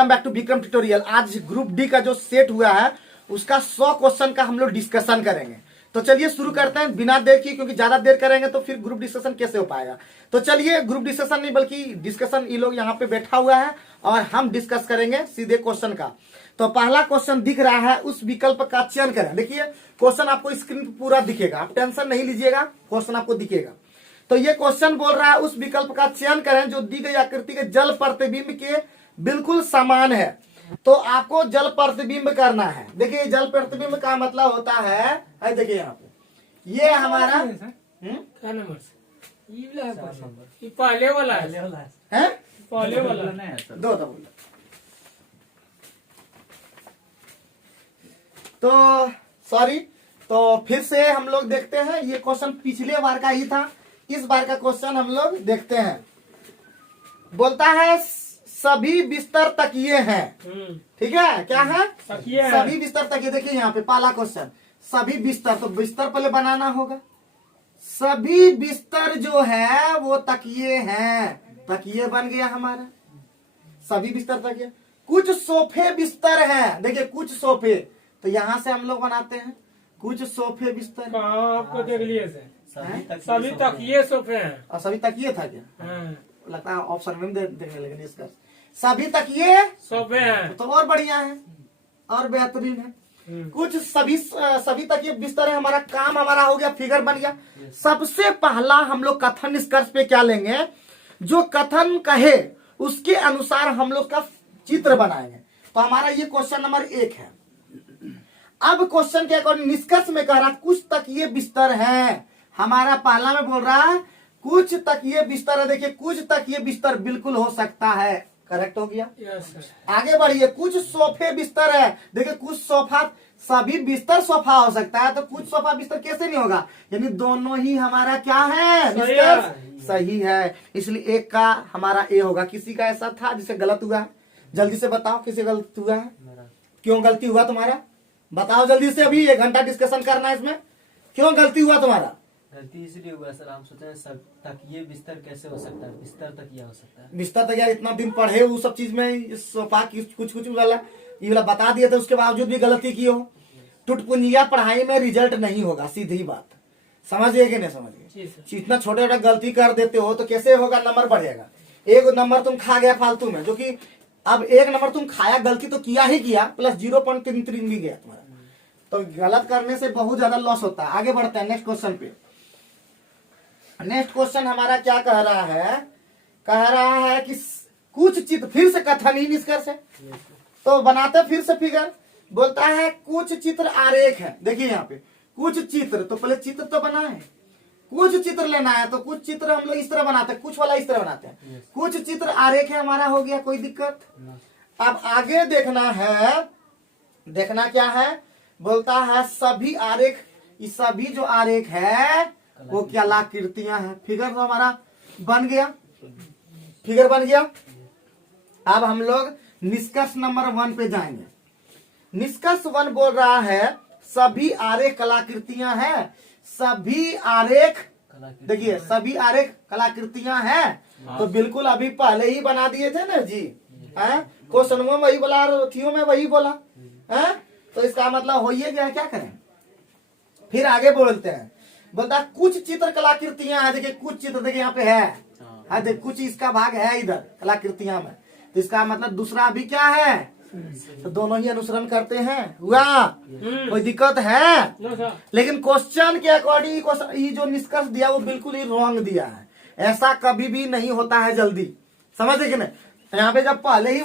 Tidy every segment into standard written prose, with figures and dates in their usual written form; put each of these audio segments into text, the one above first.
Welcome back to Vikram tutorial. आज group D का जो सेट हुआ है उसका 100 क्वेश्चन का हम लोग डिस्कशन करेंगे। तो चलिए शुरू करते हैं बिना देर की, क्योंकि ज्यादा देर करेंगे तो फिर ग्रुप डिस्कशन कैसे हो पाएगा। तो चलिए, ग्रुप डिस्कशन नहीं बल्कि डिस्कशन ये लोग यहाँ पे बैठा हुआ है और हम डिस्कस करेंगे सीधे क्वेश्चन का। तो पहला क्वेश्चन दिख रहा है, उस विकल्प का चयन करें। देखिए क्वेश्चन आपको स्क्रीन पर पूरा दिखेगा, आप टेंशन नहीं लीजिएगा, क्वेश्चन आपको दिखेगा। तो ये क्वेश्चन बोल रहा है उस विकल्प का चयन करें जो दी गई आकृति के जल प्रतिबिंब के बिल्कुल समान है। तो आपको जल प्रतिबिंब करना है। देखिए जल प्रतिबिंब का मतलब होता है, देखिए यहाँ पे ये हमारा क्या नंबर ये पहले वाला है पहले वाला दो तो सॉरी। तो फिर से हम लोग देखते हैं, ये क्वेश्चन पिछले बार का ही था, इस बार का क्वेश्चन हम लोग देखते हैं। बोलता है सभी बिस्तर तकिए हैं, ठीक है, क्या है सभी बिस्तर तकिए। देखिए यहाँ पे पहला क्वेश्चन सभी बिस्तर, तो बिस्तर पहले बनाना होगा। सभी बिस्तर जो है वो तकिए हैं, तकिए बन गया हमारा सभी बिस्तर तकिए। कुछ सोफे बिस्तर हैं, देखिए कुछ सोफे, तो यहाँ से हम लोग बनाते हैं कुछ सोफे बिस्तर। आपको देख लिए सभी तकिए सोफे हैं, और सभी तकिए था क्या? लगता है ऑप्शन में देखने लगे इसका। सभी तकिए सोफे हैं तो और बढ़िया है और बेहतरीन है। कुछ सभी तकिए बिस्तर है, हमारा काम हमारा हो गया, फिगर बन गया। सबसे पहला हम लोग कथन निष्कर्ष पे क्या लेंगे, जो कथन कहे उसके अनुसार हम लोग का चित्र बनाएंगे। तो हमारा ये क्वेश्चन नंबर 1 है। अब क्वेश्चन के अकॉर्डिंग निष्कर्ष में कह रहा कुछ तकिए बिस्तर हैं, हमारा पहला में बोल रहा है कुछ तकिए बिस्तर है। देखिए कुछ तकिए बिस्तर बिल्कुल हो सकता है, करेक्ट हो गया। आगे बढ़िए, कुछ सोफे बिस्तर है। देखिए कुछ सोफा, सभी बिस्तर सोफा हो सकता है, तो कुछ सोफा बिस्तर कैसे नहीं होगा, यानी दोनों ही हमारा क्या है, सही है। इसलिए एक का हमारा ए होगा। किसी का ऐसा था जिसे गलत हुआ है, जल्दी से बताओ किसे गलत हुआ है, क्यों गलती हुआ तुम्हारा, बताओ जल्दी से। अभी 1 घंटा डिस्कशन करना है इसमें, क्यों गलती हुआ तुम्हारा? गलती इसलिए हुआ सर, हम सोचे सब तकिए बिस्तर कैसे हो सकता है, बिस्तर तकिया हो सकता है। बिस्तर तकिया इतना दिन पढ़े वो सब चीज में, सोफा की कुछ वाला ये वाला बता दिए थे, उसके बावजूद भी गलती की हो। टुटपुंजिया पढ़ाई में रिजल्ट नहीं होगा, सीधी बात। समझिए कि नहीं समझिए? इतना छोटा छोटा गलती कर देते हो तो कैसे होगा, नंबर बढ़ेगा। 1 नंबर तुम खा गया फालतू में, जो कि अब 1 नंबर तुम खाया, गलती तो किया ही किया, प्लस 0.33 भी गया तुम्हारा। तो गलत करने से बहुत ज्यादा लॉस होता है। आगे बढ़ते हैं नेक्स्ट क्वेश्चन पे। नेक्स्ट क्वेश्चन हमारा क्या कह रहा है, कह रहा है कि कुछ चित्र, फिर से कथन ही निष्कर्ष है, तो बनाते फिर से फिगर। बोलता है कुछ चित्र आरेख है। देखिए यहाँ पे कुछ चित्र, तो पहले चित्र तो बना है, कुछ चित्र लेना है, तो कुछ चित्र हम लोग इस तरह बनाते हैं, कुछ वाला इस तरह बनाते हैं। कुछ चित्र आरेख है हमारा, हो गया, कोई दिक्कत। अब आगे देखना है, देखना क्या है, बोलता है सभी आरेख, इस सभी जो आरेख है वो क्या कलाकृतियां हैं। फिगर तो हमारा बन गया, फिगर बन गया। अब हम लोग निष्कर्ष नंबर 1 पे जाएंगे। निष्कर्ष 1 बोल रहा है सभी आरेख कलाकृतियां हैं, सभी आरेख, देखिए सभी आरेख कलाकृतियां हैं। तो बिल्कुल अभी पहले ही बना दिए थे ना जी, क्वेश्चन में वही बोला, थियो में वही बोला है, तो इसका मतलब हो ही गया। क्या करें, फिर आगे बोलते हैं। बोलता है कुछ चित्र कलाकृतियां हैं। देखिए कुछ चित्र, देखिए यहाँ पे है, देखिए कुछ इसका भाग है इधर कलाकृतियां में, तो इसका मतलब दूसरा भी क्या है, तो दोनों ही अनुसरण करते हैं। हुआ कोई दिक्कत है? लेकिन क्वेश्चन के अकॉर्डिंग ये जो निष्कर्ष दिया वो बिल्कुल ही रॉन्ग दिया है। ऐसा कभी भी नहीं होता है जल्दी, समझे कि नहीं। यहाँ पे जब पहले ही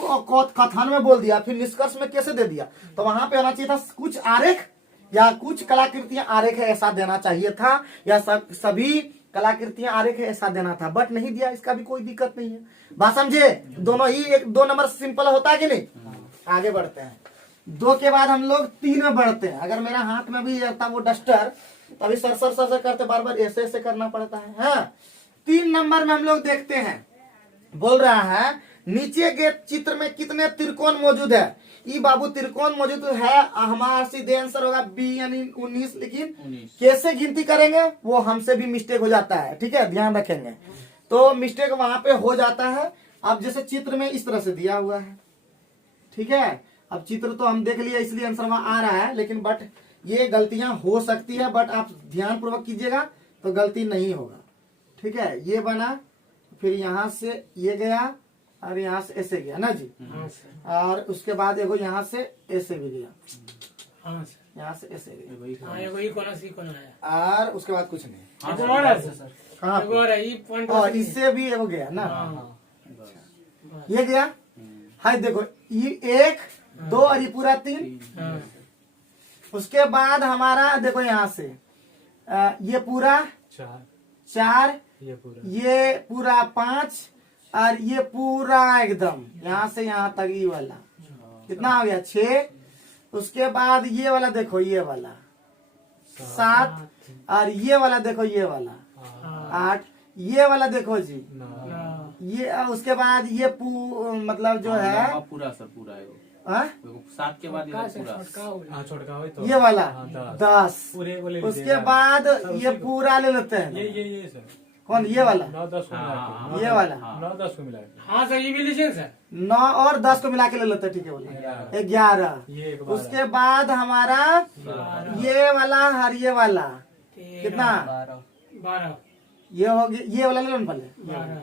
कथन में बोल दिया, फिर निष्कर्ष में कैसे दे दिया, तो वहां पे आना चाहिए था कुछ आरेख या कुछ कलाकृतियां आरेख है ऐसा देना चाहिए था, या सभी कलाकृतियां आरेख है ऐसा देना था, बट नहीं दिया। इसका भी कोई दिक्कत नहीं है, बात समझे। दोनों ही 1-2 नंबर सिंपल होता है कि नहीं। आगे बढ़ते हैं, 2 के बाद हम लोग 3 में बढ़ते हैं। अगर मेरा हाथ में भी रहता वो डस्टर, तभी सर करते, बार बार ऐसे करना पड़ता है। हाँ, 3 नंबर में हम लोग देखते हैं, बोल रहा है नीचे के चित्र में कितने त्रिकोण मौजूद है। ई बाबू त्रिकोण मौजूद है, हमारा सीधे आंसर होगा बी यानी 19। लेकिन कैसे गिनती करेंगे वो हमसे भी मिस्टेक हो जाता है, ठीक है, ध्यान रखेंगे। तो मिस्टेक वहां पे हो जाता है। अब जैसे चित्र में इस तरह से दिया हुआ है, ठीक है। अब चित्र तो हम देख लिए इसलिए आंसर वहां आ रहा है, लेकिन बट ये गलतियां हो सकती है, बट आप ध्यान पूर्वक कीजिएगा तो गलती नहीं होगा। ठीक है, ये बना, फिर यहाँ से ये गया और यहाँ से ऐसे गया ना जी, हाँ सर, और उसके बाद एगो यहाँ से ऐसे भी गया, हाँ सर, यहाँ से ऐसे गया, हाँ एगो ई कोना से ई कोना है, और उसके बाद कुछ नहीं। हाँ एगो और है सर, सर, कहाँ एगो और है ई पॉइंट और इससे भी एगो गया ना, हाँ, ये गया। हाय देखो, ये 1 2 और ये पूरा 3। हाँ, उसके बाद हमारा देखो यहाँ से ये पूरा 4, ये पूरा 5 और ये पूरा एकदम यहाँ से यहाँ तक ये वाला कितना हो गया 6। उसके बाद ये वाला देखो, ये वाला 7 और ये वाला देखो, ये वाला 8, ये वाला देखो जी, हाँ, ये उसके बाद ये मतलब जो है पूरा सर पूरा है वो। हाँ? 7 के बाद ये का से पूरा छोटका हो गया। छोटका हो तो ये वाला हाँ, 10। पूरे वो ले उसके लीजिएगा। बाद सब ये उसी को- पूरा ले लेते हैं। ये सर कौन, ये वाला 9-10 को मिला हाँ, के ये वाला 9-10 को मिला के हाँ सर, ये भी लीजिए सर, 9 और 10 को मिला के ले लेते हैं। ठीक है, बोले 11। ये एक बार उसके बाद हमारा ये वाला और ये वाला कितना, 12 ये हो गया, ये वाला ले लो ना पहले, 12,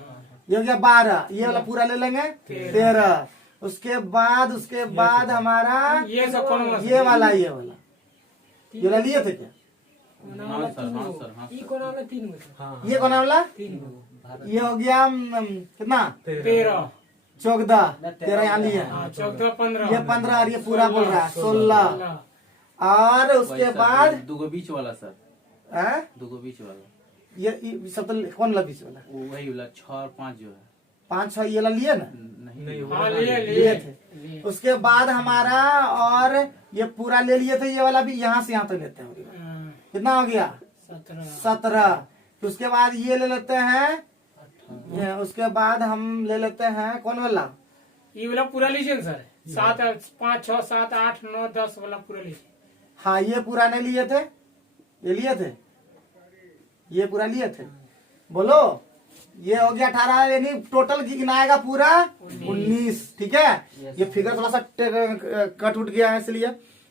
ये हो गया 12, ये वाला पूरा ले लेंगे 13। उसके बाद हमारा ये सब कौन सा? ये वाला ये वाला लिए थे क्या, हाँ सर, हाँ सर, हाँ ई सर। कोना में 3 गो सर, हाँ ये कौन वाला, 3 गो, ये हो गया कितना 13, 14, 13 यहाँ लिए, हाँ 14, 15, ये 15 और ये पूरा बोल रहा है 16। और उसके वही सर, बाद दुगो बीच वाला सर, हैं? दुगो बीच वाला ये सब तो कौन वाला बीच वाला, वो वही वाला 6 और 5 जो है 5 6 ये वाला लिए ना, नहीं हाँ लिए लिए लिए थे। उसके बाद हमारा और ये पूरा ले लिए थे, ये वाला भी यहाँ से यहाँ तक लेते हैं। हाँ, कितना हो गया 17, 17। फिर उसके बाद ये ले लेते हैं, ये उसके बाद हम ले लेते हैं कौन वाला, ये वाला पूरा लीजिए ना सर, 7 5 6 7 8 9 10 वाला पूरा लीजिए। हाँ ये पूरा नहीं लिए थे, ये लिए थे, ये पूरा लिए थे, बोलो ये हो गया 18, यानी टोटल गिनाएगा पूरा 19। ठीक है, ये फिगर थोड़ा सा कट उठ गया है इसलिए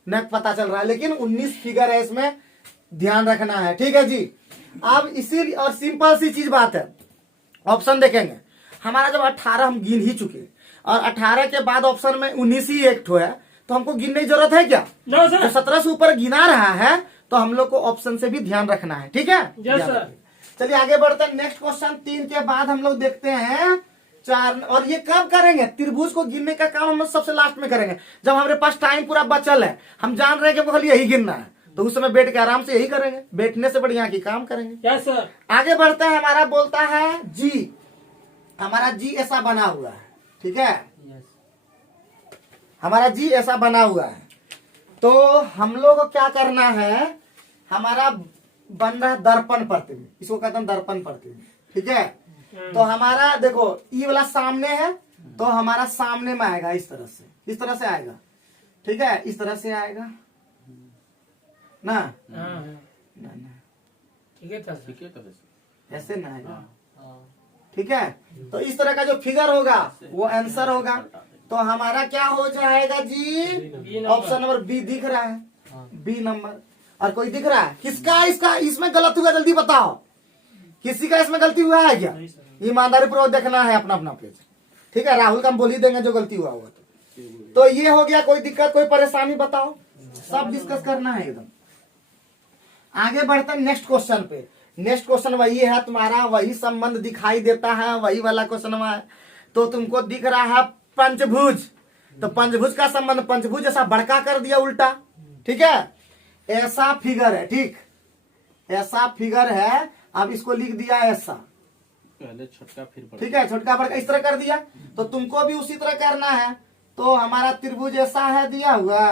नहीं पता चल रहा है, लेकिन 19 फिगर है, इसमें ध्यान रखना है। ठीक है जी। अब इसी और सिंपल सी चीज बात है, ऑप्शन देखेंगे हमारा जब 18 हम गिन ही चुके और 18 के बाद ऑप्शन में 19 ही एक ठो है, तो हमको गिनने की जरूरत है क्या, नो तो सर, 17 से ऊपर गिना रहा है तो हम लोग को ऑप्शन से भी ध्यान रखना है। ठीक है, यस ध्यान सर। रखिए। चलिए आगे बढ़ते हैं। नेक्स्ट क्वेश्चन 3 के बाद हम लोग देखते हैं 4, और ये कब करेंगे, त्रिभुज को गिनने का काम हम सबसे लास्ट में करेंगे, जब हमारे पास टाइम पूरा बचल है, हम जान रहे हैं कि खाली यही गिनना है, तो उस समय बैठ के आराम से यही करेंगे, बैठने से बढ़िया की काम करेंगे। यस सर, आगे बढ़ते हैं। हमारा बोलता है जी, हमारा जी ऐसा बना हुआ है। ठीक है, हमारा जी ऐसा बना हुआ है, तो हम लोग को क्या करना है, हमारा बन रहा है दर्पण प्रतिबिंब, इसको कहते हैं दर्पण प्रतिबिंब। ठीक है, तो हमारा देखो ई वाला सामने है, तो हमारा सामने में आएगा इस तरह से आएगा। ठीक है, इस तरह से आएगा ना, हाँ हाँ, ना ठीक है सर, ठीक है तो वैसे। ऐसे ना आएगा। ठीक है, तो इस तरह का जो फिगर होगा वो आंसर होगा। तो हमारा क्या हो जाएगा जी, ऑप्शन नंबर बी दिख रहा है, बी नंबर। और कोई दिख रहा है किसका, इसका इसमें गलत हुआ, जल्दी बताओ किसी का इसमें गलती हुआ है क्या, ईमानदारी पूर्वक देखना है अपना अपना पेज। ठीक है, राहुल का हम बोल ही देंगे जो गलती हुआ होगा। तो ये हो गया, कोई दिक्कत कोई परेशानी बताओ, सब डिस्कस करना है एकदम। आगे बढ़ते हैं नेक्स्ट क्वेश्चन पे। नेक्स्ट क्वेश्चन वही है तुम्हारा, वही संबंध दिखाई देता है, वही वाला क्वेश्चन है। तो तुमको दिख रहा है पंचभुज, तो पंचभुज का संबंध, पंचभुज ऐसा बड़का कर दिया उल्टा। ठीक है, ऐसा फिगर है, ठीक ऐसा फिगर है, अब इसको लिख दिया ऐसा। पहले छोटका फिर बड़ा। ठीक है, छोटका बड़का इस तरह कर दिया, तो तुमको भी उसी तरह करना है। तो हमारा त्रिभुज ऐसा है दिया हुआ,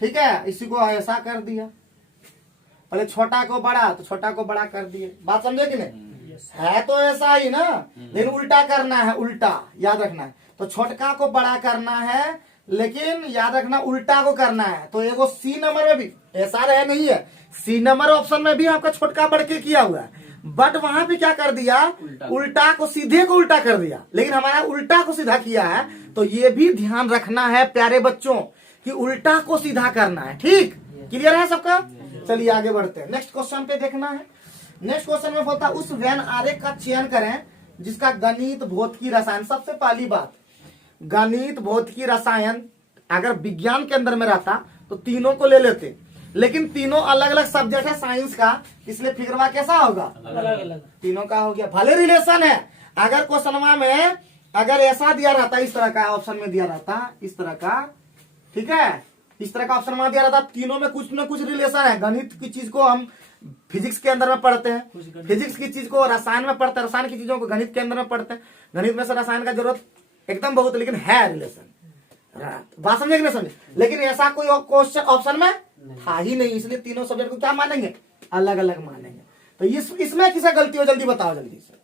ठीक है, इसी को ऐसा कर दिया, पहले छोटा को बड़ा, तो छोटा को बड़ा कर दिए। बात समझे कि नहीं, है तो ऐसा ही ना, लेकिन उल्टा करना है, उल्टा याद रखना है। तो छोटका को बड़ा करना है, लेकिन याद रखना उल्टा को करना है। तो एगो सी नंबर में भी ऐसा रहे नहीं है, सी नंबर ऑप्शन में भी आपका छोटका बढ़ के किया हुआ है, बट वहां पे क्या कर दिया, उल्टा को सीधे को उल्टा कर दिया, लेकिन हमारा उल्टा को सीधा किया है। तो ये भी ध्यान रखना है प्यारे बच्चों कि उल्टा को सीधा करना है। ठीक, क्लियर है सबका? चलिए आगे बढ़ते हैं, नेक्स्ट क्वेश्चन पे देखना है। नेक्स्ट क्वेश्चन में बोलता उस वेन आरेख का चयन करें जिसका गणित, भौतिकी, रसायन, सबसे पहली बात गणित, भौतिकी, रसायन अगर विज्ञान के अंदर में रहता तो तीनों को ले लेते, लेकिन तीनों अलग अलग सब्जेक्ट है साइंस का, इसलिए फिगरवा कैसा होगा, अलग अलग। तीनों का हो गया। भले रिलेशन है, अगर क्वेश्चनवा में अगर ऐसा दिया रहता, इस तरह का ऑप्शन में दिया रहता, इस तरह का, ठीक है, इस तरह का ऑप्शन में दिया रहता, तीनों में कुछ न कुछ रिलेशन है। गणित की चीज को हम फिजिक्स के अंदर में पढ़ते हैं, फिजिक्स की चीज को रसायन में पढ़ते हैं, रसायन की चीजों को गणित के अंदर में पढ़ते हैं, गणित में से रसायन का जरूरत एकदम बहुत, लेकिन है रिलेशन। बात समझे कि नहीं समझे? लेकिन ऐसा कोई क्वेश्चन ऑप्शन में था ही नहीं, इसलिए तीनों सब्जेक्ट को क्या मानेंगे, अलग अलग मानेंगे। तो इसमें किसे गलती हो, जल्दी बताओ जल्दी से।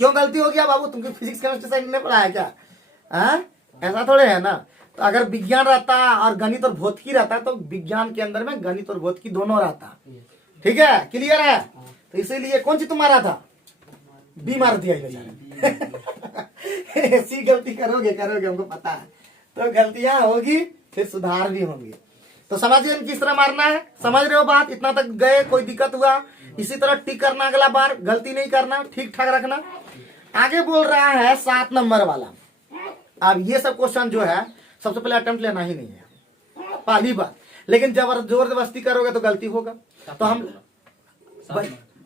क्यों गलती हो गया बाबू, तुमको फिजिक्स केमिस्ट्री साइंस नहीं पढ़ाया क्या? ऐसा थोड़े है ना। तो अगर विज्ञान रहता और गणित और भौतिकी रहता तो विज्ञान के अंदर में गणित और भौतिकी दोनों रहता। ठीक है, क्लियर है? तो इसीलिए कौन सी तुम्हारा था, बी मार दिया ऐसी गलती करोगे हमको पता है, तो गलतियां होगी फिर सुधार भी होंगे। तो समझिए किस तरह मारना है, समझ रहे हो बात? इतना तक गए, कोई दिक्कत हुआ? इसी तरह टिक करना, अगला बार गलती नहीं करना, ठीक ठाक रखना। आगे बोल रहा है 7 नंबर वाला। अब ये सब क्वेश्चन जो है सबसे पहले अटेम्प्ट लेना ही नहीं है, पहली बात, लेकिन जब जोर जबरदस्ती करोगे तो गलती होगा। तो हम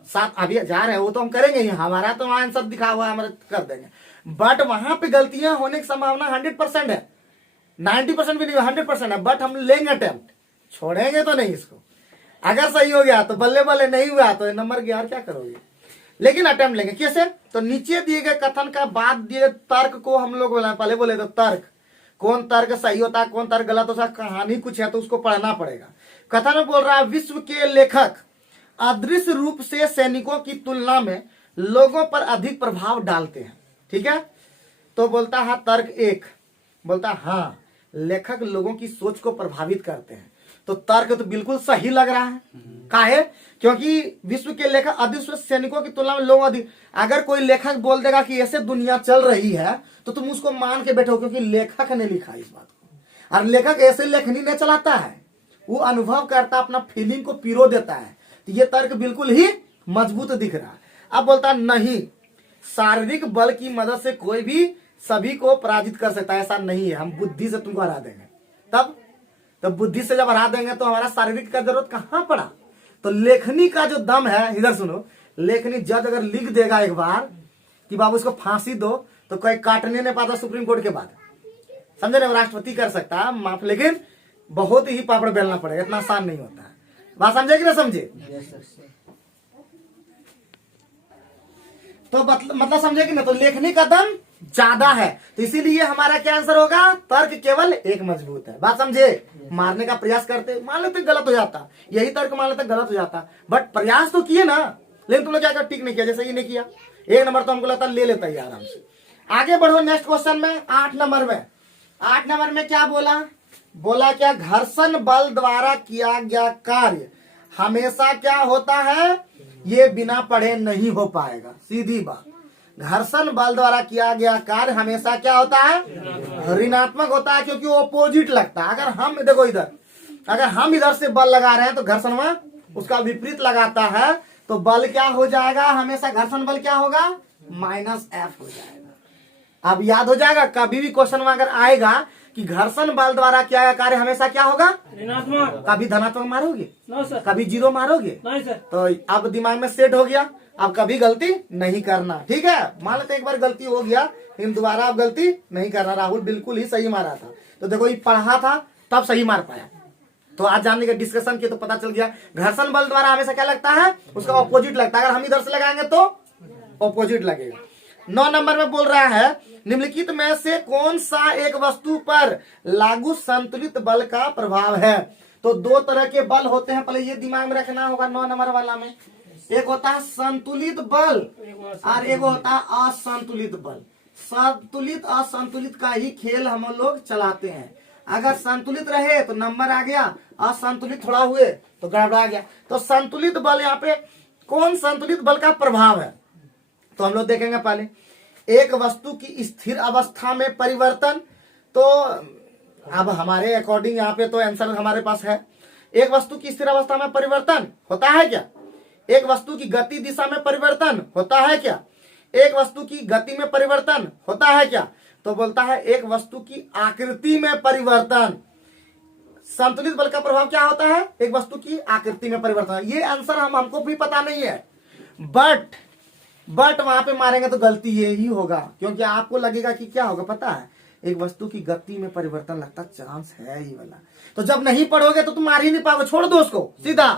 7 अभी जा रहे हैं, वो तो हम करेंगे ही, हमारा तो आंसर दिखा हुआ है, हमारे कर देंगे। बट वहां पे गलतियां होने की संभावना 100% है, 90% भी नहीं, 100% है। बट हम लेंगे अटेम्प्ट, छोड़ेंगे तो नहीं इसको। अगर सही हो गया तो बल्ले बल्ले, नहीं हुआ तो नंबर गया, और क्या करोगे, लेकिन अटेम्प्ट लेंगे। कैसे? तो नीचे दिए गए कथन का बाद दिए तर्क को हम लोग पहले बोले तो तर्क, कौन तर्क सही होता है, कौन तर्क गलत होता है, कहानी कुछ है तो उसको पढ़ना पड़ेगा। कथन में बोल रहा है विश्व के लेखक अदृश्य रूप से सैनिकों की तुलना में लोगों पर अधिक प्रभाव डालते हैं। ठीक है, तो बोलता है तर्क 1, बोलता है हाँ लेखक लोगों की सोच को प्रभावित करते हैं। तो तर्क तो बिल्कुल सही लग रहा है। काहे? क्योंकि विश्व के लेखक अदृश्य सैनिकों की तुलना में लोग अधिक, अगर कोई लेखक बोल देगा कि ऐसे दुनिया चल रही है तो तुम उसको मान के बैठो, क्योंकि लेखक ने लिखा इस बात को। और लेखक ऐसे लेखनी नहीं चलाता है, वो अनुभव करता, अपना फीलिंग को पिरो देता है। तो ये तर्क बिल्कुल ही मजबूत दिख रहा है। अब बोलता नहीं, शारीरिक बल की मदद से कोई भी सभी को पराजित कर सकता है, ऐसा नहीं है, हम बुद्धि से तुमको हरा देंगे। तब बुद्धि से जब हरा देंगे तो हमारा शारीरिक का जरूरत कहां पड़ा। तो लेखनी का जो दम है, इधर सुनो, लेखनी जज अगर लिख देगा एक बार कि बाबू इसको फांसी दो, तो कोई काटने नहीं पाता सुप्रीम कोर्ट के बाद, समझे ना? राष्ट्रपति कर सकता है माफ, लेकिन बहुत ही पापड़ बेलना पड़ेगा, इतना आसान नहीं होता है। बात समझे कि ना समझे? तो मतलब समझे कि ना? तो लेखनी का दम ज्यादा है, तो इसीलिए हमारा क्या आंसर होगा, तर्क केवल 1 मजबूत है। बात समझे? मारने का प्रयास करते, मान लेते गलत हो जाता, यही तर्क मान लेते गलत हो जाता, बट प्रयास तो किए ना, लेकिन तुमने क्या ठीक नहीं किया, जैसे ये नहीं किया। 1 नंबर तो हमको लगता ले लेता है आराम से। आगे बढ़ो नेक्स्ट क्वेश्चन में, 8 नंबर में। 8 नंबर में क्या बोला क्या, घर्षण बल द्वारा किया गया कार्य हमेशा क्या होता है, ये बिना पढ़े नहीं हो पाएगा, सीधी बात। घर्षण बल द्वारा किया गया कार्य हमेशा क्या होता है, ऋणात्मक होता है, क्योंकि वो अपोजिट लगता है। अगर हम देखो इधर, अगर हम इधर से बल लगा रहे हैं तो घर्षण में उसका विपरीत लगाता है, तो बल क्या हो जाएगा, हमेशा घर्षण बल क्या होगा, -F हो जाएगा। अब याद हो जाएगा, कभी भी क्वेश्चन में अगर आएगा कि घर्षण बल द्वारा किया गया कार्य हमेशा क्या होगा, ऋणात्मक। कभी धनात्मक मारोगे, नो सर, कभी 0 मारोगे, नहीं सर। तो अब दिमाग में सेट हो गया, अब कभी गलती नहीं करना। ठीक है, मान लेते एक बार गलती हो गया, लेकिन दोबारा अब गलती नहीं करना। राहुल बिल्कुल ही सही मारा था, तो देखो ये पढ़ा था तब सही मार पाया। तो आज जानने के डिस्कशन किए तो पता चल गया, घर्षण बल द्वारा हमेशा क्या लगता है, उसका ऑपोजिट लगता है। अगर हम इधर से लगाएंगे तो ऑपोजिट लगेगा। 9 नंबर में बोल रहा है निम्नलिखित में से कौन सा एक वस्तु पर लागू संतुलित बल का प्रभाव है। तो 2 तरह के बल होते हैं, पहले ये दिमाग में रखना होगा। 9 नंबर वाला में एक होता है संतुलित बल और एक होता है असंतुलित बल। संतुलित असंतुलित का ही खेल हम लोग चलाते हैं। अगर संतुलित रहे तो नंबर आ गया, असंतुलित थोड़ा हुए तो गड़बड़ा गया। तो संतुलित बल यहाँ पे कौन संतुलित बल का प्रभाव है? तो हम लोग देखेंगे पहले एक वस्तु की स्थिर अवस्था में परिवर्तन। तो अब हमारे अकॉर्डिंग यहाँ पे तो आंसर हमारे पास है, एक वस्तु की स्थिर अवस्था में परिवर्तन होता है क्या? एक वस्तु की गति दिशा में परिवर्तन होता है क्या? एक वस्तु की गति में परिवर्तन होता है क्या? तो बोलता है एक वस्तु की आकृति में परिवर्तन। संतुलित बल का प्रभाव क्या होता है? एक वस्तु की आकृति में परिवर्तन। ये आंसर हमको भी पता नहीं है, बट वहां पे मारेंगे तो गलती यही होगा, क्योंकि आपको लगेगा कि क्या होगा पता है, एक वस्तु की गति में परिवर्तन लगता चांस है ही वाला। तो जब नहीं पढ़ोगे तो तुम मार ही नहीं पाओगे, छोड़ दो उसको सीधा,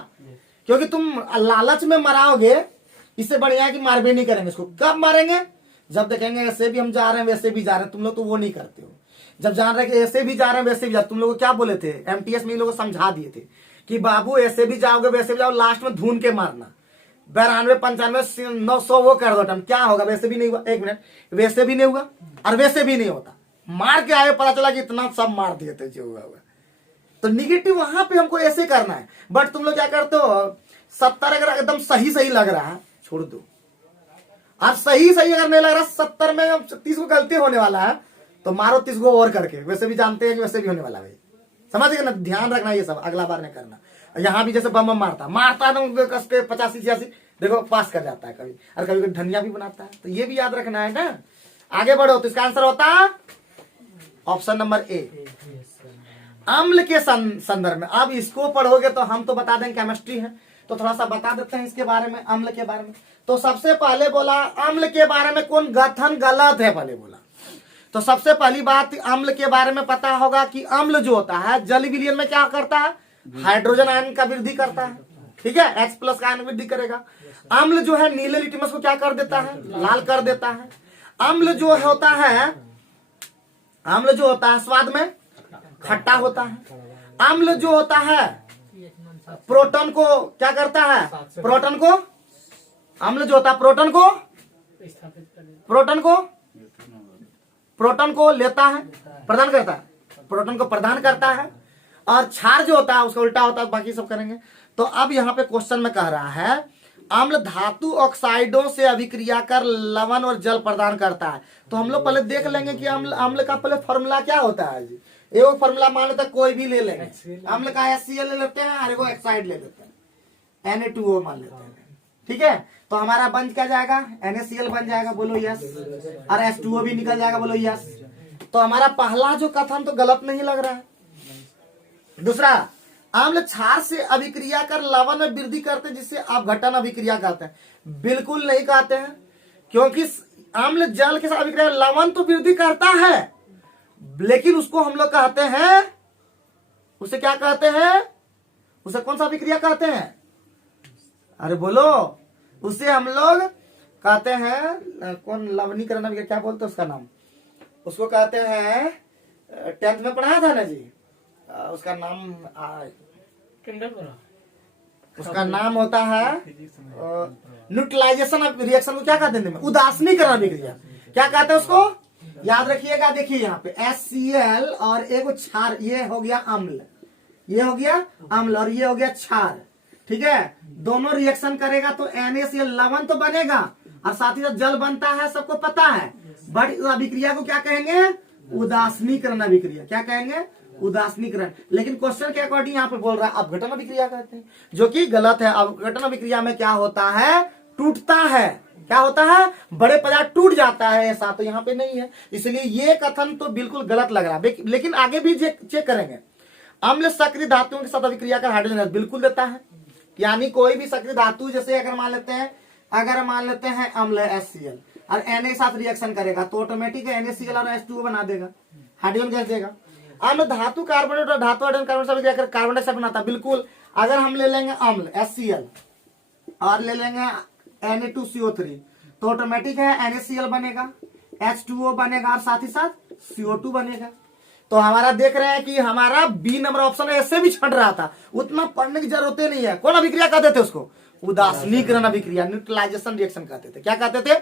क्योंकि तुम लालच में मराओगे। इससे बढ़िया है कि मार भी नहीं करेंगे इसको। कब मारेंगे? जब देखेंगे ऐसे भी हम जा रहे हैं वैसे भी जा रहे हैं, तुम लोग तो वो नहीं करते हो। जब जान रहे कि ऐसे भी जा रहे हैं वैसे भी जा रहे, तुम लोग को क्या बोले थे एमटीएस में, इन लोगों को समझा दिए थे कि बाबू ऐसे भी जाओगे वैसे भी जाओ, लास्ट में धून के मारना 92 95 900 वो कर दो टम, क्या होगा? वैसे भी नहीं हुआ, एक मिनट, वैसे भी नहीं हुआ और वैसे भी नहीं होता। मार के आए पता चला कि इतना सब मार दिए थे जो हुआ। तो निगेटिव वहां पे हमको ऐसे करना है। बट तुम लोग क्या करते हो, 70 अगर एकदम सही सही लग रहा है छोड़ दो, और सही सही अगर नहीं लग रहा 70 में 30 को गलती होने वाला है तो मारो 30 को और करके, वैसे भी जानते हैं कि वैसे भी होने वाला है। समझ गए ना? ध्यान रखना ये सब, अगला बार नहीं करना। यहाँ भी जैसे बम मारता है ना कस के 85 86, देखो पास कर जाता है कभी, और कभी कभी धनिया भी बनाता है। तो ये भी याद रखना है ना। आगे बढ़ो, तो इसका आंसर होता है ऑप्शन नंबर ए, अम्ल के संदर्भ में। अब इसको पढ़ोगे तो हम तो बता दें केमिस्ट्री है, तो थोड़ा सा बता देते हैं इसके बारे में, अम्ल के बारे में। तो सबसे पहले बोला अम्ल के बारे में कौन गठन गलत है, पहले बोला। तो सबसे पहली बात अम्ल के बारे में पता होगा कि अम्ल जो होता है जल विलयन में क्या करता है, हाइड्रोजन आयन का वृद्धि करता है, ठीक है, H+ का आयन वृद्धि करेगा। अम्ल जो है नीले लिटमस को क्या कर देता है, लाल कर देता है। अम्ल जो होता है स्वाद में खट्टा होता है। अम्ल जो होता है प्रोटॉन को क्या करता है, अम्ल जो होता है प्रोटॉन को लेता है, प्रदान करता है, प्रोटॉन को प्रदान करता है। और क्षार जो होता है उसका उल्टा होता है, बाकी सब करेंगे। तो अब यहाँ पे क्वेश्चन में कह रहा है अम्ल धातु ऑक्साइडों से अभिक्रिया कर लवण और जल प्रदान करता है। तो हम लोग पहले देख लेंगे कि अम्ल का पहले फॉर्मूला क्या होता है जी। एगो फॉर्मूला मान लेते कोई भी ले लेंगे, अम्ल का HCl ले लेते हैं और एगो ऑक्साइड ले लेते हैं, Na2O मान लेते हैं, ठीक है। तो हमारा बन क्या जाएगा, NaCl बन जाएगा, बोलो यस, और H2O भी निकल जाएगा, बोलो यस। तो हमारा पहला जो कथन तो गलत नहीं लग रहा है। दूसरा, अम्ल क्षार से अभिक्रिया कर लवण में वृद्धि करते जिससे अपघटन अभिक्रिया कहते हैं, बिल्कुल नहीं कहते हैं, क्योंकि अम्ल जल के साथ अभिक्रिया लवण तो वृद्धि करता है, लेकिन उसको हम लोग कहते हैं, उसे क्या कहते हैं, उसे कौन सा अभिक्रिया कहते हैं, अरे बोलो, उसे हम लोग कहते हैं कौन लवणीकरण अभिक्रिया, क्या बोलते हैं उसका नाम, उसको कहते हैं 10th में पढ़ाया था ना जी, उसका नाम उसका नाम होता है न्यूट्रलाइजेशन रिएक्शन को क्या कहते हैं, उदासीनीकरण अभिक्रिया, क्या कहते हैं उसको, याद रखिएगा। देखिए यहाँ पे HCl और एक क्षार, ये हो गया अम्ल, ये हो गया अम्ल और ये हो गया क्षार, ठीक है। दोनों रिएक्शन करेगा तो NaCl लवण तो बनेगा और साथ ही साथ जल बनता है, सबको पता है। बट अभिक्रिया को क्या कहेंगे, उदासीनीकरण अभिक्रिया, क्या कहेंगे, उदासीनीकरण। लेकिन क्वेश्चन के अकॉर्डिंग यहाँ पे बोल रहा है अपघटन अभिक्रिया कहते हैं, जो कि गलत है। अपघटन अभिक्रिया में क्या होता है, टूटता है, क्या होता है, बड़े पदार्थ टूट जाता है, ऐसा तो यहाँ पे नहीं है, इसलिए ये कथन तो बिल्कुल गलत लग रहा है। लेकिन आगे भी चेक करेंगे। अम्ल सक्रिय धातुओं के साथ अभिक्रिया कर हाइड्रोजन बिल्कुल देता है, यानी कोई भी सक्रिय धातु, जैसे अगर मान लेते हैं अम्ल HCl और Na के साथ रिएक्शन करेगा तो ऑटोमेटिक NaCl और H2O बना देगा, हाइड्रोजन गैस देगा। अम्ल धातु कार्बोनेट और धातु हाइड्रोजन कार्बन से अभिक्रिया कर कार्बन डाइऑक्साइड बनाता है, बिल्कुल। अगर हम ले लेंगे अम्ल HCl और ले लेंगे Na2CO3 तो ऑटोमेटिक है NaCl बनेगा, H2O बनेगा और साथ ही साथ CO2 बनेगा। तो हमारा देख रहे हैं कि हमारा B नंबर ऑप्शन ऐसे भी छट रहा था, उतना पढ़ने की जरूरत नहीं है। कौन अभिक्रिया कहते थे उसको, उदासीनीकरण अभिक्रिया, न्यूट्रलाइजेशन रिएक्शन कहते थे, क्या कहते थे।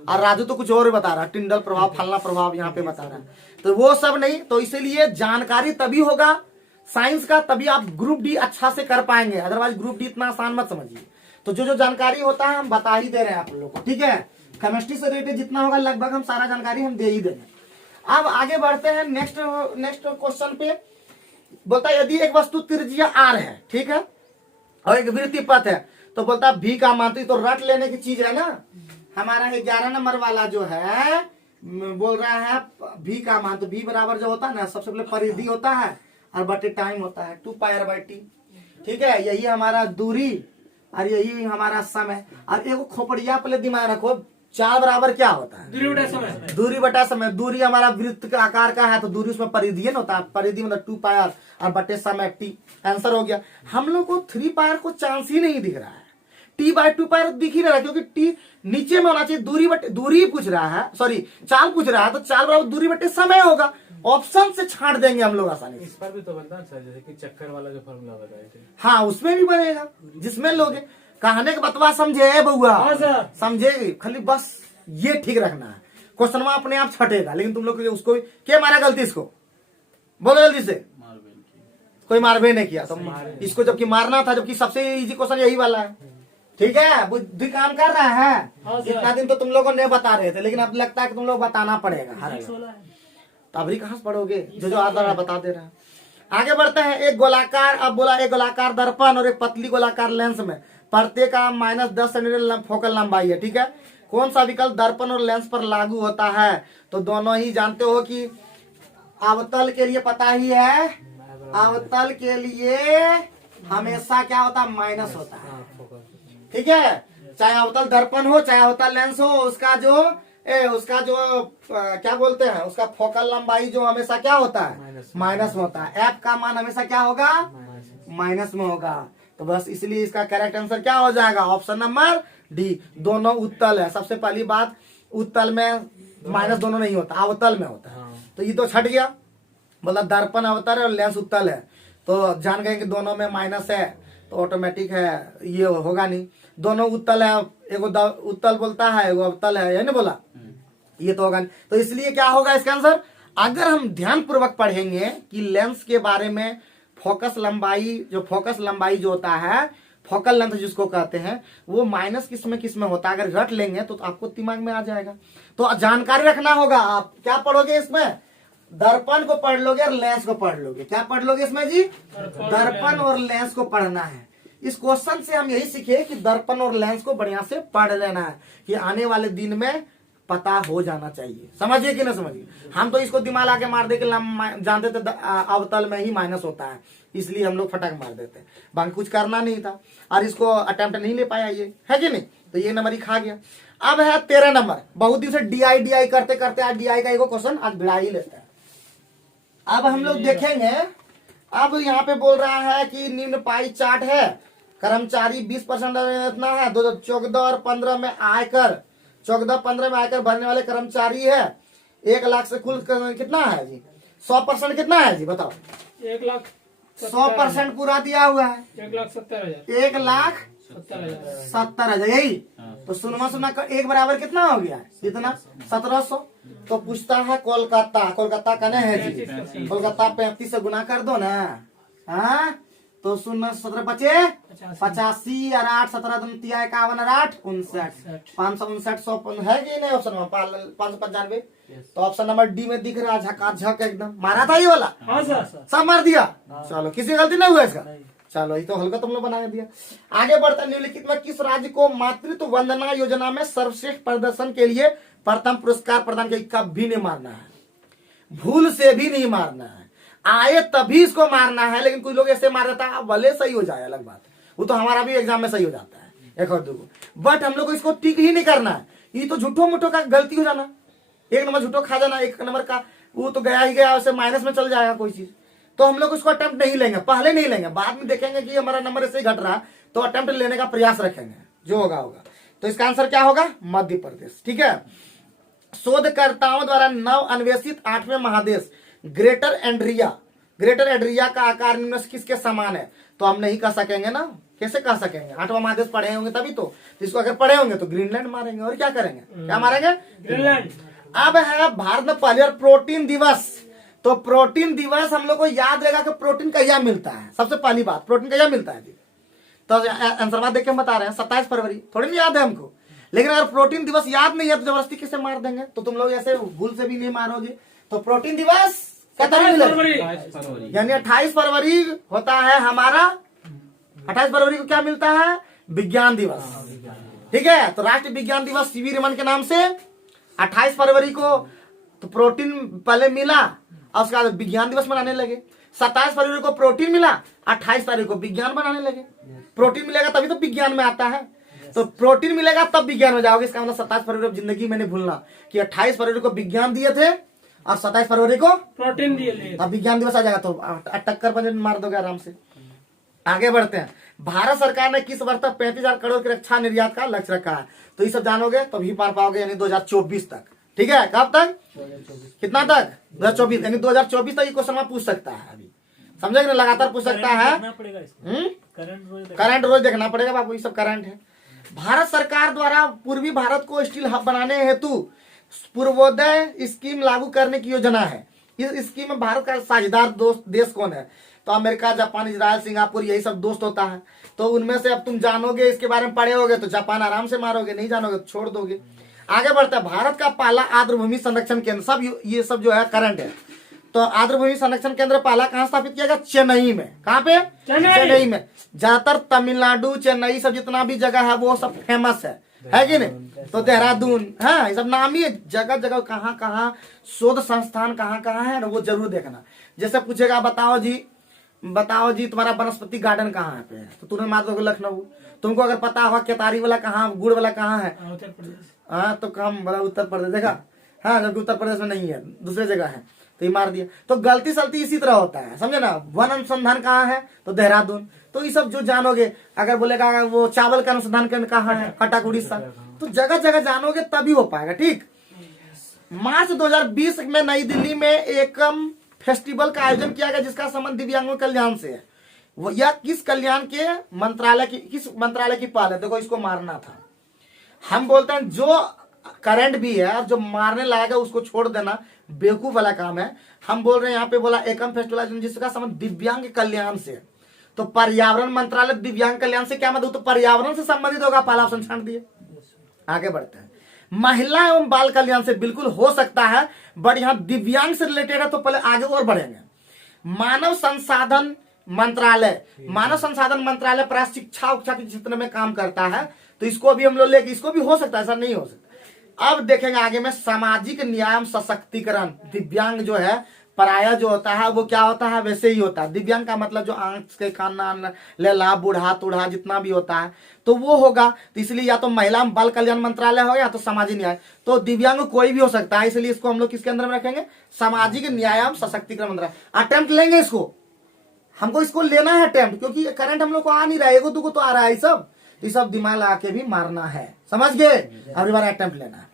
और राजू तो कुछ और बता रहा है, टिंडल प्रभाव, फलना प्रभाव यहाँ पे बता रहा है, तो वो सब नहीं। तो इसीलिए जानकारी तभी होगा साइंस का, तभी आप ग्रुप डी अच्छा से कर पाएंगे, अदरवाइज ग्रुप डी इतना आसान मत समझिए। तो जो जो जानकारी होता है हम बता ही दे रहे हैं आप लोगों को, ठीक है। केमिस्ट्री से रिलेटेड जितना होगा लगभग हम सारा जानकारी हम दे ही देंगे। अब आगे बढ़ते हैं नेक्स्ट क्वेश्चन पे। बोलता है यदि एक वस्तु त्रिज्या r है, ठीक है, और एक वृत्तीय पथ है, तो बोलता है v का मान, तो रट लेने की चीज है ना। हमारा 11 नंबर वाला जो है बोल रहा है v का मान, तो v बराबर जो होता है ना, सबसे पहले परिधि होता है और बटे टाइम होता है 2πr/t, ठीक है। यही हमारा दूरी और यही हमारा समय। और एक खोपड़िया पहले दिमाग रखो, 4 बराबर क्या होता है? दूरी बटा समय। दूरी बटा समय। दूरी हमारा वृत्त के आकार का है, तो दूरी उसमें परिधि है ना होता है, परिधि मतलब 2πr और बटे समय t। आंसर हो गया। हम लोग को 3πr को चांस ही नहीं दिख रहा है, t/2πr दिख ही नहीं रहा, क्योंकि t नीचे में होना चाहिए। दूरी पूछ रहा है, सॉरी चाल पूछ रहा है, तो चाल बराबर दूरी बटे समय होगा। ऑप्शन से छांट देंगे हम लोग आसानी से। इस पर भी तो बनता है सर, जैसे कि चक्कर वाला जो फॉर्मूला बताए थे। हाँ, उसमें भी बनेगा, जिसमें लोग कहने के बतवा समझे बउआ, हाँ सर। समझे, खाली बस ये ठीक रखना है। क्वेश्चन अपने आप छटेगा, लेकिन तुम लोग उसको क्या मारा गलती, इसको बोलो जल्दी से। मारबेल की कोई मारबे नहीं किया, तो इसको जबकि मारना था, जबकि सबसे इजी क्वेश्चन यही वाला है, ठीक है। बुद्धि काम कर रहा है। हाँ सर। इतना दिन तो तुम लोगों ने बता रहे थे, लेकिन अब लगता है कि तुम लोग बताना पड़ेगा हर एक। तो अभी कहां से पढ़ोगे, जो आधा बता दे रहा है। आगे बढ़ते हैं। एक गोलाकार, अब बोला एक गोलाकार दर्पण और एक पतली गोलाकार लेंस में प्रत्येक का -10 सेंटीमीटर फोकल लंबाई है, ठीक है। कौन सा विकल्प दर्पण और लेंस पर लागू होता है? तो दोनों ही जानते हो कि अवतल के लिए पता ही है, अवतल के लिए हमेशा क्या होता है? माइनस होता है, ठीक है। चाहे अवतल दर्पण हो चाहे अवतल लेंस हो, उसका जो क्या बोलते हैं, उसका फोकल लंबाई जो हमेशा क्या होता है? माइनस में होता है। एफ का मान हमेशा क्या होगा? माइनस में होगा। तो बस इसलिए इसका करेक्ट आंसर क्या हो जाएगा? Option number D. दोनों उत्तल है। सबसे पहली बात, उत्तल में माइनस दोनों नहीं होता, अवतल में होता है। तो ये तो छट गया, मतलब दर्पण अवतल है और लेंस उत्तल है, तो जान गए कि दोनों में माइनस है, तो ऑटोमेटिक है, ये होगा नहीं। दोनों उत्तल है, एगो उत्तल बोलता है, एगो अवतल है, ये नहीं बोला, ये तो होगा नहीं। तो इसलिए क्या होगा इसका आंसर? अगर हम ध्यान पूर्वक पढ़ेंगे कि लेंस के बारे में, फोकस लंबाई जो होता है, फोकल लेंथ जिसको कहते हैं, वो माइनस किस में होता है, अगर रट लेंगे तो आपको दिमाग में आ जाएगा। तो जानकारी रखना होगा। आप क्या पढ़ोगे इसमें? दर्पण को पढ़ लोगे और लेंस को पढ़ लोगे। क्या पढ़ लोगे इसमें जी? दर्पण और लेंस को पढ़ना है। इस क्वेश्चन से हम यही सीखे कि दर्पण और लेंस को बढ़िया से पढ़ लेना है, कि आने वाले दिन में पता हो जाना चाहिए। समझिए कि ना समझिए? हम तो इसको दिमाग आके मार दे के जानते थे अवतल में ही माइनस होता है, इसलिए हम लोग फटक मार देते, बाकी कुछ करना नहीं था, और इसको अटेम्प्ट नहीं ले पाया, ये है कि नहीं? तो ये नंबर ही खा गया। अब है 13 नंबर। बहुत दिन से डी करते करते आज डी का एक क्वेश्चन आज भिड़ा ही लेता है। अब हम लोग देखेंगे, अब यहाँ पे बोल रहा है कि निम्न पाई चार्ट है, कर्मचारी 20% इतना है, 14 और 15 में आयकर, 14-15 में आयकर भरने वाले कर्मचारी है। 1 लाख से कुल कितना है जी? 100% कितना है जी? बताओ। 100% पूरा दिया हुआ है, 1,70,000, यही तो सुनमा का 1 बराबर कितना हो गया? इतना 1700। तो पूछता है कोलकाता का नहीं है जी, कोलकाता 35 से गुना कर दो ना, हाँ, तो 17 बचे 85 और 8 17 51 और 8 59, 559 100 है कि नहीं? ऑप्शन में 595। तो ऑप्शन नंबर डी में दिख रहा है, झकाझक एकदम। मारा था ये वाला? हाँ सर। सब मार दिया। चलो, किसी गलती नहीं हुआ इसका? चलो, ये तो हल्का तुम लोग बना दिया। आगे बढ़ता, निम्नलिखित में किस राज्य को मातृत्व वंदना योजना में सर्वश्रेष्ठ प्रदर्शन के लिए प्रथम पुरस्कार प्रदान किया? कभी नहीं मारना है, भूल से भी नहीं मारना है, आए तभी इसको मारना है। लेकिन कुछ लोग ऐसे मार देता है, भले सही हो जाए, अलग बात, वो तो हमारा भी एग्जाम में सही हो जाता है, एक और दो, बट हम लोग को इसको टिक ही नहीं करना है। ये तो झूठो मुठो का गलती हो जाना, 1 नंबर झूठो खा जाना, 1 नंबर का वो तो गया ही गया, उससे माइनस में चल जाएगा कोई चीज। तो हम लोग उसको अटेम्प्ट नहीं लेंगे, पहले नहीं लेंगे, बाद में देखेंगे कि हमारा नंबर ऐसे ही घट रहा, तो अटेम्प्ट लेने का प्रयास रखेंगे, जो होगा। तो इसका आंसर क्या होगा? मध्य प्रदेश, ठीक है। शोधकर्ताओं द्वारा नव अन्वेषित 8वें महादेश ग्रेटर एंड्रिया का आकार निम्न से किसके समान है? तो हम नहीं कह सकेंगे ना, कैसे कह सकेंगे? 8वां महादेश पढ़े होंगे तभी तो इसको अगर पढ़े होंगे तो ग्रीनलैंड मारेंगे, और क्या करेंगे? क्या मारेंगे? ग्रीनलैंड। अब है भारत में पहली बार प्रोटीन दिवस। तो प्रोटीन दिवस हम लोग को याद रहेगा कि प्रोटीन कहिया मिलता है। सबसे पहली बात, प्रोटीन कहिया मिलता है जी? तो आंसर देख के हम बता रहे हैं 27 फरवरी, थोड़ी नहीं याद है हमको। लेकिन अगर प्रोटीन दिवस याद नहीं है तो जबरदस्ती किसे मार देंगे, तो तुम लोग ऐसे भूल से भी नहीं मारोगे। तो प्रोटीन दिवस क्या तारीख मिलेगा? फरवरी। 22 फरवरी। यानी 28 फरवरी होता है हमारा, 28 फरवरी को क्या मिलता है? विज्ञान दिवस। ठीक है, तो राष्ट्रीय विज्ञान दिवस सीवी रमन के नाम से 28 फरवरी को तो प्रोटीन पहले मिला और उसके बाद विज्ञान दिवस मनाने लगे। 27 फरवरी को प्रोटीन मिला, 28 तारीख को विज्ञान बनाने लगे। प्रोटीन मिलेगा तभी तो विज्ञान में आता है, तो प्रोटीन मिलेगा तब विज्ञान में जाओगे। इसका मतलब 27 फरवरी को जिंदगी में नहीं भूलना कि 28 फरवरी को विज्ञान दिए थे और 27 फरवरी को प्रोटीन दिए ले। अब विज्ञान दिवस आ जाएगा तो टक्कर पर मार दोगे आराम से। आगे बढ़ते हैं। भारत सरकार ने किस वर्ष तक 35,000 करोड़ की रक्षा निर्यात का लक्ष्य रखा है? तो ये सब जानोगे तभी पार पाओगे, यानी 2024 तक। ठीक है, कब तक? कितना तक? 2024, यानी 2024 तक ये क्वेश्चन में पूछ सकता है। अभी समझे कि लगातार पूछ सकता है। करंट रोज देखना पड़ेगा बाबू, ये सब करंट है। भारत सरकार द्वारा पूर्वी भारत को स्टील हब बनाने हेतु पूर्वोदय स्कीम लागू करने की योजना है। इस स्कीम में भारत का साझेदार दोस्त देश कौन है? तो अमेरिका, जापान, इजराइल, सिंगापुर, यही सब दोस्त होता है। तो उनमें से अब तुम जानोगे, इसके बारे में पढ़े होगे तो जापान आराम से मारोगे, नहीं जानोगे तो छोड़ दोगे। आगे बढ़ता है। भारत का पहला आर्द्रभूमि संरक्षण केंद्र, सब ये सब जो है करंट है। तो आर्द्रभूमि संरक्षण केंद्र पहला कहाँ स्थापित किया गया? चेन्नई में। कहाँ पे? चेन्नई में। ज्यादातर तमिलनाडु, चेन्नई सब जितना भी जगह है वो सब फेमस है कि नहीं? तो देहरादून, हाँ, ये सब नामी जगह जगह कहाँ कहाँ शोध संस्थान कहाँ कहाँ है ना, वो जरूर देखना। जैसे पूछेगा बताओ जी तुम्हारा वनस्पति गार्डन कहाँ है पे, तो तुरंत मार दोगे लखनऊ। तुमको अगर पता होगा केतारी वाला कहाँ, गुड़ वाला कहाँ है, उत्तर प्रदेश। हाँ, तो कम बोला उत्तर प्रदेश, देखा? हाँ, जबकि उत्तर प्रदेश में नहीं है, दूसरे जगह है, तो ये मार दिया। तो गलती सलती इसी तरह होता है, समझे ना। वन अनुसंधान कहाँ है? तो देहरादून। तो ये सब जो जानोगे, अगर बोलेगा वो चावल का अनुसंधान केंद्र कहाँ है? कटक उड़ीसा। तो जगह जगह जानोगे तभी हो पाएगा। ठीक। मार्च 2020 में नई दिल्ली में एक फेस्टिवल का आयोजन किया गया जिसका संबंध दिव्यांगों कल्याण से है। वो यह किस मंत्रालय की पहल है? देखो, इसको मारना था। हम बोलते हैं जो करंट भी है और जो मारने लायक है उसको छोड़ देना बेवकूफ वाला काम है। हम बोल रहे हैं यहाँ पे बोला एकम फेस्टिवल जिसका संबंध दिव्यांग कल्याण से। तो पर्यावरण मंत्रालय दिव्यांग कल्याण से क्या मतलब? तो पर्यावरण से संबंधित होगा, पहला ऑप्शन छांट दिए। आगे बढ़ते हैं। महिला एवं बाल कल्याण से बिल्कुल हो सकता है, बट यहाँ दिव्यांग से रिलेटेड है तो पहले आगे और बढ़ेंगे। मानव संसाधन मंत्रालय प्राय शिक्षा उक्षा के क्षेत्र में काम करता है, तो इसको भी हम लोग लेके, इसको भी हो सकता है, ऐसा नहीं हो सकता। अब देखेंगे आगे में सामाजिक न्याय एवं सशक्तिकरण। दिव्यांग जो है पराया जो होता है वो क्या होता है? वैसे ही होता है। दिव्यांग का मतलब जो आंख के कान लेला बूढ़ा तूढ़ा जितना भी होता है तो वो होगा। तो इसलिए या तो महिला बाल कल्याण मंत्रालय हो या तो सामाजिक न्याय। तो दिव्यांग कोई भी हो सकता है, इसलिए इसको हम लोग किसके अंदर में रखेंगे? सामाजिक न्याय एवं सशक्तिकरण मंत्रालय। अटेम्प्ट लेंगे इसको, हमको इसको लेना है अटेम्प्ट, क्योंकि करंट हम लोग को आ नहीं रहा है, एगो दुगो तो आ रहा है। सब ये सब दिमाग लगा के भी मारना है, समझ गए? अगली बार अटेम्प्ट लेना है।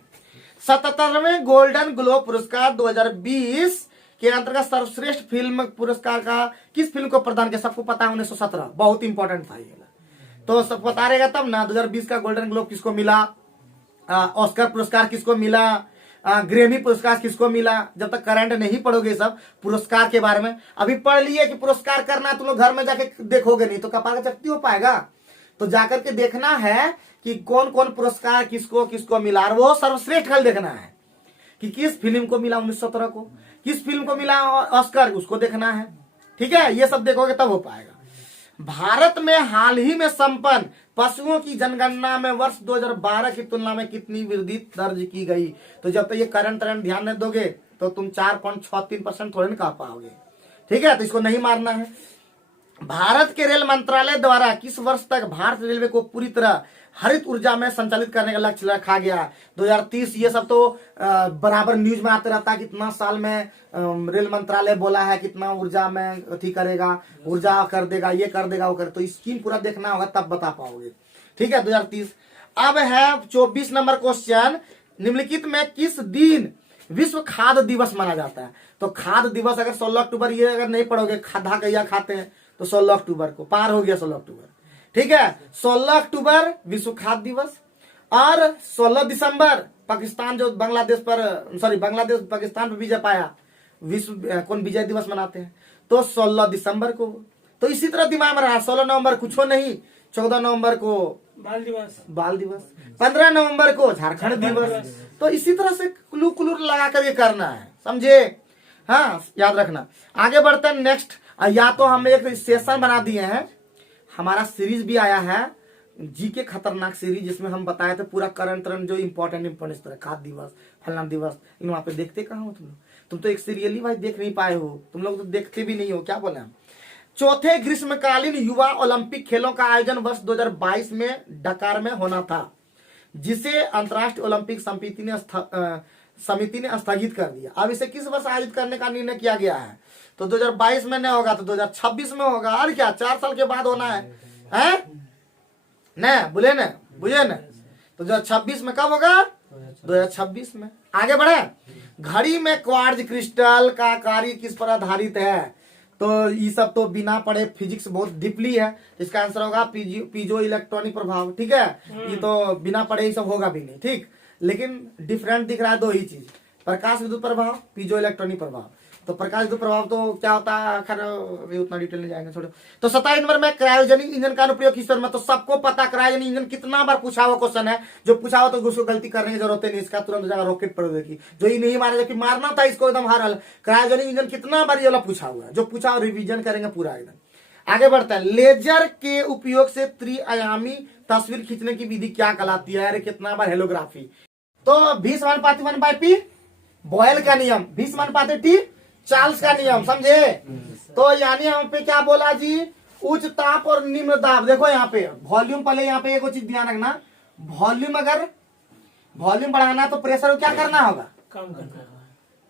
77वें गोल्डन ग्लोब पुरस्कार 2020 के अंतर्गत सर्वश्रेष्ठ फिल्म पुरस्कार का किस फिल्म को प्रदान किया? सबको पता है, 1917। बहुत इंपॉर्टेंट था ये, तो सब पता रहेगा तब ना। 2020 का गोल्डन ग्लोब किसको मिला? ऑस्कर पुरस्कार किसको मिला? ग्रेमी पुरस्कार किसको मिला? जब तक करंट नहीं पढ़ोगे सब पुरस्कार के बारे में, अभी पढ़ लिए कि पुरस्कार करना, तुम लोग घर में जाके देखोगे नहीं तो कपाल का चकती हो पाएगा। तो जाकर के देखना है कि कौन कौन पुरस्कार किसको किसको मिला, और वो सर्वश्रेष्ठ कल देखना है कि किस फिल्म को मिला 1917 को, किस फिल्म को मिला ऑस्कर, उसको देखना है। ठीक है, ये सब देखोगे तब हो पाएगा। भारत में हाल ही में संपन्न पशुओं की जनगणना में वर्ष 2012 की तुलना में कितनी वृद्धि दर्ज की गई? तो जब तक ये करंट ध्यान नहीं दोगे तो तुम 4.63% थोड़े ना कह पाओगे। ठीक है, तो इसको नहीं मारना है। भारत के रेल मंत्रालय द्वारा किस वर्ष तक भारत रेलवे को पूरी तरह हरित ऊर्जा में संचालित करने का लक्ष्य रखा गया? 2030। ये सब तो बराबर न्यूज में आते रहता है, कितना साल में रेल मंत्रालय बोला है कितना ऊर्जा में अथी करेगा, ऊर्जा कर देगा, ये कर देगा, वो कर। तो स्कीम पूरा देखना होगा तब बता पाओगे। ठीक है, 2030। अब है 24 नंबर क्वेश्चन। निम्नलिखित में किस दिन विश्व खाद्य दिवस माना जाता है? तो खाद्य दिवस अगर 16 अक्टूबर, ये अगर नहीं पढ़ोगे, खाधा कैया खाते हैं, तो 16 अक्टूबर को पार हो गया 16 अक्टूबर। ठीक है, 16 अक्टूबर विश्व खाद्य दिवस, और 16 दिसंबर पाकिस्तान जो बांग्लादेश पाकिस्तान पर विजय पाया, विश्व कौन विजय दिवस मनाते हैं, तो 16 दिसंबर को। तो इसी तरह दिमाग में रहा। 16 नवंबर कुछ नहीं, 14 नवंबर को बाल दिवस। 15 नवंबर को झारखंड दिवस। तो इसी तरह से क्लू क्लू लगा कर ये करना है, समझे? हाँ, याद रखना। आगे बढ़ते हैं नेक्स्ट। या तो हम एक सेशन बना दिए हैं, हमारा सीरीज भी आया है जी के खतरनाक सीरीज, जिसमें हम बताए थे पूरा करंट जो इम्पोर्टेंट तरह खाद दिवस, फलना दिवस, इन वहां पे देखते कहाँ हो तुम तो एक सीरियल ही भाई देख नहीं पाए हो, तुम लोग तो देखते भी नहीं हो, क्या बोले हम। चौथे ग्रीष्मकालीन युवा ओलंपिक खेलों का आयोजन वर्ष 2022 में डकार में होना था, जिसे अंतर्राष्ट्रीय ओलंपिक समिति ने स्थगित कर दिया। अब इसे किस वर्ष आयोजित करने का निर्णय किया गया है? तो 2022 में नहीं होगा तो 2026 में होगा। और क्या, 4 साल के बाद होना है? न बुझे न। तो 2026 में कब होगा? 2026 में। आगे बढ़े। घड़ी में क्वार्ट्ज क्रिस्टल का कार्य किस पर आधारित है? तो ये सब तो बिना पढ़े फिजिक्स बहुत डीपली है, इसका आंसर होगा पीजो इलेक्ट्रॉनिक प्रभाव। ठीक है, ये तो बिना पढ़े ही सब होगा भी नहीं, ठीक। लेकिन डिफरेंट दिख रहा है दो ही चीज, प्रकाश विद्युत प्रभाव, पीजो इलेक्ट्रॉनिक प्रभाव। तो प्रकाश विद्युत प्रभाव तो क्या होता है, खैर अभी उतना डिटेल नहीं जाएंगे, छोड़ो। तो 27 नंबर में क्रायोजेनिक इंजन का अनुप्रयोग किस पर में? तो सबको पता क्रायोजेनिक इंजन कितना बार पूछा हुआ क्वेश्चन है, जो पूछा हुआ तो उसको गलती करने की जरूरत नहीं, इसका तुरंत जगह रॉकेट पर देखी, जो ये नहीं मारे जबकि मारना था इसको एकदम हर हल। क्रायोजेनिक इंजन कितना बार ये वाला पूछा हुआ है, जो पूछा और रिविजन करेंगे पूरा एकदम। आगे बढ़ता है। लेजर के उपयोग से त्रिआयामी तस्वीर खींचने की विधि क्या कहलाती है? अरे कितना बार हेलोग्राफी। तो 20:1/P बॉयल का नियम, 20:T चार्ल्स का नियम, समझे? तो यानी हम पे क्या बोला जी, उच्च ताप और निम्न दाब। देखो यहाँ पे वॉल्यूम, पहले यहाँ पे एक चीज ध्यान रखना, वॉल्यूम अगर वॉल्यूम बढ़ाना तो प्रेशर को क्या करना होगा? कम करना।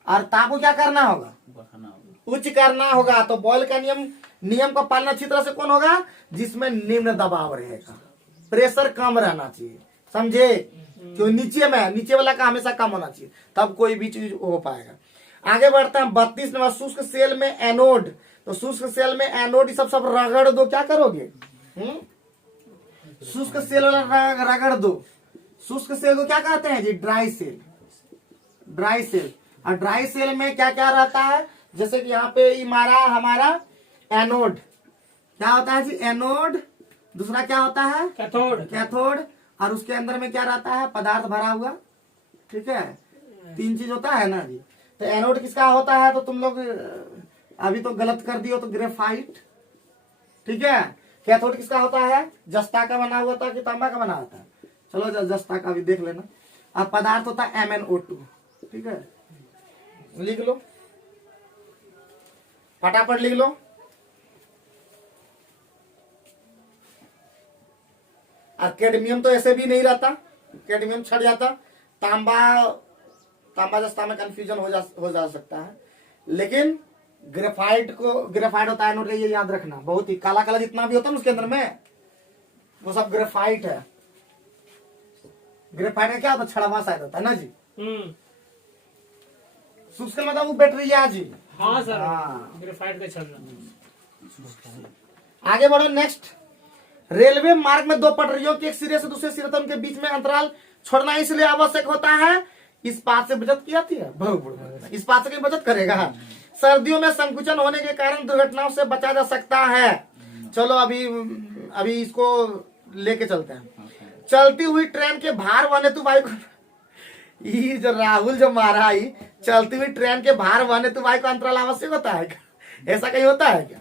और ताप को क्या करना होगा? बढ़ाना होगा। उच्च करना होगा। तो बॉयल का नियम का पालन अच्छी तरह से कौन होगा? जिसमें निम्न दबाव रहेगा, प्रेशर कम रहना चाहिए, समझे? क्यों नीचे वाला का हमेशा कम होना चाहिए, तब कोई भी चीज हो पाएगा। आगे बढ़ते हैं 32 नंबर। शुष्क सेल में एनोड। तो शुष्क सेल में एनोड सब रगड़ दो, क्या करोगे? शुष्क सेल वाला रगड़ दो। शुष्क सेल को क्या कहते हैं जी? Dry cell. और ड्राई सेल में क्या क्या रहता है? जैसे कि यहाँ पे हमारा एनोड क्या होता है जी? एनोड। दूसरा क्या होता है? कैथोड। और उसके अंदर में क्या रहता है? पदार्थ भरा हुआ, ठीक है। 3 चीज होता है ना जी। तो एनोड किसका होता है? तो तुम लोग अभी तो गलत कर दियो, तो ग्रेफाइट, ठीक है। कैथोड किसका होता है? जस्ता का बना हुआ था कि तांबा का बना होता है? चलो जस्ता का भी देख लेना। और पदार्थ होता है MnO2, ठीक है। लिख लो, फटाफट लिख लो। और कैडमियम तो ऐसे भी नहीं रहता, कैडमियम छट जाता। तांबा जस्ता में कंफ्यूजन हो जा सकता है, लेकिन ग्रेफाइट होता है एनोड, ये याद रखना। बहुत ही काला काला जितना भी होता है उसके अंदर में, वो सब ग्रेफाइट है। ग्रेफाइट का क्या होता है? छड़वा शायद होता है ना जी। शुष्क मतलब वो बैटरी जी। हाँ सर, हाँ। ग्रेफाइट का छड़ना। आगे बढ़ो नेक्स्ट। रेलवे मार्ग में 2 पटरियों के एक सिरे से दूसरे सिरे तक उनके बीच में अंतराल छोड़ना इसलिए आवश्यक होता है, इस बात से बचत की जाती है। इस बात से बचत करेगा। सर्दियों में संकुचन होने के कारण दुर्घटनाओं से बचा जा सकता है। चलो अभी इसको लेके चलते हैं। चलती हुई ट्रेन के भार वहन हेतु वायु, ये जो राहुल जो मारा ही, चलती हुई ट्रेन के भार वहन हेतु वायु का अंतराल आवश्यक होता है क्या? ऐसा कहीं होता है क्या?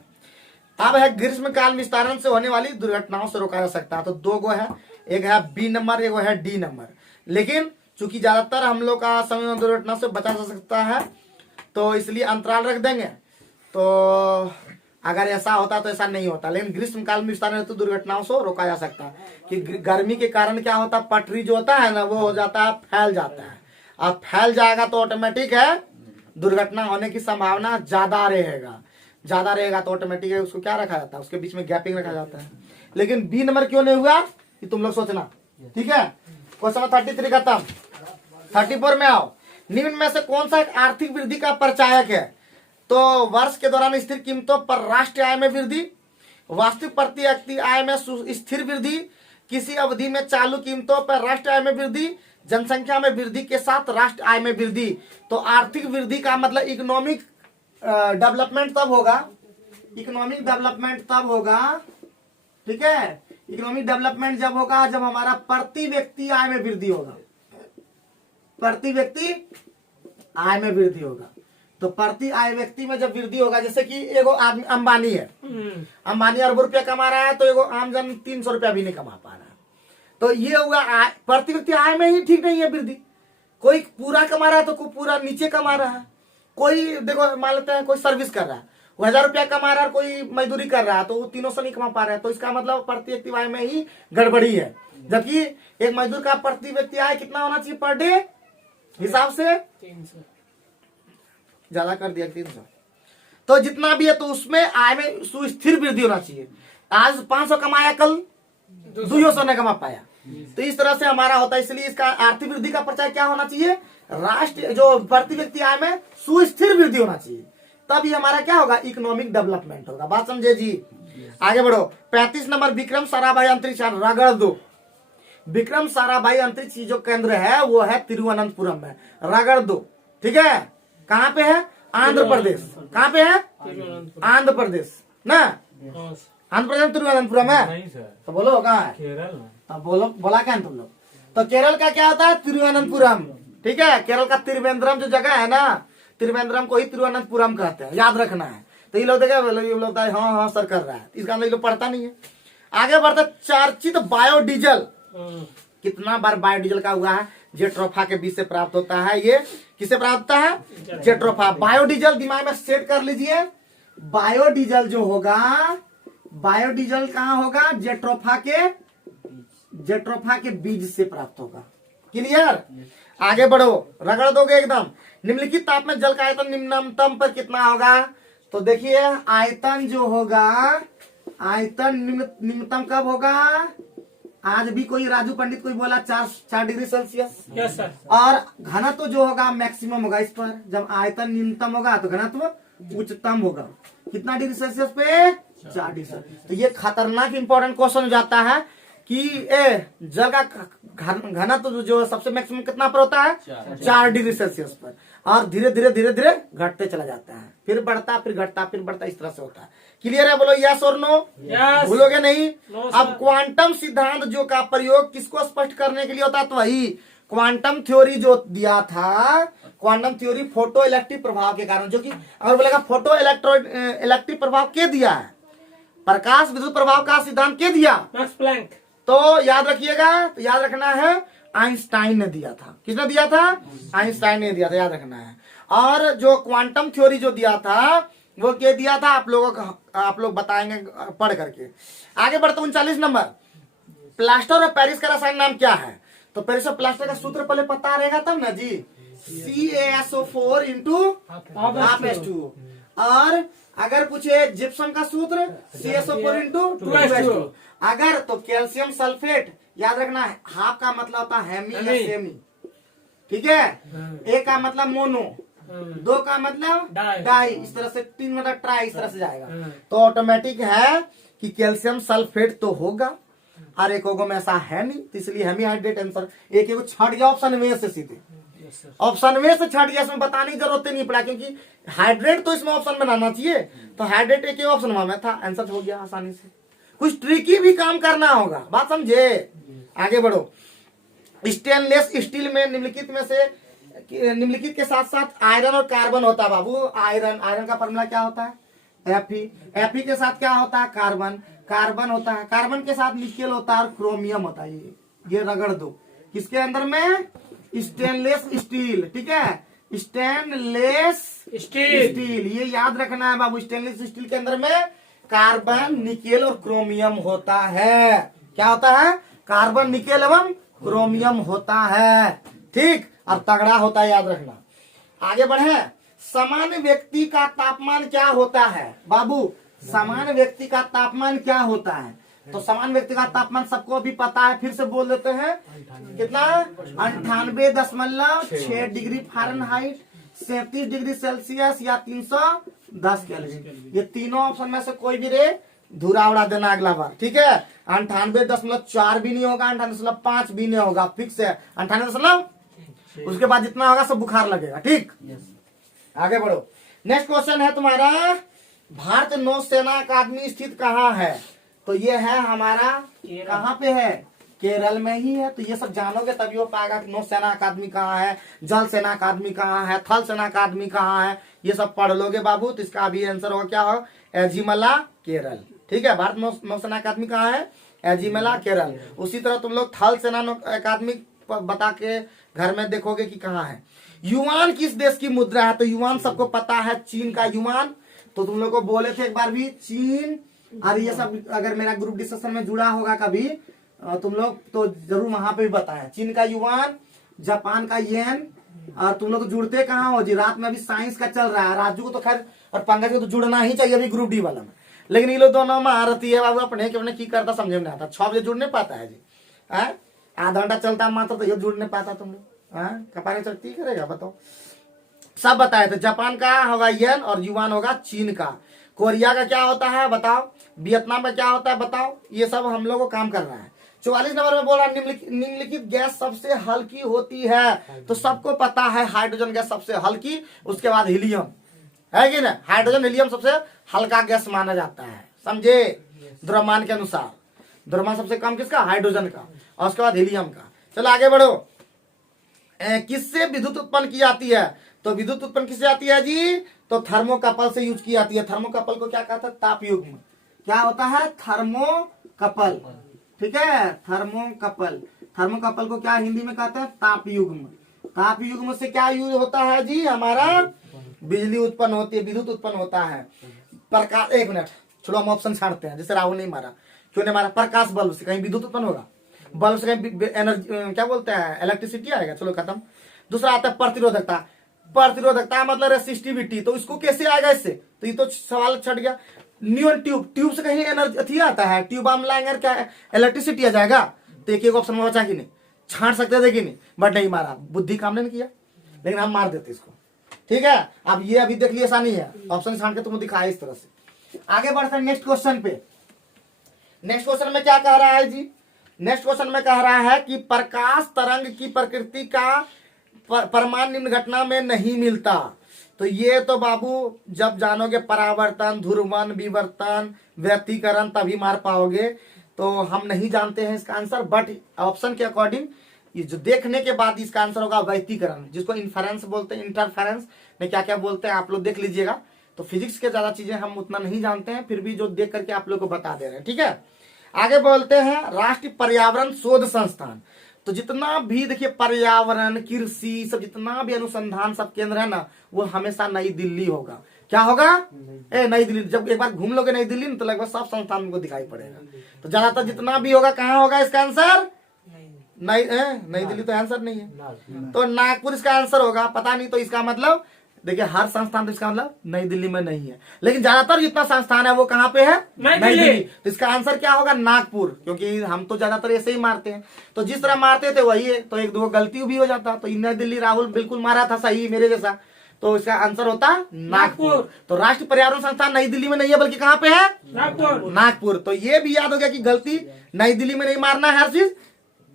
अब है ग्रीष्मकाल विस्तारण से होने वाली दुर्घटनाओं से रोका जा सकता है। तो 2 गो है, एक है B नंबर, एक है D नंबर। लेकिन चूंकि ज्यादातर हम लोग का समय दुर्घटना से बचा जा सकता है, तो इसलिए अंतराल रख देंगे। तो अगर ऐसा होता तो ऐसा नहीं होता, लेकिन ग्रीष्मकाल में विस्तारण हेतु दुर्घटनाओं से रोका जा सकता है। कि गर्मी के कारण क्या होता है, पटरी जो होता है ना, वो हो जाता है, फैल जाता है। अब फैल जाएगा तो ऑटोमेटिक है दुर्घटना होने की संभावना ज्यादा रहेगा तो ऑटोमेटिक है उसको क्या रखा जाता है, उसके बीच में गैपिंग रखा जाता है। लेकिन B नंबर क्यों नहीं हुआ, कि तुम लोग सोचना, ठीक है। क्वेश्चन 33 खत्म। 34 में आओ। निम्न में से कौन सा एक आर्थिक वृद्धि का प्रचायक है? तो वर्ष के दौरान स्थिर कीमतों पर राष्ट्रीय आय में वृद्धि, वास्तविक प्रति व्यक्ति आय में स्थिर वृद्धि, किसी अवधि में चालू कीमतों पर राष्ट्रीय आय में वृद्धि, जनसंख्या में वृद्धि के साथ राष्ट्र आय में वृद्धि। तो आर्थिक वृद्धि का मतलब इकोनॉमिक डेवलपमेंट तब होगा, ठीक है। इकोनॉमिक डेवलपमेंट जब होगा जब हमारा प्रति व्यक्ति आय में वृद्धि होगा, प्रति व्यक्ति आय में वृद्धि होगा। तो प्रति आय व्यक्ति में जब वृद्धि होगा, जैसे कि एगो आदमी अंबानी है, अंबानी अरबों रुपया कमा रहा है, तो एगो आम जन 300 रुपया भी नहीं कमा पा रहा है। तो ये हुआ प्रति व्यक्ति आय में ही ठीक नहीं है वृद्धि। कोई पूरा कमा रहा है तो कोई पूरा नीचे कमा रहा है। कोई देखो मान लेते हैं कोई सर्विस कर रहा है, वो 1000 रुपया कमा रहा है, कोई मजदूरी कर रहा है, तो वो 300 नहीं कमा पा रहा है। तो इसका मतलब प्रति व्यक्ति आय में ही गड़बड़ी है। जबकि एक मजदूर का प्रति व्यक्ति आय कितना होना चाहिए पर डे हिसाब से, 300 ज्यादा कर दिया 300। तो जितना भी है तो उसमें आय में सुस्थिर वृद्धि होना चाहिए। आज 500 कमाया, कल 200 नहीं कमा पाया। तो इस तरह से हमारा होता है। इसलिए इसका आर्थिक वृद्धि का प्रचार क्या होना चाहिए, राष्ट्र जो प्रति व्यक्ति आय में सुस्थिर वृद्धि होना चाहिए, तब ये हमारा क्या होगा, इकोनॉमिक डेवलपमेंट होगा। बात समझे जी। आगे बढ़ो। 35 नंबर विक्रम साराभाई अंतरिक्ष यान, रगड़ दो। विक्रम साराभाई अंतरिक्ष जो केंद्र है वो है तिरुवनंतपुरम में, रगड़ दो। ठीक है, कहाँ पे है, आंध्र प्रदेश। कहाँ पे है, आंध्र प्रदेश ना, आंध्र प्रदेश तिरुवनंतपुरम है। नहीं सर, तो बोलो कहाँ है, केरल में। अब बोलो, बोला क्या तुम लोग। तो केरल का क्या होता है, तिरुवनंतपुरम। ठीक है, केरल का त्रिवेंद्रम जो जगह है ना, त्रिवेंद्रम को ही तिरुवनंतपुरम कहते हैं, याद रखना है। तो ये लोग देखे, ये लोग हाँ हाँ सर कर रहा है, इसका ये लोग पढ़ता नहीं है। आगे बढ़ते, चर्चित बायोडीजल। कितना बार बायोडीजल का हुआ है, जेट्रोफा के बीच से प्राप्त होता है। ये किससे प्राप्त होता है, जेट्रोफा। बायोडीजल दिमाग में सेट कर लीजिए। बायोडीजल जो होगा, बायोडीजल कहाँ होगा, जेट्रोफा के बीज से प्राप्त होगा। क्लियर। आगे बढ़ो, रगड़ दोगे एकदम। निम्नलिखित तापमान जल का आयतन निम्नतम पर कितना होगा। तो देखिए आयतन जो होगा, आयतन निम्नतम कब होगा, आज भी कोई राजू पंडित कोई बोला 4 डिग्री सेल्सियस। Yes sir. और घनत्व जो होगा मैक्सिमम होगा इस पर। जब आयतन न्यूनतम होगा तो घनत्व उच्चतम होगा। कितना डिग्री सेल्सियस पे, 4 डिग्री सेल्सियस। तो ये खतरनाक इंपॉर्टेंट क्वेश्चन हो जाता है कि जल का घनत्व जो सबसे मैक्सिमम कितना पर होता है, 4 डिग्री सेल्सियस पर। और धीरे धीरे धीरे धीरे घटते चला जाता है, फिर बढ़ता, फिर घटता, फिर बढ़ता, इस तरह से होता है। क्लियर है, बोलो यस और नो। यस। भूलोगे नहीं। नो अब सर। क्वांटम सिद्धांत जो का प्रयोग किसको स्पष्ट करने के लिए होता है, तो वही क्वांटम थ्योरी जो दिया था, क्वांटम थ्योरी फोटो इलेक्ट्रिक प्रभाव के कारण। जो कि अगर बोलेगा फोटो इलेक्ट्रिक प्रभाव के दिया है, प्रकाश विद्युत प्रभाव का सिद्धांत के दिया, मैक्स प्लैंक। तो याद रखिएगा। तो याद रखना है आइंस्टाइन ने दिया था। किसने दिया था, आइंस्टाइन ने दिया था, याद रखना है। और जो क्वांटम थ्योरी जो दिया था वो क्या दिया था, आप लोग बताएंगे पढ़ करके। आगे बढ़ते 39 नंबर, प्लास्टर और पेरिस का रासायनिक नाम क्या है। तो पेरिस और प्लास्टर का सूत्र पहले पता रहेगा तब ना जी, CaSO4 इंटू हाफ H2। और अगर पूछे जिप्सम का सूत्र CaSO4 इंटू 2H2। अगर तो कैल्शियम सल्फेट याद रखना है, हाफ का मतलब होता है हेमी या सेमी। ठीक है, एक का मतलब मोनो, 2 का मतलब डाई, इस तरह से 3 मतलब ट्राई, इस तरह से जाएगा। तो ऑटोमेटिक है कि कैल्शियम सल्फेट तो होगा और एक में ऐसा है नहीं, तो इसलिए हेमी हाइड्रेट आंसर। एक छट गया ऑप्शन में से, सीधे ऑप्शन में से छट गया, इसमें बताने की जरूरत नहीं पड़ा, क्योंकि हाइड्रेट तो इसमें ऑप्शन में आना चाहिए। तो हाइड्रेट एक ऑप्शन में था, आंसर हो गया आसानी से। कुछ ट्रिकी भी काम करना होगा, बात समझे। आगे बढ़ो। स्टेनलेस स्टील में निम्नलिखित के साथ साथ आयरन और कार्बन होता है बाबू। आयरन का फॉर्मूला क्या होता है, Fe के साथ क्या होता है, कार्बन होता है। कार्बन के साथ निकेल होता है और क्रोमियम होता है। ये रगड़ दो। किसके अंदर में, स्टेनलेस स्टील। ठीक है, स्टेनलेस स्टील, ये याद रखना है बाबू। स्टेनलेस स्टील के अंदर में कार्बन, निकेल और क्रोमियम होता है। क्या होता है, कार्बन, निकेल एवं क्रोमियम होता है। ठीक, और तगड़ा होता है, याद रखना। आगे बढ़े। समान व्यक्ति का तापमान क्या होता है बाबू, समान व्यक्ति का तापमान क्या होता है। तो समान व्यक्ति का तापमान सबको भी पता है, फिर से बोल देते हैं। कितना, 98.6 डिग्री फ़ारेनहाइट, 37 डिग्री सेल्सियस या 310 केल्विन। ये तीनों ऑप्शन में से कोई भी रे धुरा उड़ा देना अगला बार। ठीक है, 98.4 भी नहीं होगा, 98.5 भी नहीं होगा, फिक्स है 98, उसके बाद जितना होगा सब बुखार लगेगा। ठीक, आगे बढ़ो। नेक्स्ट क्वेश्चन है तुम्हारा, भारतीय नौसेना अकादमी स्थित कहाँ है। तो ये है हमारा कहाँ पे है, केरल में ही है। तो ये सब जानोगे तभी वो पाएगा कि नौसेना अकादमी कहाँ है, जल सेना अकादमी कहाँ है, थल सेना अकादमी कहाँ है। ये सब पढ़ लोगे बाबू तो इसका अभी आंसर होगा क्या हो, एजिमला केरल। ठीक है, भारत नौसेना अकादमी कहाँ है, एजिमला केरल। उसी तरह तुम लोग थल सेना अकादमी बता के घर में देखोगे कि कहाँ है। युआन किस देश की मुद्रा है, तो युआन सबको पता है, चीन का युआन। तो तुम लोग को बोले थे एक बार भी चीन, और ये सब अगर मेरा ग्रुप डिस्कशन में जुड़ा होगा कभी तुम लोग तो जरूर वहां पे भी बताएं। चीन का युआन, जापान का येन। और तुम लोग जुड़ते कहाँ हो जी, रात में अभी साइंस का चल रहा है, राजू को तो खैर और पंकज को तो जुड़ना ही चाहिए अभी ग्रुप डी वाला में, लेकिन ये लोग दोनों महारथी है बाबू, अपने के अपने की करता समझ में नहीं आता। 6 बजे जुड़ नहीं पाता है जी, आधा घंटा चलता मात्र तो ये जुड़ नहीं पाता तुम लोग, कपारे चढ़ती करेगा बताओ। सब बताए थे, जापान का होगा येन और युआन होगा चीन का। कोरिया का क्या होता है बताओ, वियतनाम का क्या होता है बताओ। ये सब हम लोग को काम करना है। 44 नंबर में बोला निम्नलिखित गैस सबसे हल्की होती है, तो सबको पता है हाइड्रोजन गैस सबसे हल्की, उसके बाद हीलियम है कि ना। हाइड्रोजन हीलियम सबसे हल्का गैस माना जाता है, समझे, द्रव्यमान के अनुसार। द्रव्यमान सबसे कम किसका, हाइड्रोजन का, और उसके बाद हीलियम का। चलो आगे बढ़ो। किससे विद्युत उत्पन्न की जाती है, तो विद्युत उत्पन्न किससे आती है जी, तो थर्मोकपल से यूज की जाती है। थर्मोकपल को क्या कहता है, तापयुग्म। क्या होता है, थर्मोकपल। ठीक है, थर्मोकपल। थर्मोकपल को क्या हिंदी में कहते हैं, तापयुग्म। तापयुग्म से क्या यूज होता है जी, हमारा बिजली उत्पन्न होती है, विद्युत उत्पन्न होता है। प्रकाश, एक मिनट चलो हम ऑप्शन छाड़ते हैं, जैसे राहुल नहीं मारा, क्यों नहीं मारा। प्रकाश बल्ब से कहीं विद्युत उत्पन्न होगा, बल्ब से कहीं एनर्जी क्या बोलते हैं, इलेक्ट्रिसिटी आएगा। चलो खत्म। दूसरा आता है प्रतिरोधकता। प्रतिरोधकता मतलब रेसिस्टिविटी, तो इसको कैसे आएगा इससे, तो ये तो सवाल छट गया। न्यून ट्यूब, ट्यूब से कहीं एनर्जी आता है, ट्यूब हम लाएंगे क्या इलेक्ट्रिसिटी आ जाएगा। तो एक ऑप्शन में बचा कि नहीं, छाट सकते थे कि नहीं, बट नहीं मारा, बुद्धि काम नहीं किया, लेकिन हम मार देते इसको। ठीक है, अब ये अभी देख लिया, ऐसा नहीं है, ऑप्शन छाट के तुमको दिखाया इस तरह से। आगे बढ़ते हैं नेक्स्ट क्वेश्चन पे। नेक्स्ट क्वेश्चन में क्या कह रहा है जी, नेक्स्ट क्वेश्चन में कह रहा है कि प्रकाश तरंग की प्रकृति का परमाणु निम्न घटना में नहीं मिलता। तो ये तो बाबू जब जानोगे परावर्तन, ध्रुवन, विवर्तन, व्यतिकरण, तभी मार पाओगे। तो हम नहीं जानते हैं इसका आंसर, बट ऑप्शन के अकॉर्डिंग ये जो देखने के बाद इसका आंसर होगा व्यतिकरण, जिसको इन्फरेंस बोलते हैं, इंटरफेरेंस में क्या क्या बोलते हैं आप लोग देख लीजिएगा। तो फिजिक्स के ज्यादा चीजें हम उतना नहीं जानते हैं, फिर भी जो देख करके आप लोग को बता दे रहे हैं। ठीक है, आगे बोलते हैं राष्ट्रीय पर्यावरण शोध संस्थान। तो जितना भी देखिए पर्यावरण, कृषि, सब जितना भी अनुसंधान सब केंद्र है ना, वो हमेशा नई दिल्ली होगा। क्या होगा, नई दिल्ली। जब एक बार घूम लोगे नई दिल्ली तो लगभग सब संस्थान को दिखाई पड़ेगा। तो ज्यादातर जितना भी होगा कहाँ होगा इसका आंसर, नई दिल्ली तो आंसर नहीं है, तो नागपुर इसका आंसर होगा। पता नहीं, तो इसका मतलब देखिए हर संस्थान, तो इसका मतलब नई दिल्ली में नहीं है, लेकिन ज्यादातर जितना संस्थान है वो कहाँ पे है, नई दिल्ली। तो इसका आंसर क्या होगा, नागपुर, क्योंकि हम तो ज्यादातर ऐसे ही मारते हैं। तो जिस तरह मारते थे वही है, तो एक दो गलती भी हो जाता। तो नई दिल्ली राहुल बिल्कुल मारा था सही मेरे जैसा, तो इसका आंसर होता नागपुर। तो राष्ट्रीय पर्यावरण संस्थान नई दिल्ली में नहीं है, बल्कि कहाँ पे है, नागपुर। तो ये भी याद हो गया कि गलती नई दिल्ली में नहीं मारना है हर चीज।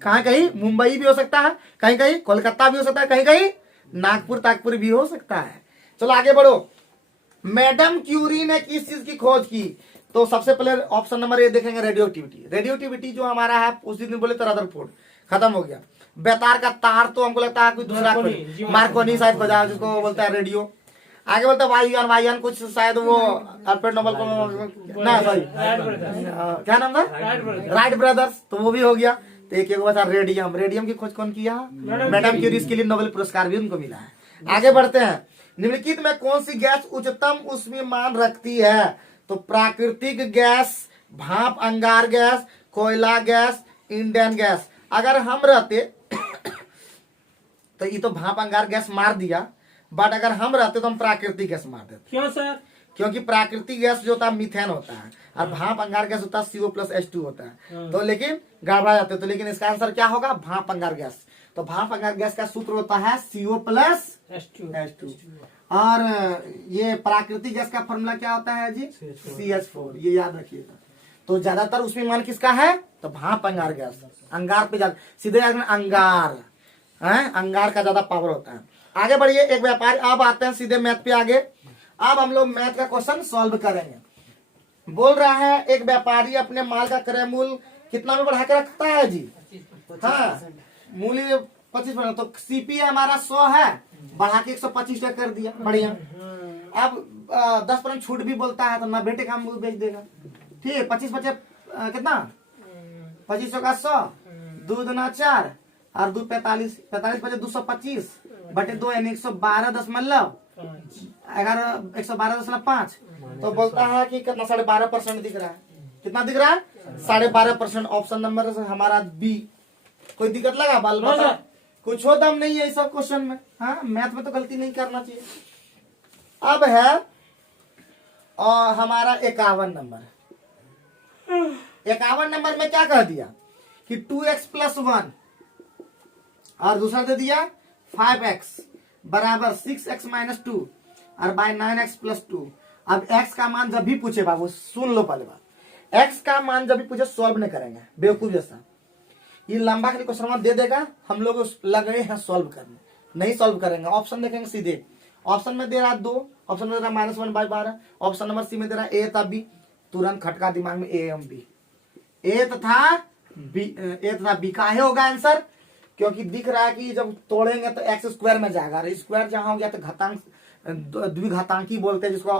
कहीं कहीं मुंबई भी हो सकता है, कहीं कहीं कोलकाता भी हो सकता है, कहीं कहीं नागपुर भी हो सकता है। चलो आगे बढ़ो। मैडम क्यूरी ने किस चीज की खोज की, तो सबसे पहले ऑप्शन नंबर ए देखेंगे, रेडियो एक्टिविटी। रेडियो एक्टिविटी जो हमारा है उस दिन बोले तो रदरफोर्ड, खत्म हो गया। बेतार का तार तो हमको लगता है कोई दूसरा मार्कोनी शायद खोजा, जिसको बोलता है रेडियो। आगे बोलते वायुयान, वायुयान कुछ शायद वो अल्फ्रेड नोबेल को ना, सॉरी क्या नाम था, राइट ब्रदर्स, तो वो भी हो गया। तो एक बता रेडियम, रेडियम की खोज कौन किया, मैडम क्यूरी, इसके लिए नोबेल पुरस्कार भी उनको मिला है। आगे बढ़ते हैं। निम्नलिखित में कौन सी गैस उच्चतम ऊष्मीयमान रखती है, तो प्राकृतिक गैस, भाप अंगार गैस, कोयला गैस, इंडियन गैस। अगर हम रहते तो ये तो भाप अंगार गैस मार दिया, बट अगर हम रहते तो हम प्राकृतिक गैस मार देते। क्यों सर, क्योंकि प्राकृतिक गैस जो होता है मीथेन होता है, और भाप अंगार गैस होता है CO+H2 होता है। तो लेकिन गड़बड़ा जाते, तो लेकिन इसका आंसर क्या होगा, भाप अंगार गैस। तो भाप अंगार गैस का सूत्र होता है CO+H2। और ये प्राकृतिक गैस का फॉर्मूला क्या होता है जी, CH4, ये याद रखिएगा। तो ज्यादातर उसमें मान किसका है, तो भाप अंगार गैस, अंगार पे ज्यादा सीधे अंगार है, अंगार का ज्यादा पावर होता है। आगे बढ़िए, एक व्यापारी। अब आते हैं सीधे मैथ पे आगे। अब हम लोग मैथ का क्वेश्चन सॉल्व करेंगे। बोल रहा है एक व्यापारी अपने माल का क्रय मूल्य कितना में बढ़ा के रखता है जी? हाँ, मूल्य 25%। तो सीपी हमारा 100 है, बढ़ा के 125 का कर दिया, बढ़िया। अब 10% छूट भी बोलता है तो 90 टका में बेच देगा। ठीक है, 25 बचे कितना? 25 का 100, दूध ना 4 और दूध 45, 45 बचे 225 बटे 2 यानी 112.5। तो बोलता है कि कितना 12.5% दिख रहा है। कितना दिख रहा है? 12.5%। ऑप्शन नंबर हमारा बी। कोई दिक्कत लगा बाल बता? कुछ हो दम नहीं है इस सब क्वेश्चन में। हाँ, मैथ में तो गलती नहीं करना चाहिए। अब है और हमारा 51 नंबर। 51 नंबर में क्या कह दिया कि 2x + 1 और दूसरा दे दिया 5x बराबर 6x - 2 और बाय 9x + 2। अब x का मान जब भी पूछे बाबू, सुन लो पहले बात, x का मान जब भी पूछे सॉल्व नहीं करेंगे बेवकूफ जैसा। ये लंबा खाली क्वेश्चन दे देगा, हम लोग लगे हैं सॉल्व करने, नहीं सॉल्व करेंगे। ऑप्शन देखेंगे सीधे। ऑप्शन में दे रहा 2, ऑप्शन में दे रहा -1/12, ऑप्शन नंबर सी में दे रहा a तथा b। तुरंत खटका दिमाग में a एवं b, a तथा b काहे होगा आंसर? क्योंकि दिख रहा है कि जब तोड़ेंगे तो x² में जाएगा, और स्क्वायर जहां हो गया तो घातांक द्विघातांकी बोलते हैं, जिसको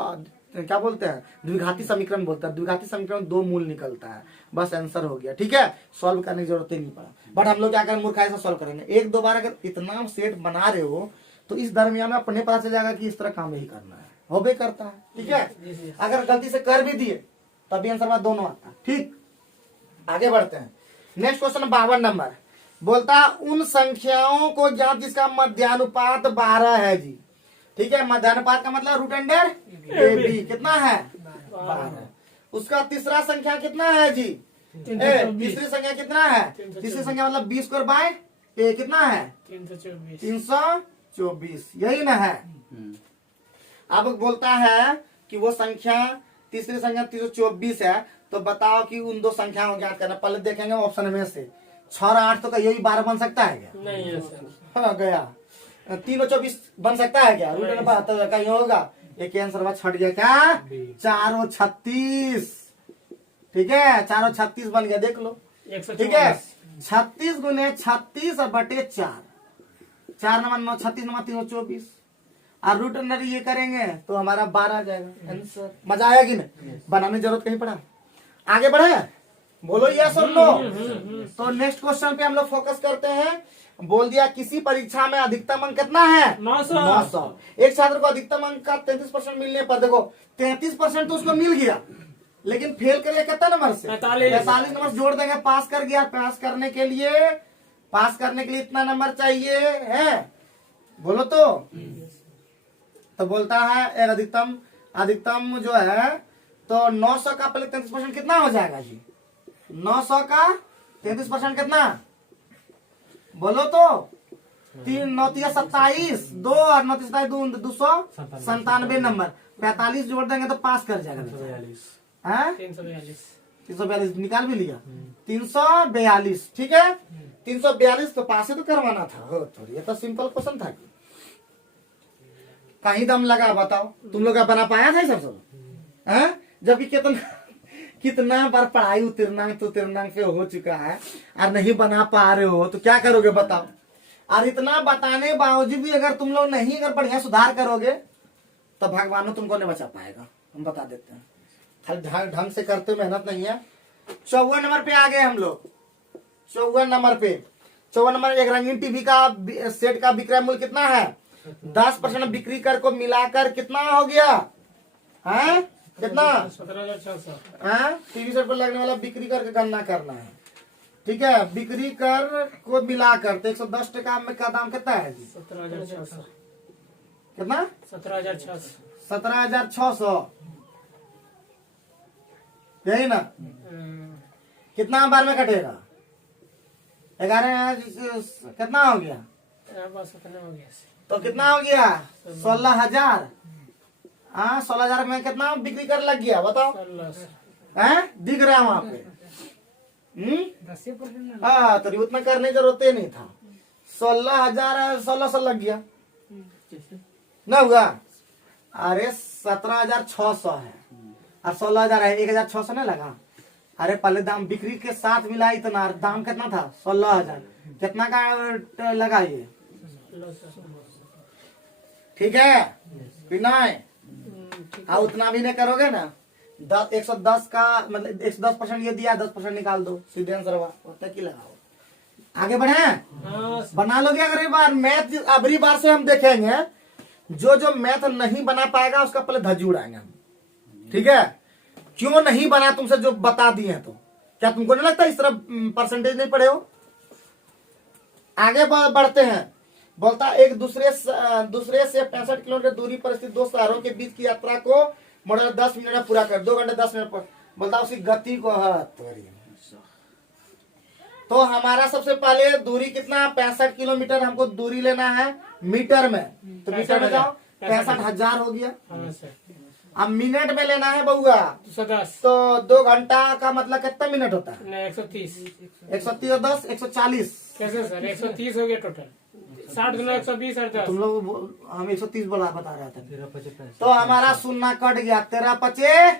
क्या बोलते हैं? द्विघाती समीकरण बोलते हैं। द्विघाती समीकरण में 2 मूल निकलता है, बस आंसर हो गया। ठीक है, सॉल्व करने की जरूरत ही नहीं पड़ा। बट हम लोग क्या करेंगे, मूर्खाई से सॉल्व करेंगे। 1-2 बार अगर इतना सेट बना रहे हो तो इस दरमियान में अपने पता चल जाएगा कि इस तरह काम नहीं करना है, हो भी करता है। ठीक है, अगर गलती से कर भी दिए तभी आंसर में दोनों आता है। ठीक, आगे बढ़ते हैं। नेक्स्ट क्वेश्चन 52 नंबर बोलता है उन संख्याओं को ज्ञात जिसका मध्यानुपात 12 है जी। ठीक है, मध्यानुपात का मतलब रूट अंडर AB कितना है? 12। उसका तीसरा संख्या कितना है जी? तीसरी संख्या कितना है? तीसरी संख्या मतलब 20² कितना है? 324, यही ना है। अब बोलता है कि वो संख्या, तीसरी संख्या 324 है, तो बताओ कि उन दो संख्याओं को ज्ञात करना। पहले देखेंगे ऑप्शन में से 6 और 8 तो यही 12 बन सकता है क्या? नहीं है सर। हाँ, गया। 3 और 24 बन सकता है क्या? रूट में 72 कहीं होगा। एक आंसर में छट गया क्या? 4 और 36। ठीक है, 4 और 36 बन गया, देख लो। ठीक है, 36 गुने 36 और बटे 4, 4 नंबर 9, 36 नंबर 324 और रूट अंडर ये करेंगे तो हमारा 12 आ जाएगा आंसर। मजा आया कि नहीं? बनाने की जरूरत कहीं पड़ा? आगे बढ़े, बोलो यस और नो। तो नेक्स्ट क्वेश्चन पे हम लोग फोकस करते हैं। बोल दिया किसी परीक्षा में अधिकतम अंक कितना है? 900। एक छात्र को अधिकतम अंक का 33% मिलने पर, देखो 33% तो उसको मिल गया, लेकिन फेल कर गया कितना नंबर से? 45 नंबर जोड़ देंगे, पास कर गया। पास करने के लिए इतना नंबर चाहिए है, बोलो तो बोलता है एक अधिकतम जो है, तो 900 का पहले 33% कितना हो जाएगा जी? 900 का 33% कितना? बोलो तो। 3 9 27, 2 और 9 27 297 नंबर। 45 जोड़ देंगे तो पास कर जाएगा। 342 निकाल भी लिया। 342 ठीक है, 342 तो पास ही तो करवाना था। हो थोड़ी, ये तो सिंपल क्वेश्चन था। कहीं दम लगा बताओ, तुम लोग बना पाया था सब? जबकि कितना बार पढ़ाई उत्तीर्ण पे हो चुका है और नहीं बना पा रहे हो तो क्या करोगे बताओ? और इतना बताने बावजूद भी अगर तुम लोग नहीं अगर बढ़िया सुधार करोगे तो भगवान तुमको नहीं बचा पाएगा, हम बता देते हैं। खाली ढंग से करते मेहनत नहीं है। 54 नंबर पे आ गए हम लोग। 54 नंबर एक रंगीन टीवी का सेट का विक्रय मूल्य कितना है? 10% बिक्री कर को मिलाकर कितना हो गया है? कितना? 17,600। टीवी सेट पर लगने वाला बिक्री कर के गणना करना है। ठीक है, बिक्री कर को मिलाकर तो 110 टका में का दाम कितना है जी? 17,600। कितना? 17,600। 17,600, यही ना? कितना बार में कटेगा? 11 कितना हो गया? बस उतना हो गया। तो कितना हो गया? 16,000। 16,000 में कितना बिक्री कर लग गया बताओ? 1600। दिख रहा है वहां पे। हाँ, तो उतना करने की जरूरत ही नहीं था। 16,000 1600 लग गया ना हुआ? अरे 17,600 है। और 16,000 है, 1,600 नहीं लगा। अरे पहले दाम बिक्री के साथ मिला इतना, दाम कितना था 16,000, कितना का लगा ये, ठीक है कि नहीं? और उतना भी नहीं करोगे ना, 110 का मतलब 110% ये दिया, 10% निकाल दो, सीधे आंसर हुआ, उतना की लगाओ। आगे बढ़े, हाँ सर। बना लोगे अगली बार मैथ। अगली बार से हम देखेंगे जो जो मैथ नहीं बना पाएगा उसका पहले धज्जी उड़ाएंगे हम, ठीक है? क्यों नहीं बना तुमसे जो बता दिए हैं, तो क्या तुमको नहीं लगता इस तरह परसेंटेज नहीं पढ़े हो? आगे बढ़ते हैं। बोलता एक दूसरे से 65 किलोमीटर दूरी पर स्थित दो शहरों के बीच की यात्रा को मॉडल 10 मिनट में पूरा कर, 2 घंटे 10 मिनट पर। बोलता उसकी गति को तो हमारा सबसे पहले दूरी कितना, 65 किलोमीटर हमको दूरी लेना है मीटर में, तो मीटर में जाओ, 65,000 हो गया। हाँ सर। अब मिनट में लेना है बउआ, 210 तो 2 घंटा का मतलब कितना मिनट होता है? नहीं 130। 130 और 10 140। कैसे सर? 130 हो गया टोटल, 60 गुना 120 और 10। तुम लोग हम 130 बता रहे थे, 13 तो हमारा शून्य कट गया। 13×5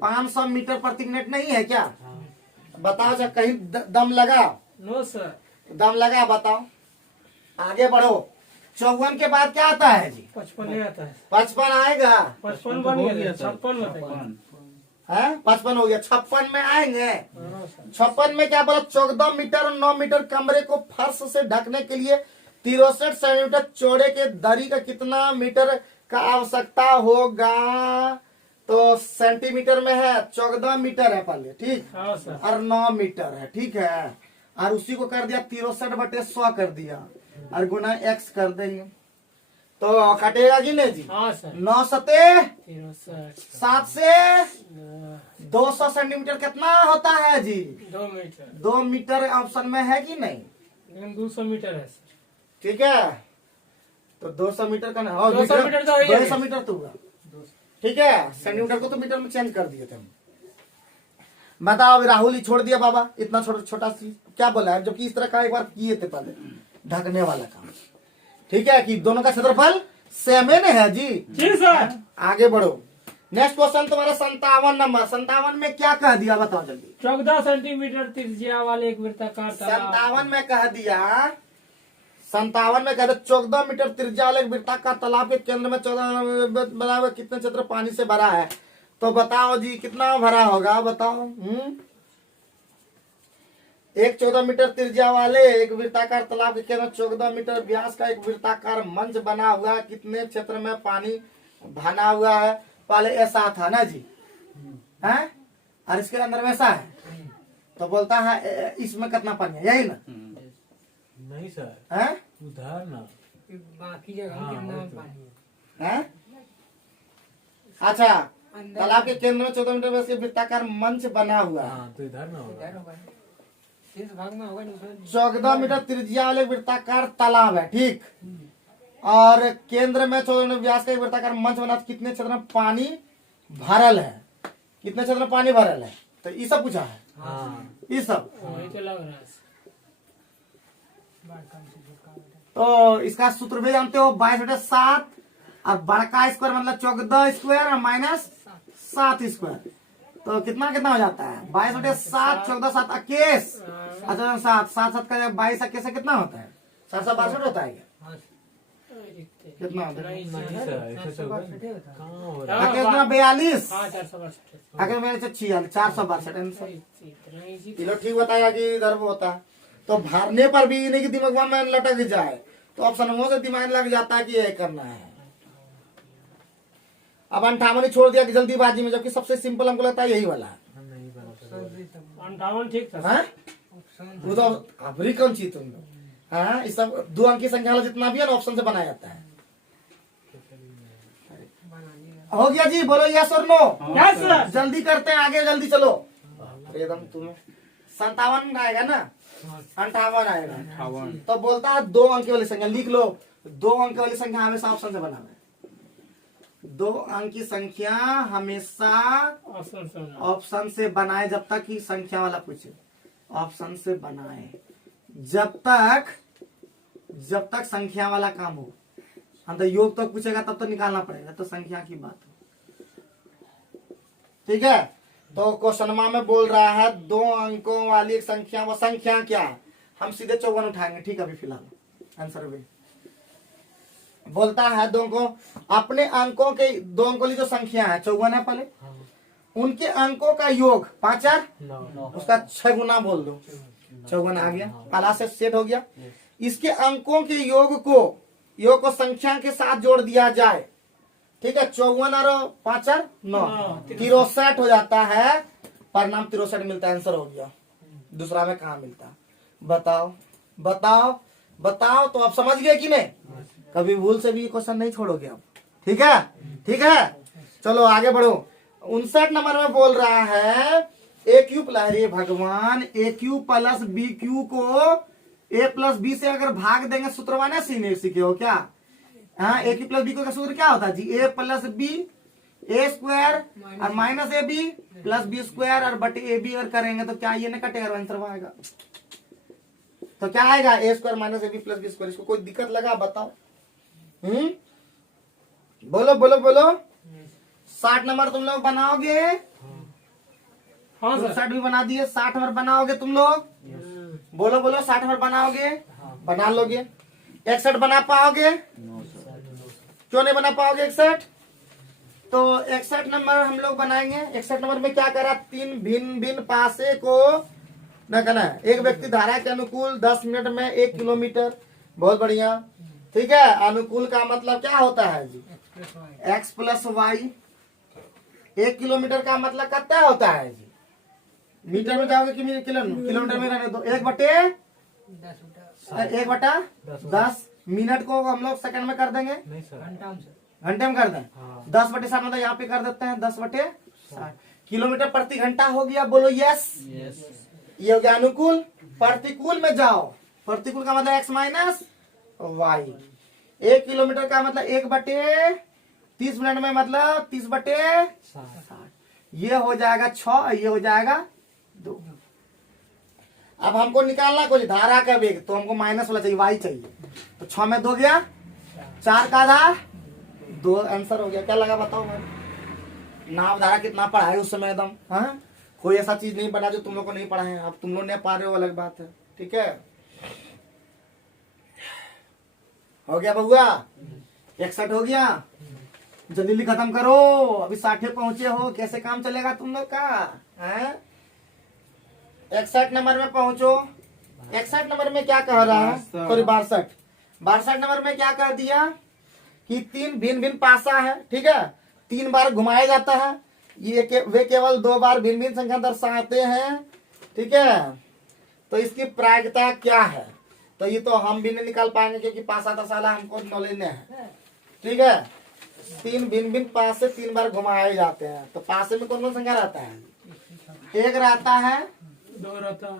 500 मीटर प्रति मिनट नहीं है क्या? बताओ जब कहीं दम लगा, नो सर। दम लगा, बताओ। आगे बढ़ो। 54 के बाद क्या आता है जी? 55 नहीं आता है। 55 आएगा, 55 बन गया, 56 बताइए। है 55 हो गया, 56 में आएंगे। हाँ सर। 56 में क्या बोला? 14 मीटर और 9 मीटर कमरे को फर्श से ढकने के लिए 63 सेंटीमीटर चौड़े के दरी का कितना मीटर का आवश्यकता होगा? तो सेंटीमीटर में है, 14 मीटर है पहले, ठीक, हाँ सर। और 9 मीटर है, ठीक है। और उसी को कर दिया 63/100 कर दिया, और गुना x कर देंगे, तो कटेगा कि नहीं जी? हाँ सर। 9 सते 63 7 से 200 सेंटीमीटर कितना होता है जी? 2 मीटर। 2 मीटर ऑप्शन में है कि नहीं? लेकिन 200 मीटर है सर। ठीक है, तो 200 मीटर का ना, और 200 मीटर तो है ही। 200 मीटर तो हुआ, ठीक है। सेंटीमीटर को तो मीटर में चेंज कर दिए थे हम। बताओ अभी राहुल ही छोड़ दिया बाबा, इतना छोटा चीज क्या बोला है, जबकि इस तरह का एक बार किए थे पहले, ढकने वाला काम, ठीक है, कि दोनों का क्षेत्रफल सेम है जी। जी सर। आगे बढ़ो। नेक्स्ट क्वेश्चन तुम्हारा 57 नंबर। 57 में क्या कह दिया बताओ जल्दी। 14 सेंटीमीटर त्रिज्या वाले एक वृत्ताकार तालाब। 57 में कह दिया, 57 में कह दिया 14 मीटर त्रिज्या वाले एक वृत्ताकार तालाब के केंद्र में 14 बराबर कितने क्षेत्र पानी से भरा है? तो बताओ जी कितना भरा होगा, बताओ। एक 14 मीटर त्रिज्या वाले एक वृत्ताकार तालाब के केंद्र में 14 मीटर व्यास का एक वृत्ताकार मंच बना हुआ है, कितने क्षेत्र में पानी भरा हुआ है? पहले ऐसा था ना जी, है, और इसके अंदर वैसा है, तो बोलता है इसमें कितना पानी है, यही ना? नहीं सर, है, उधार ना। बाकी जगह हाँ, कितना वही तो। पानी है? है? अच्छा, तालाब के केंद्र में 14 मीटर व्यास के वृत्ताकार मंच बना हुआ है, हाँ तो इधर ना होगा। इधर होगा। इस भाग में होगा नहीं। 14 मीटर त्रिज्या वाले वृत्ताकार तालाब है, ठीक, और केंद्र में 14 मीटर व्यास का एक वृत्ताकार मंच बना, कितने क्षेत्र में पानी भरल है? कितने क्षेत्र में पानी भरल है? तो ये सब पूछा है, हाँ ये सब। वही तो लग रहा है। तो इसका सूत्र भी जानते हो, 22/7, और बड़का स्क्वायर मतलब 14 स्क्वायर और माइनस 7 स्क्वायर, तो कितना कितना हो जाता है? 22/7, 14/7 21, अच्छा 7 का 22 21 से कितना होता है? 762 होता है क्या? कितना होता है? नहीं सर, ऐसे तो कहाँ हो रहा है? आगे कितना 42, हाँ 462। आगे मेरे से 462 आंसर। इतना इजी। किलो ठीक बताया कि इधर वो होता है, तो भरने पर भी नहीं कि दिमाग में लटक जाए, तो ऑप्शन वो से दिमाग लग जाता है कि यह करना है। अब 58 ही छोड़ दिया कि जल्दीबाजी में, जबकि सबसे सिंपल हमको लगता है यही वाला है। हम नहीं बना सकते। 58 ठीक था। हाँ? वो तो अबरी कौन चीज तुम लोग, हाँ, इस सब 2 अंक की संख्या वाला जितना भी है ना ऑप्शन से बनाया जाता है। हो गया जी, बोलो यस और नो। Yes sir. जल्दी करते हैं, आगे जल्दी चलो। एकदम तुम्हें 57 आएगा ना, 58 आएगा, 58 तो बोलता है 2 अंक वाली संख्या लिख लो। 2 अंक वाली संख्या हमेशा ऑप्शन से बनाना है। 2 अंक की संख्या हमेशा ऑप्शन से होना। ऑप्शन से बनाए, जब तक कि संख्या वाला पूछे ऑप्शन से बनाए, जब तक संख्या वाला काम हो। हम तो योग तक पूछेगा तब तो निकालना पड़ेगा, तो संख्या की बात हो। ठीक है। तो क्वेश्चन में बोल रहा है 2 अंकों वाली एक संख्या, वो संख्या क्या है? हम सीधे 54 उठाएंगे, ठीक है। अभी फिलहाल आंसर भी बोलता है 2 अंकों, अपने अंकों के 2 अंकों वाली जो संख्या है 54 है पहले, उनके अंकों का योग 5 4 9 उसका 6 गुना बोल दो, 54 आ गया, पहला से सेट हो गया। इसके अंकों के योग को संख्या के साथ जोड़ दिया जाए, ठीक है। 54 और 5 4 9 63 हो जाता है, परिणाम 63 मिलता है, आंसर हो गया। दूसरा में कहा मिलता है? बताओ बताओ बताओ। तो आप समझ गए कि नहीं? कभी भूल से भी क्वेश्चन नहीं छोड़ोगे आप, ठीक है, ठीक है। चलो आगे बढ़ो। 59 नंबर में बोल रहा है ए क्यू प्लस, अरे भगवान, ए क्यू प्लस बी क्यू को ए प्लस बी से अगर भाग देंगे सूत्रवाना सीखे हो क्या? हाँ, ए क्यू प्लस बी का सूत्र क्या होता है जी? A plus b a square और minus A B plus B square और बटे ए बी अगर करेंगे तो क्या ये नहीं कटेगा, आंसर आएगा। तो क्या आएगा? A square minus A B plus B square. इसको कोई दिक्कत लगा बताओ? बोलो बोलो बोलो। 60 नंबर तुम लोग बनाओगे? हाँ सर। 60 भी बना दिए। 60 नंबर बनाओगे तुम लोग? बोलो बोलो, 60 नंबर बनाओगे? बना लोगे। 61 बना पाओगे? क्यों नहीं बना पाओगे 61? तो 61 नंबर हम लोग बनाएंगे। 61 नंबर में क्या करा? 3 भिन्न भिन्न पासे को न करना है। एक व्यक्ति धारा के अनुकूल 10 मिनट में 1 किलोमीटर, बहुत बढ़िया, ठीक है। अनुकूल का मतलब क्या होता है जी? x plus y. 1 किलोमीटर का मतलब कितना होता है जी? मीटर में जाओगे कि किलोमीटर में रहने दो। 1/10 मिनट को हम लोग सेकंड में कर देंगे, नहीं सर, घंटे में कर दें। हाँ। 10/7 मतलब यहाँ पे कर देते हैं 10/60 किलोमीटर प्रति घंटा हो गया। बोलो यस। ये हो गया अनुकूल। प्रतिकूल में जाओ, प्रतिकूल का मतलब x माइनस वाई। 1 किलोमीटर का मतलब 1/30 मिनट में मतलब 30/60। ये हो जाएगा 6, ये हो जाएगा 2। अब हमको निकालना कुछ धारा का वेग, तो हमको माइनस वाला चाहिए, वाई चाहिए। तो 6 में 2 गया, 4 का आधा 2, आंसर हो गया। क्या लगा बताओ? मैंने नाव धारा कितना पढ़ा है उस समय एकदम, हाँ? कोई ऐसा चीज नहीं बना जो तुम लोग को नहीं पढ़ा है। अब तुम लोग नहीं पा रहे हो, अलग बात है, ठीक है। हो गया बउआ? 61 हो गया। जल्दी जल्दी खत्म करो, अभी 60 पहुंचे हो, कैसे काम चलेगा तुम लोग का? 61 नंबर में पहुंचो। 61 नंबर में क्या कह रहा है? सॉरी 62 नंबर में क्या कह दिया कि 3 भिन्न भिन्न पासा है, ठीक है। 3 बार घुमाया जाता है। वे केवल 2 बार भिन्न भिन्न संख्या दर्शाते हैं, ठीक है। तो इसकी प्रायिकता क्या है? तो ये तो हम भी नहीं निकाल पाएंगे क्योंकि पासा दसाला हमको नॉलेज नहीं है, ठीक है। 3 भिन्न भिन्न पासे 3 बार घुमाए जाते हैं। तो पासे में कौन कौन संख्या रहता है? 1 रहता है, 2 रहता है,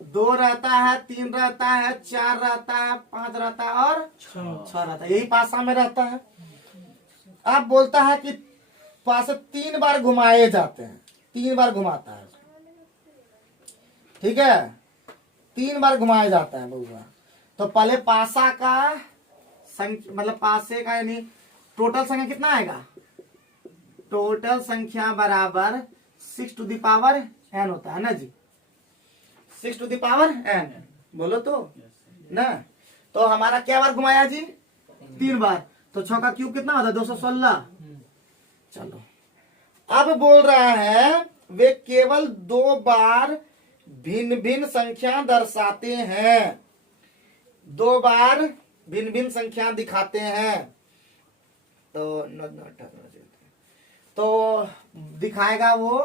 2 रहता है, 3 रहता है, 4 रहता है, 5 रहता है और 6 रहता है। यही पासा में रहता है। अब बोलता है कि पासे 3 बार घुमाए जाते हैं, 3 बार घुमाता है, ठीक है। 3 बार घुमाया जाता है बउआ। तो पहले पासा का संख्या मतलब पासे का यानी टोटल संख्या कितना आएगा? टोटल संख्या बराबर 6 टू द पावर n होता है ना जी। 6 टू द पावर n, बोलो तो ना। तो हमारा क्या बार घुमाया जी? 3 बार। तो 6 का क्यूब कितना होता है? 216। चलो अब बोल रहा है वे केवल 2 बार भिन्न भिन्न संख्या दर्शाते हैं, 2 बार भिन्न भिन्न संख्या दिखाते हैं। तो दिखाएगा वो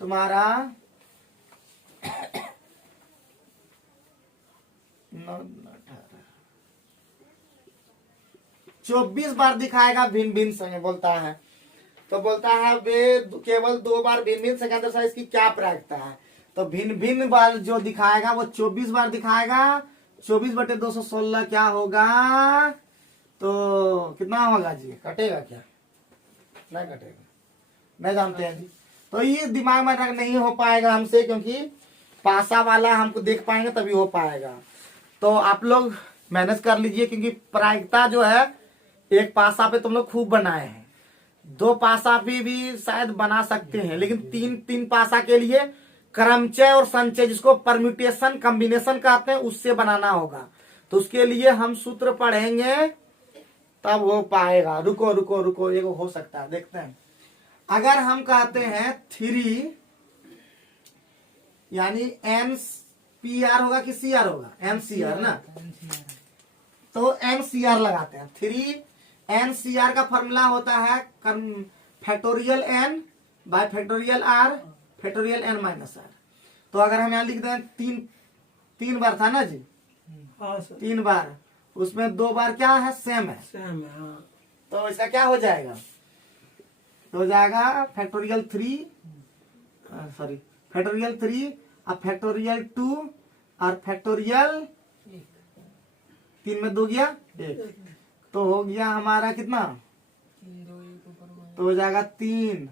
तुम्हारा 24 बार दिखाएगा भिन्न भिन्न संख्या, बोलता है। तो बोलता है वे केवल 2 बार भिन्न भिन्न संख्या दर्शाए, इसकी क्या प्रायिकता है? तो भिन्न भिन्न बार जो दिखाएगा वो 24 बार दिखाएगा। 24/216 क्या होगा? तो कितना होगा जी? कटेगा क्या? नहीं कटेगा, नहीं जानते हैं जी। तो ये दिमाग में नहीं हो पाएगा हमसे, क्योंकि पासा वाला हमको देख पाएंगे तभी हो पाएगा। तो आप लोग मैनेज कर लीजिए, क्योंकि प्रायिकता जो है एक पासा पे तुम लोग खूब बनाए हैं। दो पासा भी शायद बना सकते हैं, लेकिन तीन तीन पासा के लिए क्रमचय और संचय, जिसको परम्यूटेशन कॉम्बिनेशन कहते हैं, उससे बनाना होगा। तो उसके लिए हम सूत्र पढ़ेंगे तब हो पाएगा। रुको रुको रुको, ये हो सकता है, देखते हैं। अगर हम कहते हैं 3 यानी NCR होगा कि CR होगा? NCR ना, तो NCR लगाते हैं। 3 NCR का फॉर्मूला होता है factorial N bye factorial R factorial N minus R। तो अगर हम यहाँ लिख दें तीन बार था ना जी, हाँ सर, 3 बार, उसमें 2 बार क्या है? सेम है। सेम है, हाँ। तो इसका क्या हो जाएगा? तो हो जाएगा फैक्टोरियल 3 और फैक्टोरियल 2 और फैक्टोरियल 3 में 2 गया 1, तो हो गया हमारा कितना? तो हो जाएगा 3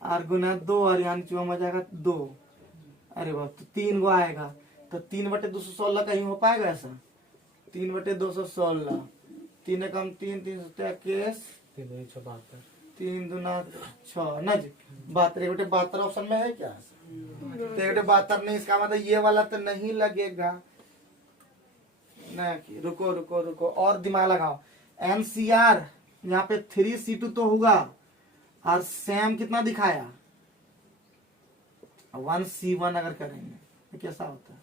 और गुना 2 और यहाँ नीचे हो जाएगा 2। अरे बाप, तो 3 गो आएगा, तो 3/216 कहीं हो पाएगा ऐसा? 3/216, 3 कम 3 3 21, 3 दूना 6 ना जी, 72 ऑप्शन में है क्या? 72 नहीं, इसका मतलब ये वाला तो नहीं लगेगा ना। रुको रुको रुको, और दिमाग लगाओ। NCR यहाँ पे 3C2 तो होगा, और सेम कितना दिखाया? 1C1 अगर करेंगे तो कैसा होता है?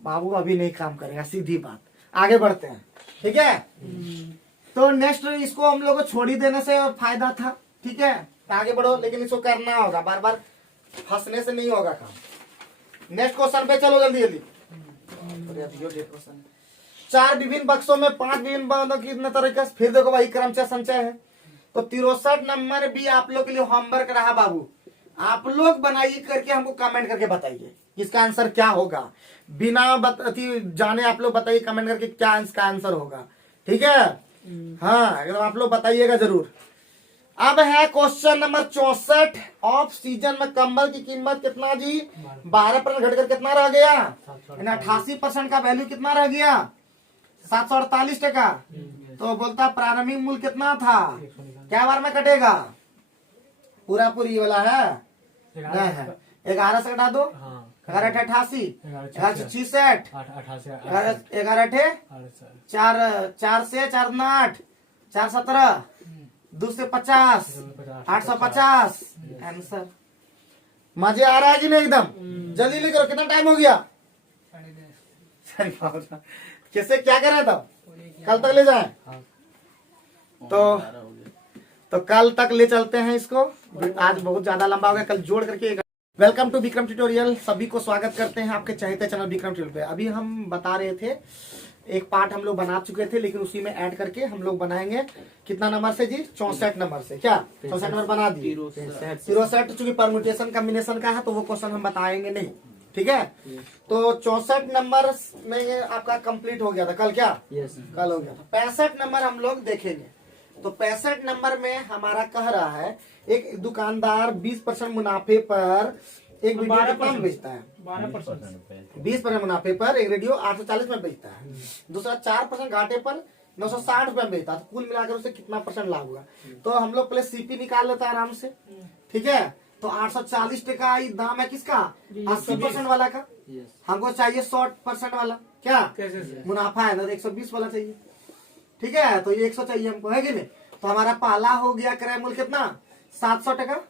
बाबू अभी नहीं काम करेगा, सीधी बात। आगे बढ़ते हैं, ठीक है। तो नेक्स्ट इसको हम लोग को छोड़ ही देने से फायदा था, ठीक है। आगे बढ़ो, लेकिन इसको करना होगा, बार बार फंसने से नहीं होगा काम। नेक्स्ट क्वेश्चन पे चलो जल्दी जल्दी। 4 विभिन्न बक्सों में 5 विभिन्न बंदों की कितने तरीके से, फिर देखो भाई क्रमचय संचय है। तो 63 नंबर भी आप लोग के लिए होमवर्क रहा बाबू। आप लोग बनाइए करके हमको कमेंट करके बताइए इसका आंसर क्या होगा। बिना जाने आप लोग बताइए कमेंट करके क्या इसका आंसर होगा, ठीक है। हाँ, एकदम आप लोग बताइएगा जरूर। अब है क्वेश्चन नंबर 64। ऑफ सीजन में कंबल की कीमत कितना जी? 12% घटकर कितना रह गया? 88% का वैल्यू कितना रह गया? 748 टका। तो बोलता प्रारंभिक मूल्य कितना था? क्या बार में कटेगा? पूरा पूरी वाला है नहीं है। 11 से घटा दो, 11 88, 11 66, 11 4 से 4 8, 4 17, 2 से 50, 850 आंसर। मजे आ रहा है कि नहीं? एकदम जल्दी लिख करो। कितना टाइम हो गया? कैसे क्या कर रहे तब? कल तक ले जाए तो कल तक ले चलते हैं इसको। आज बहुत ज्यादा लंबा हो गया, कल जोड़ करके। वेलकम टू विक्रम ट्यूटोरियल, सभी को स्वागत करते हैं आपके चाहते चैनल विक्रम ट्यूटोरियल पे। अभी हम बता रहे थे, एक पार्ट हम लोग बना चुके थे, लेकिन उसी में ऐड करके हम लोग बनाएंगे। कितना नंबर से जी? 64 नंबर से। क्या 64 नंबर बना दिए? 63 चूंकि परम्यूटेशन कॉम्बिनेशन का है तो वो क्वेश्चन हम बताएंगे नहीं, ठीक है। तो 64 नंबर में आपका कंप्लीट हो गया था कल। क्या कल हो गया था। 65 नंबर हम लोग देखेंगे। तो 65 नंबर में हमारा कह रहा है, एक दुकानदार 20% मुनाफे पर एक वीडियो कितना में बेचता है? 12%। 20% मुनाफे पर एक रेडियो 840 में बेचता है। दूसरा 4% घाटे पर 960 रुपए में बेचता है। तो कुल मिलाकर उसे कितना परसेंट लाभ होगा? तो हम लोग पहले सीपी निकाल लेते हैं आराम से, ठीक है। तो 840 टका दाम है किसका? 80% वाला का। हमको चाहिए 100% वाला। क्या कैसे? मुनाफा है ना, 120 वाला चाहिए, ठीक है। तो ये 100 चाहिए हमको, है कि नहीं। तो हमारा पहला हो गया क्रय मूल्य कितना? 700 टका।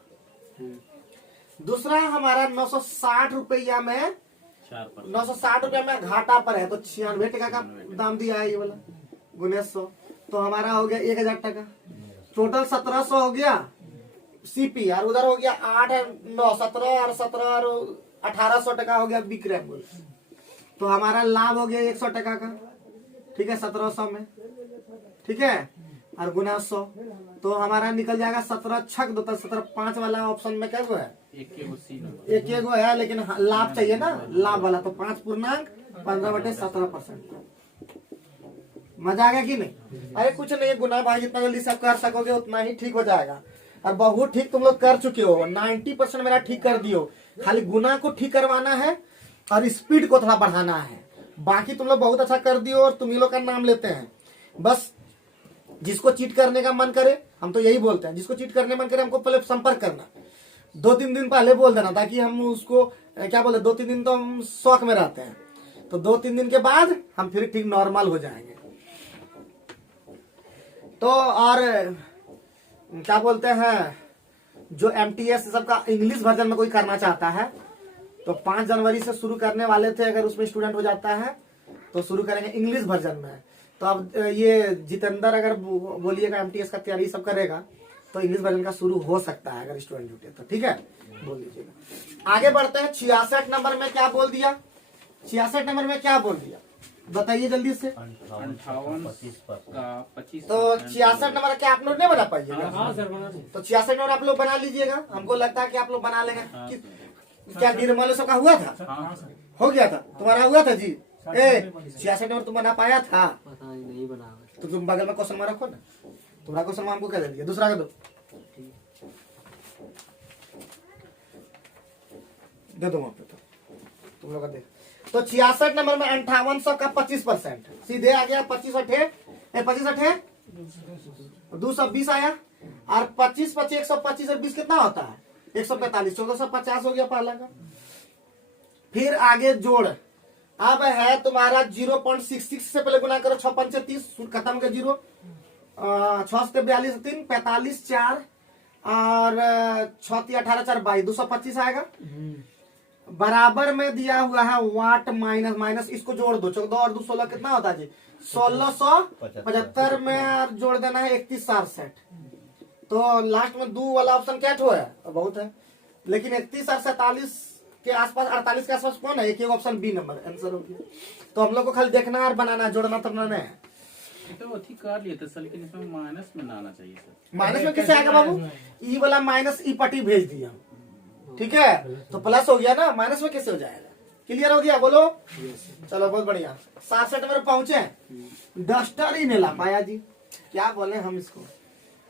दूसरा हमारा 960 रुपया में 960 रुपया में घाटा पर है, तो 96 टका का दाम दिया है ये वाला, गुने 100। तो हमारा हो गया 1000 टका। टोटल 1700 हो गया सीपी, और उधर हो गया 8 9 17 और 17 और 1800 टका हो गया विक्रय मूल्य। तो हमारा लाभ हो गया 100 टका का, ठीक है, 1700 में, ठीक है, और गुना 100। तो हमारा निकल जाएगा 17 छक 2 17 5 वाला ऑप्शन में क्या है? एक गो है, लेकिन लाभ चाहिए ना, लाभ वाला। तो 5.15/17%। मजा आ गया कि नहीं? अरे कुछ नहीं, गुना भाई जितना जल्दी से कर सकोगे उतना ही ठीक हो जाएगा। और बहुत ठीक तुम लोग कर चुके हो, 90% मेरा ठीक कर दियो। खाली गुना को ठीक करवाना है और स्पीड को थोड़ा बढ़ाना है। बाकी तुम लोग बहुत अच्छा कर दियो और तुम ही लोग का नाम लेते हैं। बस जिसको चीट करने का मन करे, हम तो यही बोलते हैं, जिसको चीट करने मन करे हमको पहले संपर्क करना, 2-3 दिन पहले बोल देना, ताकि हम उसको क्या बोले, 2-3 दिन तो हम शौक में रहते हैं, तो 2-3 दिन के बाद हम फिर ठीक नॉर्मल हो जाएंगे। तो और क्या बोलते हैं, जो MTS सबका इंग्लिश वर्जन में कोई करना चाहता है तो 5 जनवरी से शुरू करने वाले थे, अगर उसमें स्टूडेंट हो जाता है तो शुरू करेंगे इंग्लिश वर्जन में। तो अब ये जितेंद्र अगर बोलिएगा MTS का तैयारी सब करेगा तो इंग्लिश वर्जन का शुरू हो सकता है, अगर स्टूडेंट जुटे तो, ठीक है, बोल दीजिएगा। आगे बढ़ते हैं, 66 नंबर में क्या बोल दिया, 66 नंबर में क्या बोल दिया बताइए जल्दी से। 58 का 25। तो 66 नंबर क्या आप लोग नहीं बना पाइएगा? हाँ सर बना दें। तो 66 नंबर आप लोग बना लीजिएगा, हमको लगता है कि आप लोग बना लेंगे। क्या निर्मल सबका हुआ था? हाँ सर। हो गया था, तुम्हारा हुआ था जी? 66 नंबर तुम बना पाया था? पता नहीं बना। तो तुम बगल में क्वेश्चन में रखो ना, तुम्हारा क्वेश्चन में हमको क्या दे दिया, दूसरा का दो, दे दो वहां पे, तो तुम लोग का दे। तो 66 नंबर में 5800 का 25% सीधे आ गया, 25 220 आया, और 25 125 और 20 कितना होता है? 145, 1450 हो गया पहला का। फिर आगे जोड़, अब है तुम्हारा 0.66 से पहले गुना करो, 6 5 30, खत्म के 0, 6 से 42 3, 45 4 और 6 3 18 4 22, 225 आएगा। बराबर में दिया हुआ है वाट माइनस, इसको जोड़ दो, 14 और 2 16 कितना होता है जी? 1675 में जोड़ देना है 3167। तो लास्ट में 2 वाला ऑप्शन क्या है? बहुत है, लेकिन 31 और 47 के आसपास, 48 के आसपास कौन है? एक ऑप्शन बी नंबर आंसर हो गया। तो हम लोग को खाली देखना है और बनाना, जोड़ना तोड़ना नहीं है। तो अथी कर लिए थे सर, लेकिन इसमें माइनस में ना आना चाहिए सर। माइनस में कैसे आएगा बाबू? ई वाला माइनस ई पट्टी भेज दिया, ठीक है, तो प्लस हो गया ना, माइनस में कैसे हो जाएगा? क्लियर हो गया? बोलो। चलो बहुत बढ़िया। 67 नंबर पहुंचे, डस्टर ही नहीं ला पाया जी, क्या बोले हम इसको,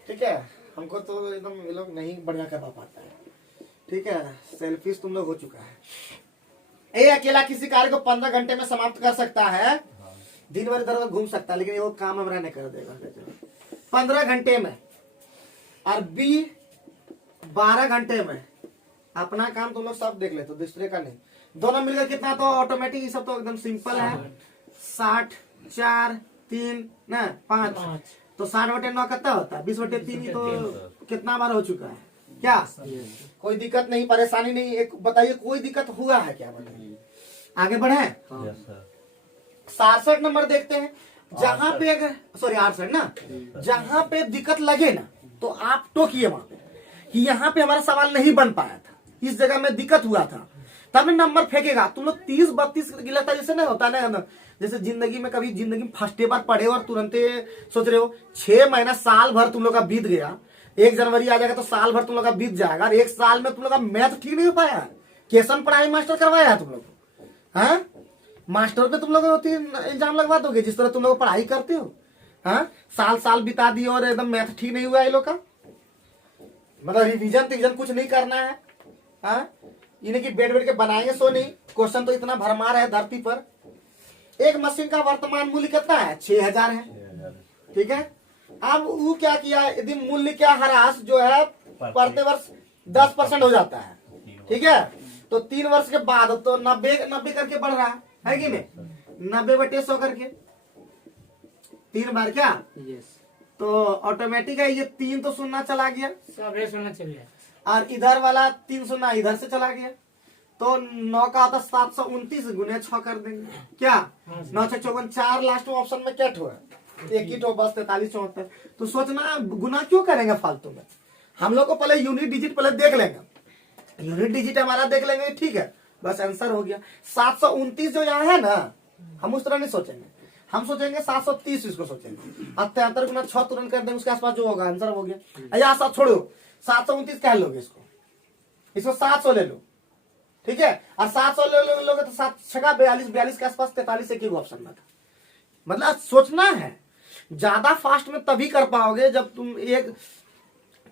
ठीक है, हमको तो एकदम ये लोग नहीं बढ़िया करवा पाता है, ठीक है, सेल्फिश तुम लोग हो चुका है। ये अकेला किसी कार्य को 15 घंटे में समाप्त कर सकता है, दिन भर इधर उधर घूम सकता है, लेकिन वो काम हमारा नहीं कर देगा 15 घंटे में, और बी 12 घंटे में। अपना काम तुम लोग सब देख ले, तो दूसरे का नहीं, दोनों मिलकर कितना, तो ऑटोमेटिक ये सब तो एकदम सिंपल है। 60 4 3 ना 5, तो 60/9 कितना होता है? 20/3 ही तो कितना बार हो चुका है क्या? कोई दिक्कत नहीं, परेशानी नहीं, एक बताइए कोई दिक्कत हुआ है क्या? बताइए, आगे बढ़े। 67 नंबर देखते हैं, जहां पे अगर सॉरी 68 ना, जहां पे दिक्कत लगे ना तो आप टोकिए वहां पे कि यहाँ पे हमारा सवाल नहीं बन पाया था, इस जगह में दिक्कत हुआ था, तब नंबर फेंकेगा। तुम लोग 30-32 गिलता जैसे नहीं होता ना, जैसे जिंदगी में कभी जिंदगी में फर्स्ट बार पढ़े और तुरंत सोच रहे हो, 6 महीना साल भर तुम लोग का बीत गया, 1 जनवरी आ जाएगा तो साल भर तुम लोग का बीत जाएगा, और 1 साल में तुम लोग का मैथ ठीक नहीं हो पाया, कैसन पढ़ाई मास्टर करवाया है तुम लोग को? हाँ, मास्टर पे तुम लोग इल्जाम लगवा दोगे जिस तरह तुम लोग पढ़ाई करते हो? हाँ, साल बिता दिए और एकदम मैथ ठीक नहीं हुआ ये लोग का, मतलब रिवीजन कुछ नहीं करना है। हाँ, इन्हें की बैठ के बनाएंगे सो नहीं, क्वेश्चन तो इतना भरमार है धरती पर। एक मशीन का वर्तमान मूल्य कितना है? 6000 है, ठीक है। अब वो क्या किया, यदि मूल्य क्या ह्रास जो है प्रति वर्ष 10% हो जाता है, ठीक है, तो 3 वर्ष के बाद तो 90 करके बढ़ रहा है कि नहीं? 90/100 करके 3 बार क्या? तो ऑटोमेटिक है, ये 3 तो शून्य चला गया, सब ये सुनना चाहिए, और इधर वाला 3 शून्य इधर से चला गया, तो 9 का होता 729 गुने 6 कर देंगे क्या? 9 6 54, 4 लास्ट ऑप्शन में क्या ठो है? एक ही ठो बस 43 74। तो सोचना गुना क्यों करेंगे फालतू में? हम लोग को पहले यूनिट डिजिट पहले देख लेंगे, यूनिट डिजिट हमारा देख लेंगे, ठीक है, बस आंसर हो गया। 729 जो यहाँ है ना, हम उस तरह नहीं सोचेंगे, हम सोचेंगे 730 इसको सोचेंगे, अब 73 गुना 6 तुरंत कर देंगे, उसके आसपास जो होगा आंसर हो गया। या सब छोड़ो, 729 कह लोगे इसको 700 ले लो, ठीक है, और 700 ले लोगे तो 7 6 42 के आसपास 43 एक ही ऑप्शन में था। मतलब सोचना है, ज्यादा फास्ट में तभी कर पाओगे जब तुम एक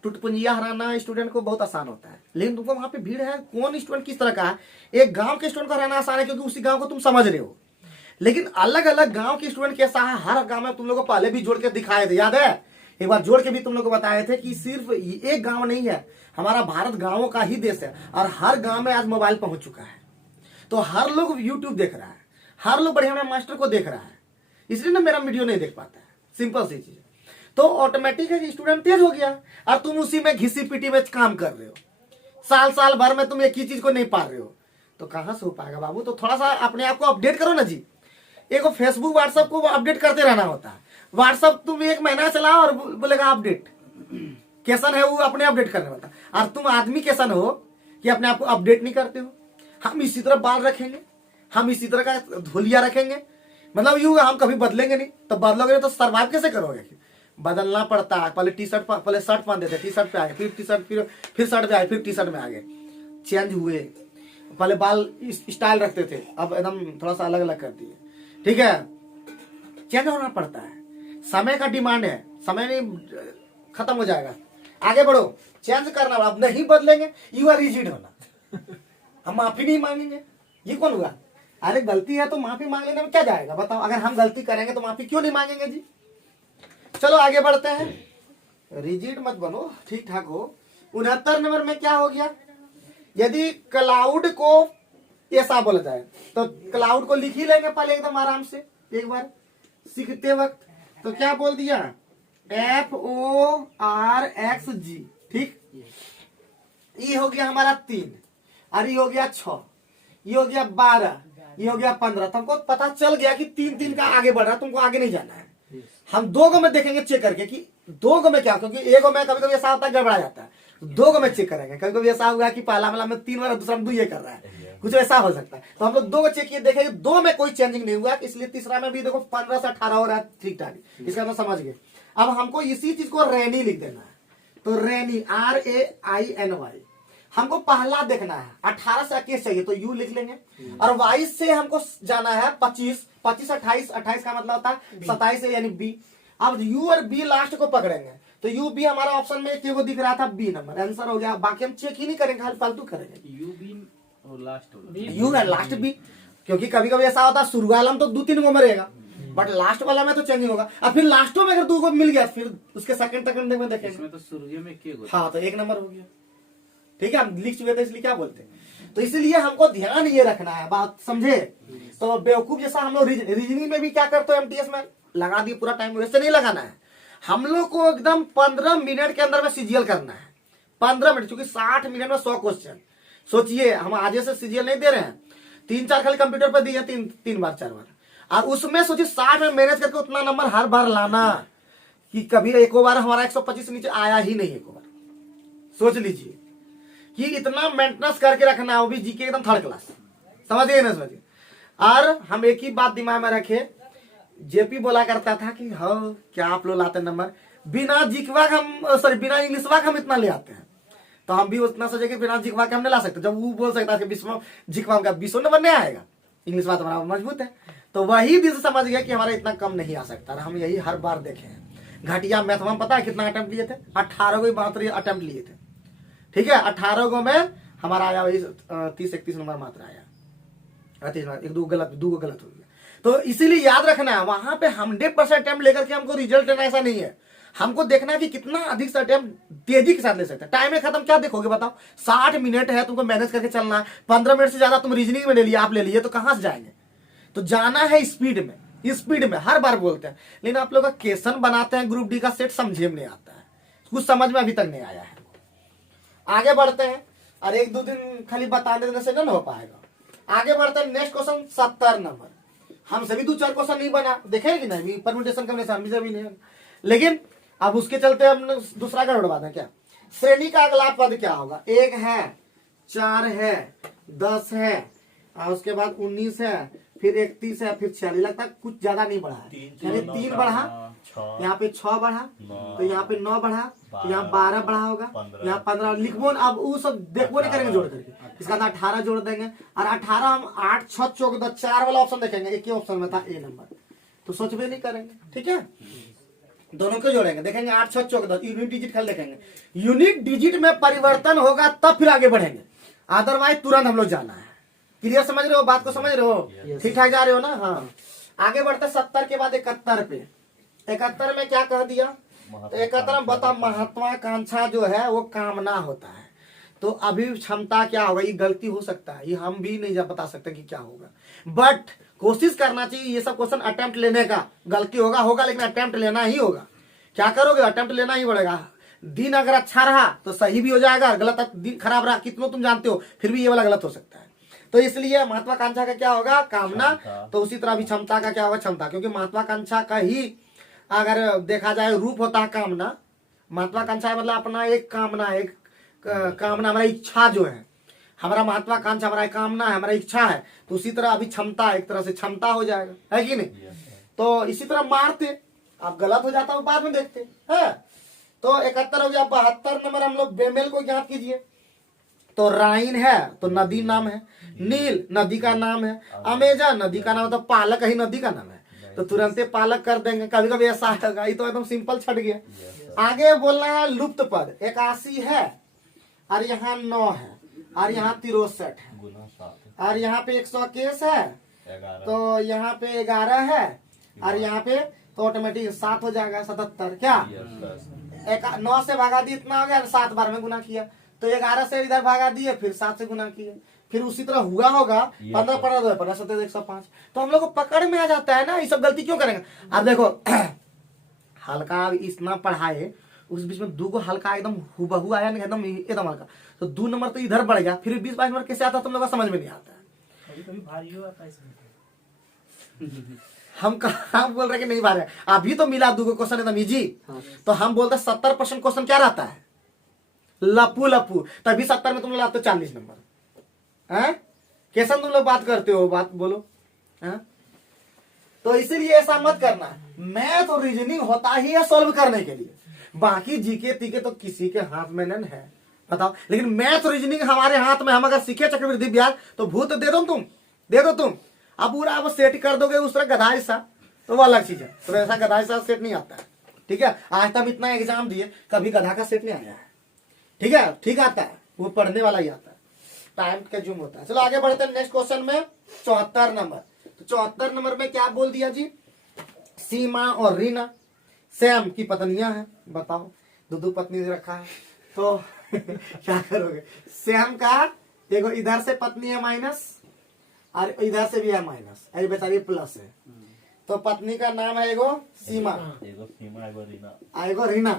टुटपुंजिया हराना स्टूडेंट को बहुत आसान होता है, लेकिन तुमको वहां पे भीड़ है, कौन स्टूडेंट किस तरह का है। एक गांव के स्टूडेंट को हराना आसान है क्योंकि उसी गांव को तुम समझ रहे हो, लेकिन अलग अलग गांव के स्टूडेंट कैसा है, हर गांव में तुम लोग को पहले भी जोड़ के दिखाए थे, याद है? एक बार जोड़ के भी तुम लोग को बताए थे कि सिर्फ एक गांव नहीं है, हमारा भारत गांवों का ही देश है और हर गांव में आज मोबाइल पहुंच चुका है। तो हर लोग यूट्यूब देख रहा है, हर लोग बढ़िया मास्टर को देख रहा है, इसलिए ना मेरा वीडियो नहीं देख पाता है। सिंपल सी चीज। तो ऑटोमेटिक है कि स्टूडेंट तेज हो गया और तुम उसी में घिसी पिटी में काम कर रहे हो, साल भर में तुम एक ही चीज को नहीं पा रहे हो, तो कहां से हो पाएगा बाबू? तो थोड़ा सा अपने आप को अपडेट करो ना जी। एक फेसबुक व्हाट्सएप को अपडेट करते रहना होता है। व्हाट्सएप तुम एक महीना चलाओ और बोलेगा अपडेट, कैसन है वो अपने अपडेट करने वाला। और तुम आदमी कैसन हो कि अपने आप को अपडेट नहीं करते हो। हम इसी तरह बाल रखेंगे, हम इसी तरह का धुलिया रखेंगे, मतलब यूं हम कभी बदलेंगे नहीं। तो बदलोगे तो सर्वाइव कैसे करोगे? बदलना पड़ता है। पहले टी शर्ट, पहले शर्ट पहनते थे, टी शर्ट पे आए, फिर टी शर्ट, फिर शर्ट पे आए, फिर टी शर्ट में आ गए, चेंज हुए। पहले बाल स्टाइल रखते थे, अब एकदम थोड़ा सा अलग अलग कर दिए। ठीक है, चेंज होना पड़ता है, समय का डिमांड है, समय नहीं खत्म हो जाएगा। आगे बढ़ो, चेंज करना। अब नहीं बदलेंगे, यू आर रिजिड होना। हम माफी नहीं मांगेंगे, ये कौन हुआ? अरे गलती है तो माफी मांग लेने में क्या जाएगा बताओ? अगर हम गलती करेंगे तो माफी क्यों नहीं मांगेंगे जी? चलो आगे बढ़ते हैं। रिजिड मत बनो, ठीक ठाक हो। 69 नंबर में क्या हो गया? यदि क्लाउड को ऐसा बोला जाए तो क्लाउड को लिख ही लेंगे पहले एकदम आराम से एक बार सीखते वक्त। तो क्या बोल दिया? FORXG। ठीक, ये हो गया हमारा 3 और ये हो गया 6, ये हो गया 12, ये हो गया 15। तुमको पता चल गया कि 3 का आगे बढ़ रहा, तुमको आगे नहीं जाना है। हम 2 गो में देखेंगे चेक करके कि 2 गो में क्या, क्योंकि 1 गो में कभी कभी ऐसा होता है गड़बड़ा जाता है। 2 गो में चेक करेंगे, कभी कभी ऐसा हुआ कि पहला वाला में 3 वाला, दूसरा में 2 ये कर रहा है, कुछ ऐसा हो सकता है। तो हम लोग 2 को चेक किए, देखेंगे 2 में कोई चेंजिंग नहीं हुआ, इसलिए तीसरा में भी देखो 15 से 18 हो रहा है, ठीक ठाक। इसका हम समझ गए। अब हमको इसी चीज को रैनी लिख देना है। तो रैनी RAINY हमको पहला देखना है। 18 से 21 चाहिए तो यू लिख लेंगे, और 22 से हमको जाना है 25, 28 का मतलब होता है 27 से, यानी बी। अब यू और बी लास्ट को पकड़ेंगे, तो यू बी हमारा ऑप्शन में एक दिख रहा था, बी नंबर आंसर हो गया। बाकी हम चेक ही नहीं करेंगे, खाली फालतू करेंगे। यू है लास्ट बी, क्योंकि कभी कभी ऐसा होता है शुरुआत में तो 2-3 गो में रहेगा, बट लास्ट वाला में तो चेंजिंग होगा। और फिर लास्टों में अगर 2 गो मिल गया, फिर उसके सेकंड तक में देखेंगे। इसमें तो शुरू में क्या होता है? हाँ, तो 1 नंबर हो गया। ठीक है, हम लिख चुके थे इसलिए क्या बोलते हैं। तो इसलिए हमको ध्यान ये रखना है, बात समझे? तो बेवकूफ जैसा हम लोग रीजनिंग में भी क्या करते हैं, MTS में लगा दिए पूरा टाइम, वैसे नहीं लगाना है। हम लोग को एकदम 15 मिनट के अंदर में सीजीएल करना है। 15 मिनट, क्योंकि 60 मिनट में 100 क्वेश्चन। सोचिए, हम आगे से सीजीएल नहीं दे रहे हैं, 3-4 खाली कंप्यूटर पर दिए, 3 बार 4 बार, और उसमें सोचिए 60 में मैनेज करके उतना नंबर हर बार लाना कि कभी एक बार हमारा 125 नीचे आया ही नहीं। एक बार सोच लीजिए कि इतना मेंटेनेंस करके रखना, वो भी जीके एकदम 3rd क्लास। समझिए ना? समझिए। और हम एक ही बात दिमाग में रखे, जेपी बोला करता था कि हाँ क्या आप लोग लाते नंबर, बिना जिकवा का हम, सॉरी बिना इंग्लिशवा का हम इतना ले आते हैं। तो हम भी उतना सोचे कि बिना जिकवा के हम नहीं ला सकते। जब वो बोल सकता है कि जिकवा का 20 नंबर नहीं आएगा, इंग्लिश बात हमारा मजबूत है, तो वही दिन से समझ गया कि हमारा इतना कम नहीं आ सकता। हम यही हर बार देखे हैं। घटिया मैथ में पता है कितना अटेम्प्ट लिए थे? 18 को 72 अटेम्प्ट लिए थे। ठीक है, 18 को में हमारा आया वही 30-31 नंबर मात्र आया। 2 गलत हो गया। तो इसीलिए याद रखना है, वहां पे 100% अटेम्प्ट लेकर के हमको रिजल्ट लेना ऐसा नहीं है। हमको देखना है कि कितना अधिक से अटेम्प्ट तेजी के साथ ले सकते हैं। टाइम में खत्म क्या देखोगे बताओ? 60 मिनट है, तुमको मैनेज करके चलना है। 15 मिनट से ज्यादा तुम रीजनिंग में ले लिया, आप ले लिए, तो कहां से जाएंगे? तो जाना है स्पीड में, स्पीड में। हर बार बोलते हैं, लेकिन आप लोग का क्वेश्चन बनाते हैं ग्रुप डी का सेट, समझे में नहीं आता है, कुछ समझ में अभी तक नहीं आया है। आगे बढ़ते हैं, और 1-2 दिन खाली बताने देने से नहीं हो पाएगा। आगे बढ़ते हैं, नेक्स्ट क्वेश्चन 70 नंबर। हमसे भी 2-4 क्वेश्चन नहीं बना, देखेंगे कि नहीं, परम्यूटेशन कॉम्बिनेशन भी नहीं, लेकिन अब उसके चलते हमने दूसरा का उड़वा दें क्या? श्रेणी का अगला पद क्या होगा? 1 है, 4 है, 10 है, और उसके बाद 19 है, फिर 31 है, फिर 46। लगता है कुछ ज्यादा नहीं बढ़ा है, यानी 3 बढ़ा, यहाँ पे 6 बढ़ा, तो यहाँ पे 9 बढ़ा, तो यहाँ 12 बढ़ा होगा, यहाँ 15 लिखबो। अब वो सब देखबो नहीं करेंगे जोड़ करके, इसका 18 जोड़ देंगे, और 18 हम 8, 6, 14, 4 वाला ऑप्शन देखेंगे। एक ही ऑप्शन में था A नंबर, तो सोचबे नहीं करेंगे। ठीक है, दोनों को जोड़ेंगे, देखेंगे 8, 6, 14, यूनिट डिजिट खाली देखेंगे। यूनिट डिजिट में परिवर्तन होगा तब फिर आगे बढ़ेंगे, अदरवाइज तुरंत हम लोग जाना है। क्लियर समझ रहे हो बात को, समझ रहे हो, ठीक ठाक जा रहे हो ना। हाँ आगे बढ़ते 70 के बाद 71 पे। 71 में क्या कह दिया, तो 71 में बता महत्वाकांक्षा जो है वो कामना होता है। तो अभी क्षमता क्या होगा, ये गलती हो सकता है, ये हम भी नहीं बता सकते कि क्या होगा, बट कोशिश करना चाहिए ये सब क्वेश्चन अटेम्प्ट लेने का। गलती होगा होगा लेकिन अटेम्प्ट लेना ही होगा। क्या करोगे, अटेम्प्ट लेना ही पड़ेगा। दिन अगर अच्छा रहा तो सही भी हो जाएगा, गलत दिन खराब रहा कितना तुम जानते हो फिर भी ये वाला गलत हो सकता है। तो इसलिए महत्वाकांक्षा का क्या होगा, कामना। तो उसी तरह भी क्षमता का क्या होगा, क्षमता, क्योंकि महत्वाकांक्षा का ही अगर देखा जाए रूप होता है कामना। महत्वाकांक्षा मतलब अपना एक कामना, एक कामना हमारा इच्छा जो है, हमारा महत्वाकांक्षा हमारा कामना है, हमारा इच्छा है। तो उसी तरह अभी क्षमता एक तरह से क्षमता हो जाएगा, है कि नहीं। तो इसी तरह मारते, आप गलत हो जाता हो बाद में देखते हैं। तो 71 हो गया। 72 नंबर हम लोग बेमेल को ज्ञात कीजिए। तो राइन है तो नदी नाम है, नील नदी का नाम है, अमेजा नदी का नाम है, तो पालक ही नदी का नाम है, तो तुरंत पालक कर देंगे। कभी कभी ऐसा है, ये तो एकदम सिंपल छट गया। आगे बोलना है लुप्त पद 81 है और यहाँ 9 है और यहाँ 63 है और यहाँ पे 121 है, तो यहाँ पे 11 है और यहाँ पे तो ऑटोमेटिक 7 हो जाएगा, 77। क्या 9 से भागा दिए इतना हो गया, 7 बार में गुना किया, तो 11 से इधर भागा दिए, फिर 7 से गुना किए, फिर उसी तरह हुआ होगा 15 पड़ा 2 15 17 105। तो हम लोग को पकड़ में आ जाता है ना, ये सब गलती क्यों करेंगे। अब देखो हल्का इतना पढ़ाए, उस बीच में 2 को हल्का एकदम हुबहू आया नहीं, एकदम एकदम हल्का, तो 2 नंबर तो इधर बढ़ गया, फिर 20-22 नंबर कैसे आता तुम लोग को समझ में नहीं आता है। कभी भारी हो आता है इसमें। हम कहा बोल रहे कि नहीं भारे, अभी तो मिला 2 क्वेश्चन एकदम इजी। तो हम बोलते 70% क्वेश्चन क्या रहता है, लपू लपू, तभी 70 में तुम लोग लाते 40 नंबर है। कैसा तुम लोग बात करते हो, बात बोलो है? तो इसीलिए ऐसा मत करना। मैथ और रीजनिंग होता ही है सॉल्व करने के लिए, बाकी जीके तीके तो किसी के हाथ में नहीं है, बताओ। लेकिन मैथ और रीजनिंग हमारे हाथ में, हम अगर सीखे चक्रवृद्धि ब्याज तो भूत दे दो तुम, दे दो तुम। अब पूरा आप सेट कर दोगे उस तरह गधा सा, तो वो अलग चीज है। तो ऐसा गधा सा सेट नहीं आता है, ठीक है। आज तक इतना एग्जाम दिए, कभी गधा का सेट नहीं आया है, ठीक है। ठीक आता है, वो पढ़ने वाला ही आता है, टाइम का जूम होता है। चलो आगे बढ़ते हैं नेक्स्ट क्वेश्चन में 74 नंबर। तो 74 नंबर में क्या बोल दिया जी, सीमा और रीना श्याम की पत्नियां हैं। बताओ 2 पत्नी रखा है, तो क्या करोगे। श्याम का देखो इधर से पत्नी है माइनस और इधर से भी है माइनस, अरे बेचारी प्लस है। तो पत्नी का नाम है एगो सीमा, एगो रीना।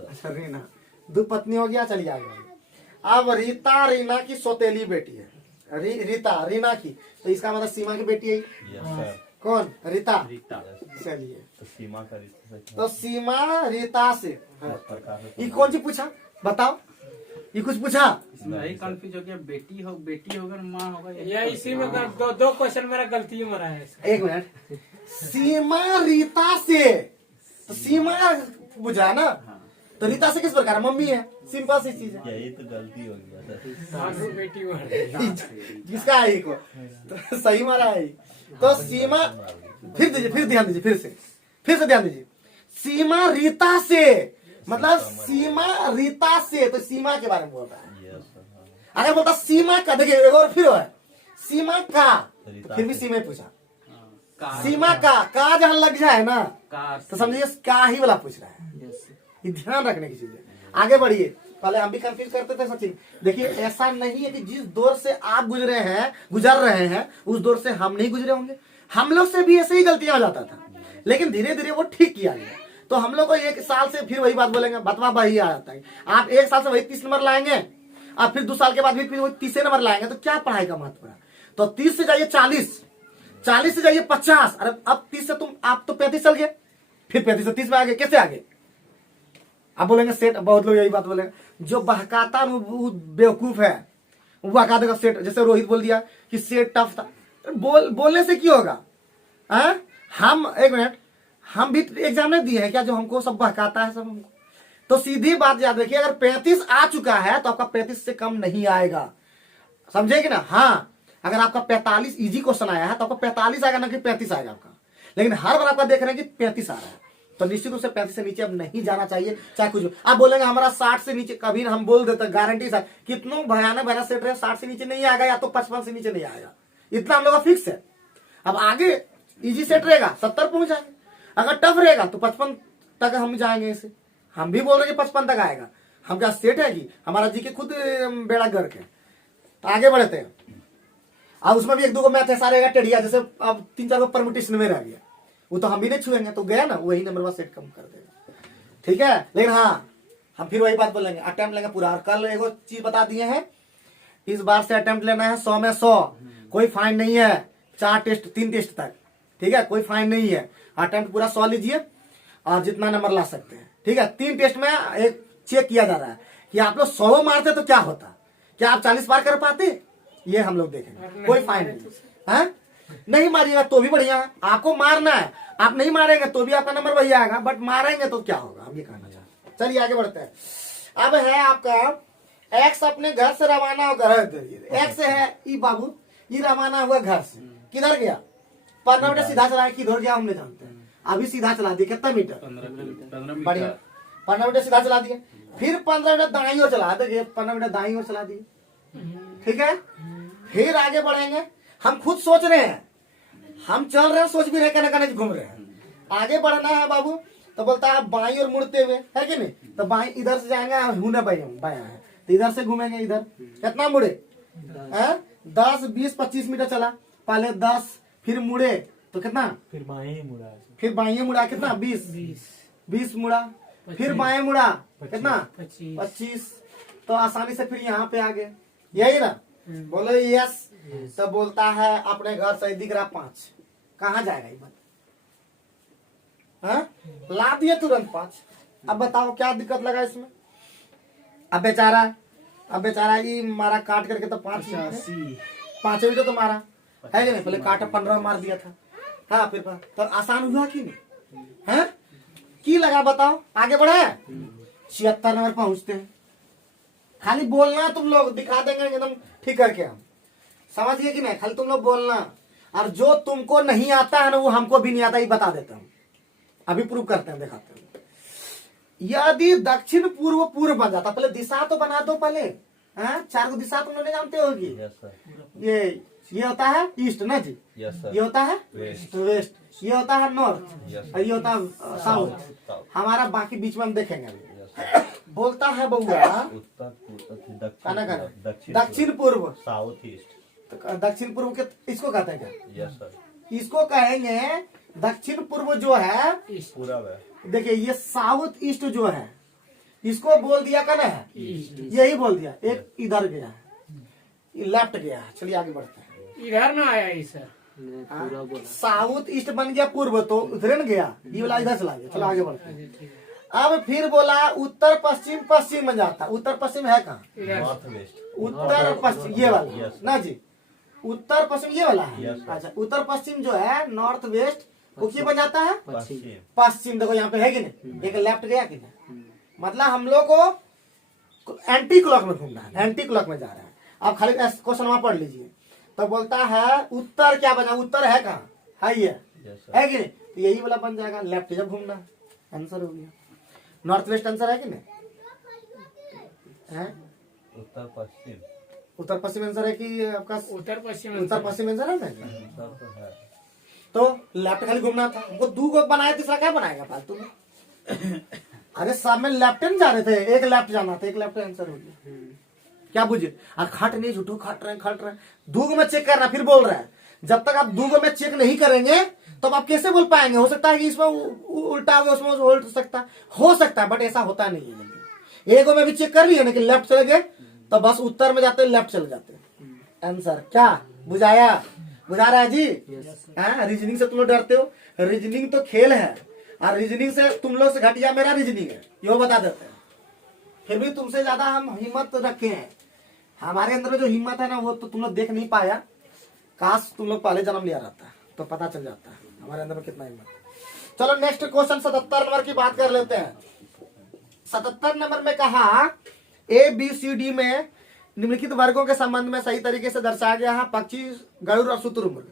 अच्छा रीना, 2 पत्नी हो गया। चलिए आगे। अब रीता रीना की सौतेली बेटी है, रीता रीना की, तो इसका मतलब सीमा की बेटी है। कौन, रीता। चलिए तो सीमा रीता से, ये कौन सी पूछा बताओ, ये कुछ पूछा। नहीं कंफ्यूज हो गया, बेटी होगा माँ होगा, ये इसी में दो क्वेश्चन मेरा गलती में रहा है। एक मिनट, सीमा रीता से, तो सीमा बुझा ना, तो रीता से किस प्रकार, मम्मी है, सिंपल सी चीज है। यही तो गलती हो गया बेटी जिसका है को तो सही मारा है। तो सीमा, फिर दीजिए, फिर ध्यान दीजिए, फिर से ध्यान दीजिए। सीमा रीता से मतलब सीमा रीता से, तो सीमा के बारे में बोल रहा है। अगर बोलता सीमा का, देखिए एक और फिर है सीमा का, तो फिर भी सीमा पूछा, सीमा का जहां लग जाए ना, तो समझिए का ही वाला पूछ रहा है। ये ध्यान रखने की चीज है। आगे बढ़िए, पहले हम भी कंफ्यूज करते थे सचिन। देखिए ऐसा नहीं है कि जिस दौर से आप गुजर रहे हैं उस दौर से हम नहीं गुजरे होंगे। हम लोग से भी ऐसे ही गलतियां हो जाता था, लेकिन धीरे धीरे वो ठीक किया गया। तो हम लोग को 1 साल से फिर वही बात बोलेंगे, बतवा वही आ जाता है। आप 1 साल से वही 30 नंबर लाएंगे और फिर 2 साल के बाद भी फिर वही 30 नंबर लाएंगे, तो क्या पढ़ाई का महत्व है। तो 30 से जाइए 40, 40 से जाइए 50, अरे अब 30 से आप तो 35 चल गए, फिर 35 से 30 में आगे, कैसे आगे। आप बोलेंगे सेट, बहुत लोग यही बात बोलेंगे, जो बहकाता वो बेवकूफ है, वो बहका देगा सेट। जैसे रोहित बोल दिया कि सेट टफ था, बोलने से क्यों होगा। हम एक मिनट, हम भी एग्जाम नहीं दिए हैं क्या जो हमको सब बहकाता है सब हमको। तो सीधी बात याद रखिए, अगर 35 आ चुका है तो आपका 35 से कम नहीं आएगा, समझे कि ना। हाँ, अगर आपका 45 इजी क्वेश्चन आया है तो आपका 45 आएगा ना कि 35 आएगा आपका। लेकिन हर बार आपका देख रहे हैं कि 35 आ रहा है, तो निश्चित रूप से 35 से नीचे अब नहीं जाना चाहिए, चाहे कुछ। आप बोलेंगे हमारा 60 से नीचे, कभी हम बोल देते गारंटी सर, कितना भयानक भयानक सेट रहे, 60 से नीचे नहीं आएगा या तो 55 से नीचे नहीं आएगा, इतना हम लोग का फिक्स है। अब आगे इजी सेट रहेगा 70 पहुंच जाएंगे, अगर टफ रहेगा तो 55 तक हम जाएंगे। इसे हम भी बोल रहे हैं कि 55 तक आएगा, हम क्या सेट है कि हमारा जी के खुद बेड़ा गर्क है। तो आगे बढ़ते हैं। अब उसमें भी एक दो को मैथ ऐसा रहेगा टेढ़िया, जैसे अब 3-4 को परमुटेशन में रह गया, वो तो हम भी नहीं छुएंगे, तो गया ना, वही नंबर सेट कम कर देगा। ठीक है, लेकिन हाँ हम फिर वही बात बोलेंगे, अटेम्प्ट लेंगे पूरा। और कल एगो चीज बता दिए हैं, इस बार से अटेम्प्ट लेना है 100 में 100, कोई फाइन नहीं है। 4 टेस्ट 3 टेस्ट तक, ठीक है, कोई फाइन नहीं है। अटेम्प्ट पूरा 100 लीजिए और जितना नंबर ला सकते हैं। ठीक है, 3 टेस्ट में एक चेक किया जा रहा है कि आप लोग 100 मारते तो क्या होता, क्या आप 40 पार कर पाते, ये हम लोग देखेंगे। कोई फाइन नहीं है, नहीं मारिएगा तो भी बढ़िया है, आपको मारना है। आप नहीं मारेंगे तो भी आपका नंबर वही आएगा, बट मारेंगे तो क्या होगा, हम ये कहना चाहते हैं। चलिए आगे बढ़ते हैं। अब है आपका एक्स अपने घर से रवाना होकर, एक्स है ई बाबू, ये रवाना हुआ घर से, किधर गया, 15 मीटर सीधा चला, किधर गया हम नहीं जानते, अभी सीधा चला दिया, कितना मीटर, 15 बढ़िया, मीटर 15 मीटर सीधा चला दिए, फिर 15 मीटर दाई ओर चला, देखिए 15 मीटर दाई ओर चला दिए। ठीक है, फिर आगे बढ़ेंगे। हम खुद सोच रहे हैं, हम चल रहे हैं, सोच भी रहे कहने कहने घूम रहे हैं, आगे बढ़ना है बाबू। तो बोलता है बाई और मुड़ते हुए, है कि नहीं, तो बाई इधर से जाएंगे, हुने बाया है तो इधर से घूमेंगे, इधर कितना मुड़े, 10 20 25 मीटर चला, पहले 10, फिर मुड़े तो कितना, फिर बाएं मुड़ा, फिर बाएं मुड़ा कितना 20 मुड़ा, फिर बाएं मुड़ा कितना 25। तो आसानी से फिर यहाँ पे आ गए, यही ना, बोलो यस। तो बोलता है अपने घर से दिख रहा 5, कहाँ जाएगा ये बात, हाँ? ला दिए तुरंत 5। अब बताओ क्या दिक्कत लगा इसमें। अब बेचारा ये मारा काट करके तो 5 मीटर तो मारा है कि नहीं, पहले काटा 15 मार दिया था, हाँ फिर तो आसान हुआ कि नहीं, है की लगा बताओ। आगे बढ़े 76 नंबर पहुंचते हैं, खाली बोलना तुम लोग, दिखा देंगे एकदम ठीक करके हम, समझिए कि नहीं, खाली तुम लोग बोलना। और जो तुमको नहीं आता है ना वो हमको भी नहीं आता, ये बता देता हूँ, अभी प्रूव करते हैं, दिखाते हैं। यदि दक्षिण पूर्व पूर्व बन जाता, पहले दिशा तो बना दो पहले, 4 को दिशा तुम लोग नहीं जानते होगी। ये होता है ईस्ट ना जी, ये होता है वेस्ट, ये होता है नॉर्थ, और ये होता है साउथ। हमारा बाकी बीच में हम देखेंगे अभी। बोलता है बउआ दक्षिण पूर्व साउथ ईस्ट, दक्षिण पूर्व के इसको कहते हैं क्या, यस सर, इसको कहेंगे दक्षिण पूर्व जो है, पूरा है। देखिए ये साउथ ईस्ट जो है, इसको बोल दिया का ना है, यही बोल दिया। एक इधर गया है, ये लेफ्ट गया है। चलिए आगे बढ़ते हैं। इधर ना आया ये सर, साउथ ईस्ट बन गया पूर्व, तो उधर न गया, ये वाला इधर चला गया। चलो आगे बढ़ते हैं। अब फिर बोला उत्तर पश्चिम, पश्चिम बन जाता, उत्तर पश्चिम है कहाँ, नॉर्थ वेस्ट, उत्तर पश्चिम ये वाला ना जी, उत्तर पश्चिम ये वाला है। Yes, sir. अच्छा, उत्तर पश्चिम जो है नॉर्थ वेस्ट, वो क्या बन जाता है, पश्चिम, पश्चिम। देखो यहाँ पे है कि नहीं, एक लेफ्ट गया कि नहीं, मतलब हम लोग को एंटी क्लॉक में घूमना है, एंटी क्लॉक में जा रहा है। अब खाली क्वेश्चन वहां पढ़ लीजिए। तो बोलता है उत्तर क्या बना, उत्तर है कहाँ, है ये, यस सर, है कि नहीं, तो यही वाला बन जाएगा, लेफ्ट जब घूमना है, आंसर हो गया। नॉर्थ वेस्ट आंसर है कि नहीं, है उत्तर पश्चिम, उत्तर पश्चिम आंसर है कि आपका उत्तर पश्चिम उत्तर पश्चिम आंसर है ना। उत्तर तो है, तो लेफ्ट खाली घूमना था, वो 2 को बनाया, तीसरा क्या बनाएगा फालतू में। अरे सब में लेफ्ट नहीं जा रहे थे, एक लेफ्ट जाना था, एक लेफ्ट आंसर हो गया। क्या बुझे, और खट नहीं, झूठो खट रहे 2 को में चेक करना, फिर बोल रहा है। जब तक आप 2 को में चेक नहीं करेंगे तो आप कैसे बोल पाएंगे। हो सकता है कि इसमें उल्टा हो, उसमें उल्ट हो सकता है, बट ऐसा होता नहीं है जल्दी। एक में भी चेक कर लिया ना कि लेफ्ट चले गए, तो बस उत्तर में जाते लेफ्ट चले जाते। आंसर क्या बुझा रहा है जी। रीजनिंग से तुम लोग डरते हो, रीजनिंग तो खेल है, और रीजनिंग से तुम लोग से घटिया मेरा रीजनिंग है, यो बता देते हैं। फिर भी तुमसे ज्यादा हम हिम्मत रखे हैं, हमारे अंदर जो हिम्मत है ना वो तो तुम लोग देख नहीं पाया। काश तुम लोग पहले जन्म लिया रहता तो पता चल जाता है हमारे अंदर में कितना हिम्मत है। चलो नेक्स्ट क्वेश्चन 77 नंबर की बात कर लेते हैं। 77 नंबर में कहा ABCD में निम्नलिखित वर्गों के संबंध में सही तरीके से दर्शाया गया है, पक्षी, गरुड़ और शुतुरमुर्ग।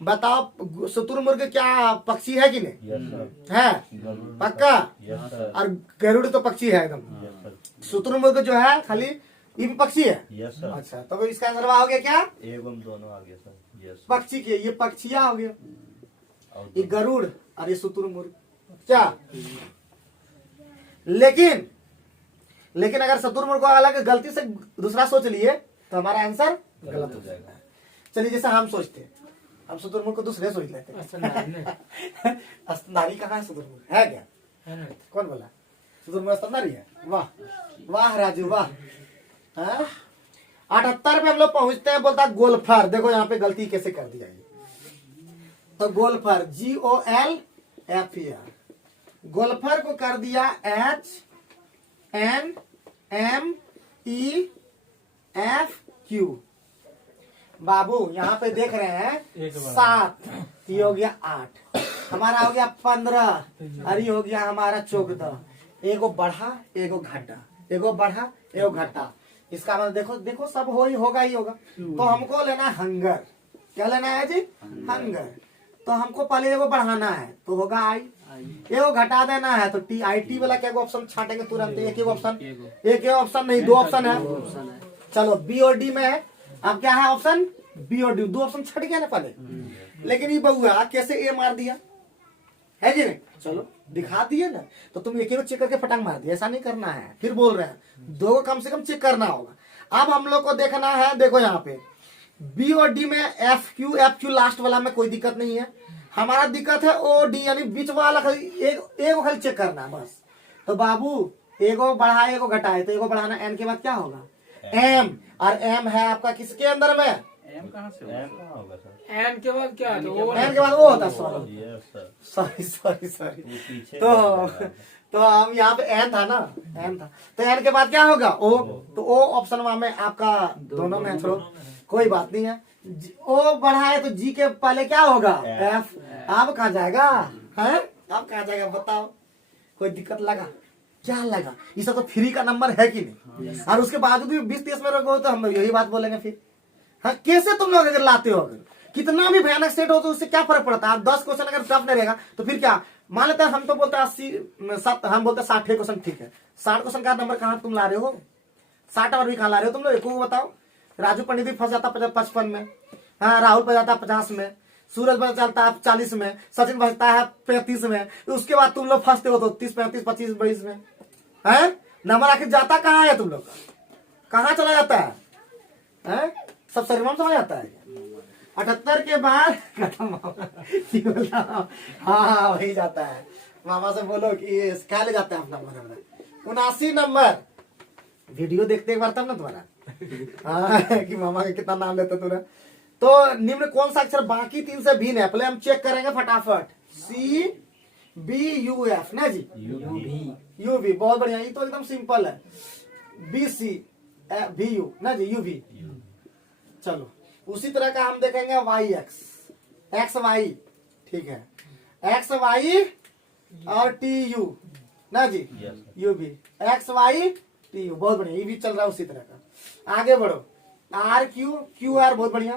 बताओ शुतुरमुर्ग क्या पक्षी है कि नहीं, यस सर, है पक्का, यस सर, और गरुड़ तो पक्षी है एकदम। यस सर, शुतुरमुर्ग जो है खाली ये भी पक्षी है। यस सर, अच्छा, तो इसका आंसर हो गया क्या, एवं दोनों आ गया सर, यस पक्षी के, ये पक्षिया हो गया, और ये गरुड़ और ये शुतुरमुर्ग। क्या लेकिन लेकिन अगर शुतुरमुर्ग को अलग गलती से दूसरा सोच लिए तो हमारा आंसर गलत हो जाएगा। चलिए जैसे हम सोचते हैं, हम शुतुरमुर्ग को दूसरे सोच लेते हैं। स्तनधारी नहीं, स्तनधारी कहाँ है? शुतुरमुर्ग है क्या? है ना? कौन बोला शुतुरमुर्ग स्तनधारी है? वाह वाह राजू वाह। हाँ? 78 पे हम लोग पहुंचते हैं, बोलता है गोल्फर। देखो यहाँ पे गलती कैसे कर दिया ये। तो गोल्फर GOLFER, गोल्फर को कर दिया HNMEFQ। बाबू यहाँ पे देख रहे हैं एक बार। 7, ये हो गया 8, हमारा हो गया 15, और ये हो गया हमारा 14। एगो बढ़ा एगो घटा, एगो बढ़ा एगो घटा। इसका मतलब देखो देखो सब होगा ही होगा। तो हमको लेना है हंगर। क्या लेना है जी? हंगर। तो हमको पहले एगो बढ़ाना है तो होगा आई, एगो घटा देना है तो TIT वाला क्या ऑप्शन छाटेंगे तुरंत? एक ऑप्शन, एक ऑप्शन नहीं 2 ऑप्शन है। चलो BOD में है, अब क्या है ऑप्शन? BOD, 2 ऑप्शन छट गया ना पहले। लेकिन ये बहुआ कैसे ए मार दिया है जी? नहीं चलो दिखा दिए ना, तो तुम एक चेक करके फटाक मार दिया। ऐसा नहीं करना है, फिर बोल रहे हैं 2 को कम से कम चेक करना होगा। अब हम लोग को देखना है, देखो यहाँ पे BOD में FQ लास्ट वाला में कोई दिक्कत नहीं है। हमारा दिक्कत है OD यानी बीच वाला, खाली एगो खाली चेक करना है बस। तो बाबू एगो बढ़ाए एगो घटाए, तो एगो बढ़ाना N के बाद क्या होगा? M, और M है आपका किसके अंदर में? एम कहाँ से एम कहाँ होगा सर? एन के बाद क्या होता है? वो M के बाद O होता है। Sorry yes sir, sorry sorry sorry. वो पीछे तो तो हम यहाँ पे N था ना, N था, तो N के बाद क्या होगा? O। तो O ऑप्शन में आपका दोनों में छोड़ो, कोई बात नहीं है। O बढ़ाए तो G के पहले क्या होगा? F। अब कहाँ जाएगा? है अब कहाँ जाएगा बताओ? कोई दिक्कत लगा? क्या लगा? ये सब तो फ्री का नंबर है कि नहीं? और उसके बावजूद भी 20-30 में रखो तो हम यही बात बोलेंगे फिर। हाँ कैसे तुम लोग अगर लाते हो, अगर कितना भी भयानक सेट हो तो उससे क्या फर्क पड़ता है? 10 क्वेश्चन अगर टफ नहीं रहेगा तो फिर क्या मान लेते हैं? हम तो बोलते हैं 80, हम बोलते हैं 60 क्वेश्चन ठीक है। 60 क्वेश्चन का नंबर कहाँ तुम ला रहे हो? 60 और भी कहाँ ला रहे हो तुम लोग? एक को बताओ। राजू पंडित भी फंस जाता 55 में, हाँ राहुल फंस जाता 50 में, सूरज बच जाता है 40 में, सचिन बचता है 35 में। उसके बाद तुम लोग फंसते हो तो 30, 35, 25, 22 में। है नंबर आखिर जाता कहाँ है तुम लोग का? कहाँ चला जाता है? हैं? सब शरीर में चला जाता है। 78 के बाद खत्म। हाँ वही जाता है। मामा से बोलो कि क्या ले जाता है अपना नंबर? 79 नंबर। वीडियो देखते एक बार तब ना तुम्हारा हाँ कि मामा का कितना नाम लेते तुमने। तो निम्न कौन सा अक्षर बाकी 3 से भिन्न है? पहले हम चेक करेंगे फटाफट। CBUF ना जी? UV, बहुत बढ़िया, ये तो एकदम सिंपल है। BCVU ना जी? UV। चलो उसी तरह का हम देखेंगे XY, ठीक है, XY और TU ना जी? UV, XY TU, बहुत बढ़िया, ये भी चल रहा है उसी तरह का। आगे बढ़ो। QR, बहुत बढ़िया,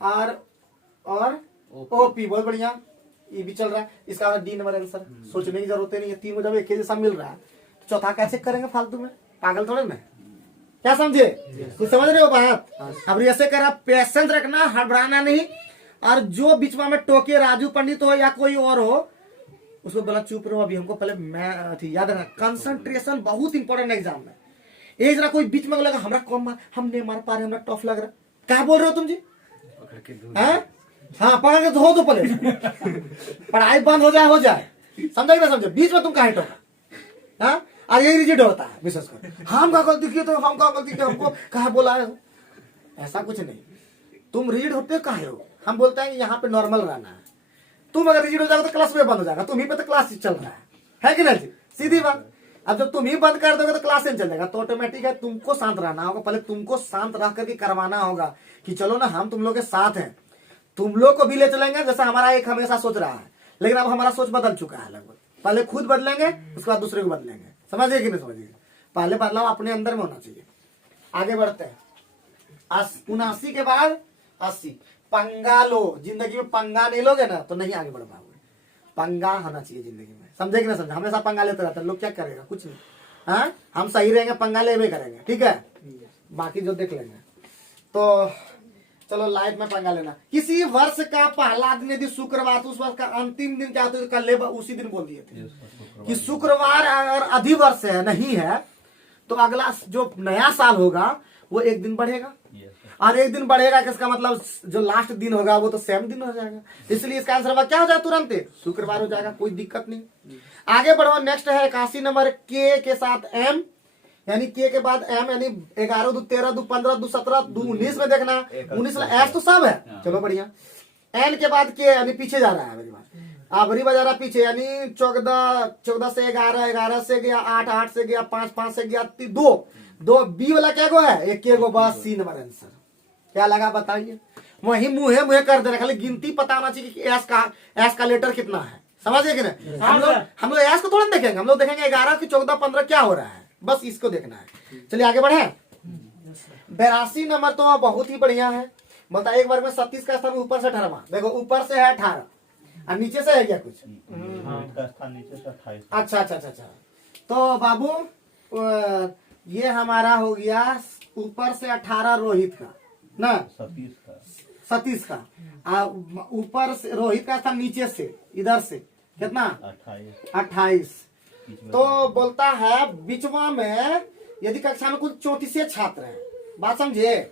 और OP, बहुत बढ़िया, ये भी चल रहा है। इसका D नंबर आंसर, सोचने की जरूरत नहीं है। 3 को जब एक जैसा मिल रहा है तो चौथा कैसे करेंगे फालतू में? पागल थोड़े ना, क्या समझे? कुछ समझ रहे हो बात? अब ऐसे करा, पेशेंस रखना, हड़बड़ाना नहीं। और जो बीच में टोके राजू पंडित हो या कोई और हो उसको बोला चुप रहो, अभी हमको पहले मैं याद रखना, कंसंट्रेशन बहुत इंपॉर्टेंट एग्जाम में। ये जरा कोई बीच में लगा हमरा कम मार, हम नहीं मार पा रहे, हमरा टफ लग रहा, क्या बोल रहे हो तुम जी? हाँ पकड़ के धो दो पहले। पढ़ाई बंद हो जाए, समझे ना समझे? बीच में तुम कहा टोका? हाँ और यही रिजिड होता है विशेष कर। हम क्या गलती किए तो हम क्या गलती किए, हमको कहा बोला है? ऐसा कुछ नहीं। तुम रिजिड होते काहे हो? हम बोलते हैं यहाँ पे नॉर्मल रहना है। तुम अगर रिजिड हो जाओगे तो क्लास में बंद हो जाएगा। तुम ही पे तो क्लास चल रहा है कि नहीं? सीधी बात। अब जब तुम ही बंद कर दोगे तो क्लास चल जाएगा, तो ऑटोमेटिक है तुमको शांत रहना होगा। पहले तुमको शांत रह करके करवाना होगा कि चलो ना हम तुम लोग के साथ हैं, तुम लोग को भी ले चलेंगे जैसा हमारा एक हमेशा सोच रहा है। लेकिन अब हमारा सोच बदल चुका है लगभग। पहले खुद बदलेंगे, उसके बाद दूसरे को बदलेंगे। समझिए कि नहीं समझिए? पहले बदलाव अपने अंदर में होना चाहिए। आगे बढ़ते हैं। 79 के बाद 80। पंगा लो, जिंदगी में पंगा नहीं लोगे ना तो नहीं आगे बढ़ पाओगे। पंगा होना चाहिए जिंदगी में, समझे कि नहीं समझे? हमेशा पंगा लेते रहते हैं लोग, क्या करेगा? कुछ नहीं। हाँ हम सही रहेंगे, पंगा लेवे करेंगे, ठीक है, बाकी जो देख लेंगे। तो चलो लाइट में पंगा लेना। किसी वर्ष का पहला दिन यदि शुक्रवार तो उस वर्ष का अंतिम दिन क्या होता है, कल उसी दिन बोल दिए थे कि शुक्रवार अगर अधिवर्ष है नहीं है तो अगला जो नया साल होगा वो एक दिन बढ़ेगा, और एक दिन बढ़ेगा किसका मतलब जो लास्ट दिन होगा वो तो सेम दिन हो जाएगा, इसलिए इसका आंसर क्या हो जाएगा, तुरंत शुक्रवार हो जाएगा, कोई दिक्कत नहीं। आगे बढ़ो, नेक्स्ट है 81 नंबर के साथ एम, यानी के बाद एम, यानी 11 2 13 2 15 2 17 2 19 में देखना, 19 एस तो सब है, चलो बढ़िया। एन के बाद के यानी पीछे जा रहा है मेरी बात, आबरी बजा रहा पीछे, यानी 14 से 11, 11 से गया 8, 8 से गया 5, 5 से गया 2 बी वाला क्या गो है, एक के गो, बस सी नंबर आंसर। क्या लगा बताइए, वही मुहे कर देना, खाली गिनती पता होना चाहिए कि एस का लेटर कितना है, समझे कि नहीं। हम लोग एस को थोड़ा देखेंगे, हम लोग देखेंगे 11 की 14 15 क्या हो रहा है, बस इसको देखना है। चलिए आगे बढ़े। 82 नंबर तो बहुत ही बढ़िया है, बोलता एक बार में 37 का स्थान ऊपर से 18वां, देखो ऊपर से है 18 और नीचे से है क्या कुछ, का स्थान नीचे से 28। अच्छा। तो बाबू ये हमारा हो गया ऊपर से 18 रोहित का ना, 37 का, ऊपर से रोहित का स्थान नीचे से इधर से कितना 28। तो बोलता है बीचवा में यदि कक्षा में कुल 34 छात्र हैं, बात समझे,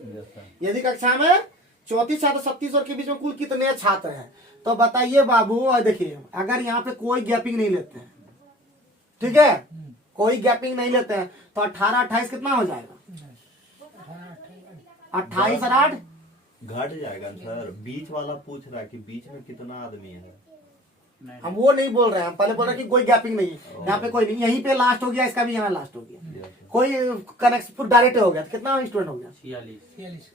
यदि कक्षा में 34 छात्र 37 और के बीच में कुल कितने छात्र हैं, तो बताइए बाबू। और देखिए अगर यहाँ पे कोई गैपिंग नहीं लेते हैं, ठीक है, कोई गैपिंग नहीं लेते हैं तो 18 28 कितना हो जाएगा, 28 और 8 घट जाएगा सर। बीच वाला पूछ रहा है कि बीच में कितना आदमी है, हम वो नहीं बोल रहे हैं, हम पहले बोल रहे हैं कि कोई गैपिंग नहीं है, यहाँ पे कोई नहीं, यहीं पे लास्ट हो गया, इसका भी यहाँ लास्ट हो गया, कोई कनेक्शन डायरेक्ट हो गया, तो कितना स्टूडेंट हो गया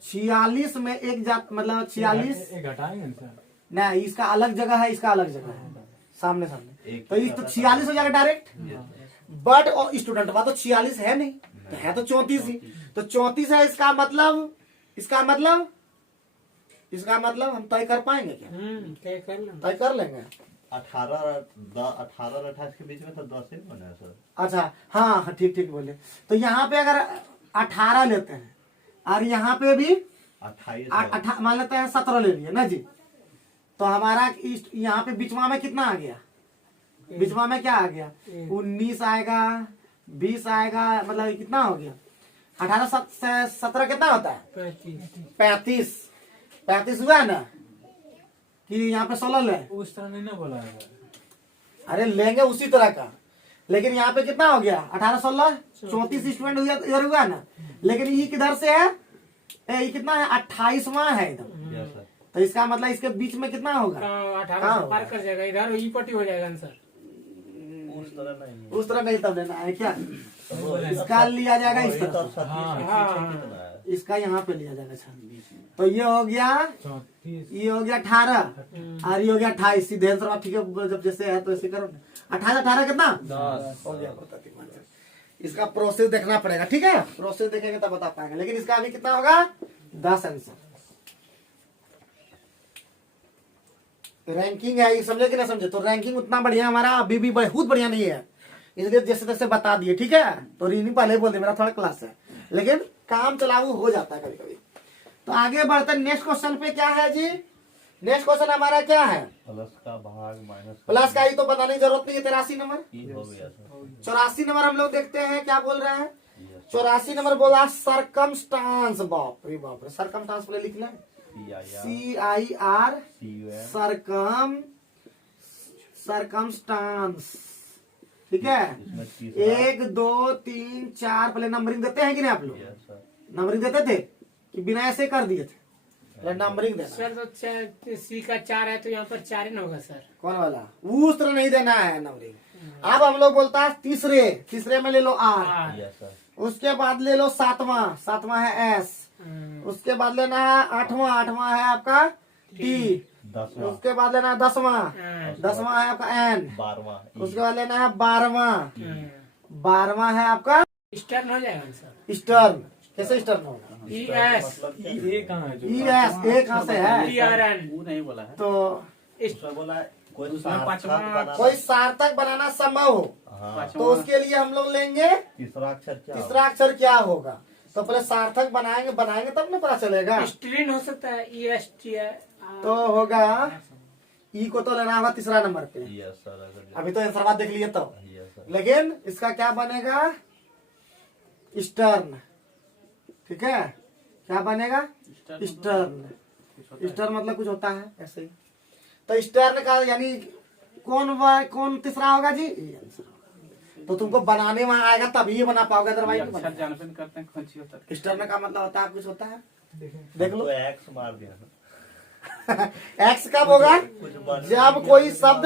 46 में एक जात मतलब 46 घटाएंगे सर, नहीं इसका अलग जगह है, इसका अलग जगह है, सामने तो ये तो 46 हो जाएगा डायरेक्ट, बट और स्टूडेंट बात तो 46 है नहीं, तो है तो 34 ही, तो 34 है, इसका मतलब हम तय कर पाएंगे क्या, तय कर लेंगे। 18 और 28 के बीच में तो 10 ही बना है सर। अच्छा हाँ ठीक बोले, तो यहाँ पे अगर 18 लेते हैं और यहाँ पे भी 28 मान लेते हैं 17 ले लिए ना जी, तो हमारा यहाँ पे बिचवा में कितना आ गया, बिचवा में क्या आ गया, 19 आएगा, 20 आएगा, मतलब कितना हो गया, 18 से 17 कितना होता है 35 हुआ ना, कि यहाँ पे 16 ले, उस तरह नहीं ना बोला है। अरे लेंगे उसी तरह का, लेकिन यहाँ पे कितना हो गया 18 16 34 स्टूडेंट इधर हुआ ना, लेकिन ये किधर से है, ये कितना है 28वां है इधर, तो इसका मतलब इसके बीच में कितना होगा, 18 पार कर जाएगा, इधर ई पट्टी हो जाएगा आंसर, उस तरह नहीं तब लेना है क्या, इसका लिया जाएगा इस तरह, इसका यहाँ पे लिया जाएगा, तो ये हो गया 18 और ये हो गया 28, सीधे आंसर ठीक है, जब जैसे है तो ऐसे करो, 18 कितना 10 हो गया, इसका प्रोसेस देखना पड़ेगा, ठीक है, प्रोसेस देखेंगे तब बता पाएंगे, लेकिन इसका अभी कितना होगा 10 आंसर। रैंकिंग है, ये समझे कि ना समझे, तो रैंकिंग उतना बढ़िया हमारा अभी भी बहुत बढ़िया नहीं है, इसलिए जैसे तैसे बता दिए, ठीक है, तो रीनिंग पहले बोल दे मेरा थोड़ा क्लास है, लेकिन काम चलाऊ हो जाता है कभी कभी। तो आगे बढ़ते नेक्स्ट क्वेश्चन पे, क्या है जी, नेक्स्ट क्वेश्चन हमारा क्या है, प्लस का भाग माइनस प्लस का, ही तो बताने की जरूरत नहीं है। 83 नंबर, हो गया सर। 84 नंबर हम लोग देखते हैं क्या बोल रहे हैं, 84 नंबर बोला सरकमस्टांस, बाप रे सरकमस्टांस पहले लिख लें, CIR सरकमस्टांस, ठीक है, 1 2 3 4 पहले नंबरिंग देते हैं कि नहीं आप लोग, नंबरिंग देते थे कि बिना ऐसे कर दिए थे, पहले नंबरिंग देना सर, तो सी का 4 है तो यहाँ पर 4 ही ना होगा सर, कौन वाला, उस तरह नहीं देना है नंबरिंग। अब हम लोग बोलता है तीसरे में ले लो R, उसके बाद ले लो 7वां है S, उसके बाद लेना है 8वां है आपका T, उसके बाद लेना है 10वां है आपका N, 12वां, उसके बाद लेना है 12वां है आपका स्टर्न हो जाएगा सर, स्टर्न, कैसे स्टर्न होगा, ES ये कहाँ है जो ES एक कहाँ से है, TRN, वो नहीं बोला है, तो उसमें बोला है कोई उसमें पांचवा- कोई सार्थक बनाना संभव हो, हाँ, तो उसके लिए हम लोग लेंगे तीसरा अक्षर क्या तीसरा अक्षर क्या होगा, तो पहले सार्थक बनाएंगे तब ना पता चलेगा। स्त्रीलिंग हो सकता है, EST है। तो होगा ई को तो लेना होगा तीसरा नंबर पे। यस सर, अगर अभी तो आंसर बात देख लिए तो, यस सर, लेकिन इसका क्या बनेगा, स्टर्न। ठीक है, क्या बनेगा, स्टर्न। स्टर्न मतलब कुछ होता है ऐसे ही। तो स्टर्न का यानी कौन तीसरा होगा जी, ये आंसर होगा। तो तुमको बनाने में आएगा तभी ये बना पाओगे, अदरवाइज नहीं अक्षर बनेगा। जानबन करते हैं कौन सी होता है। स्टर्न का मतलब होता है कुछ होता है, देख लो। तो एक्स मार दिया ना। एक्स कब होगा, कुछ बन- जब कोई शब्द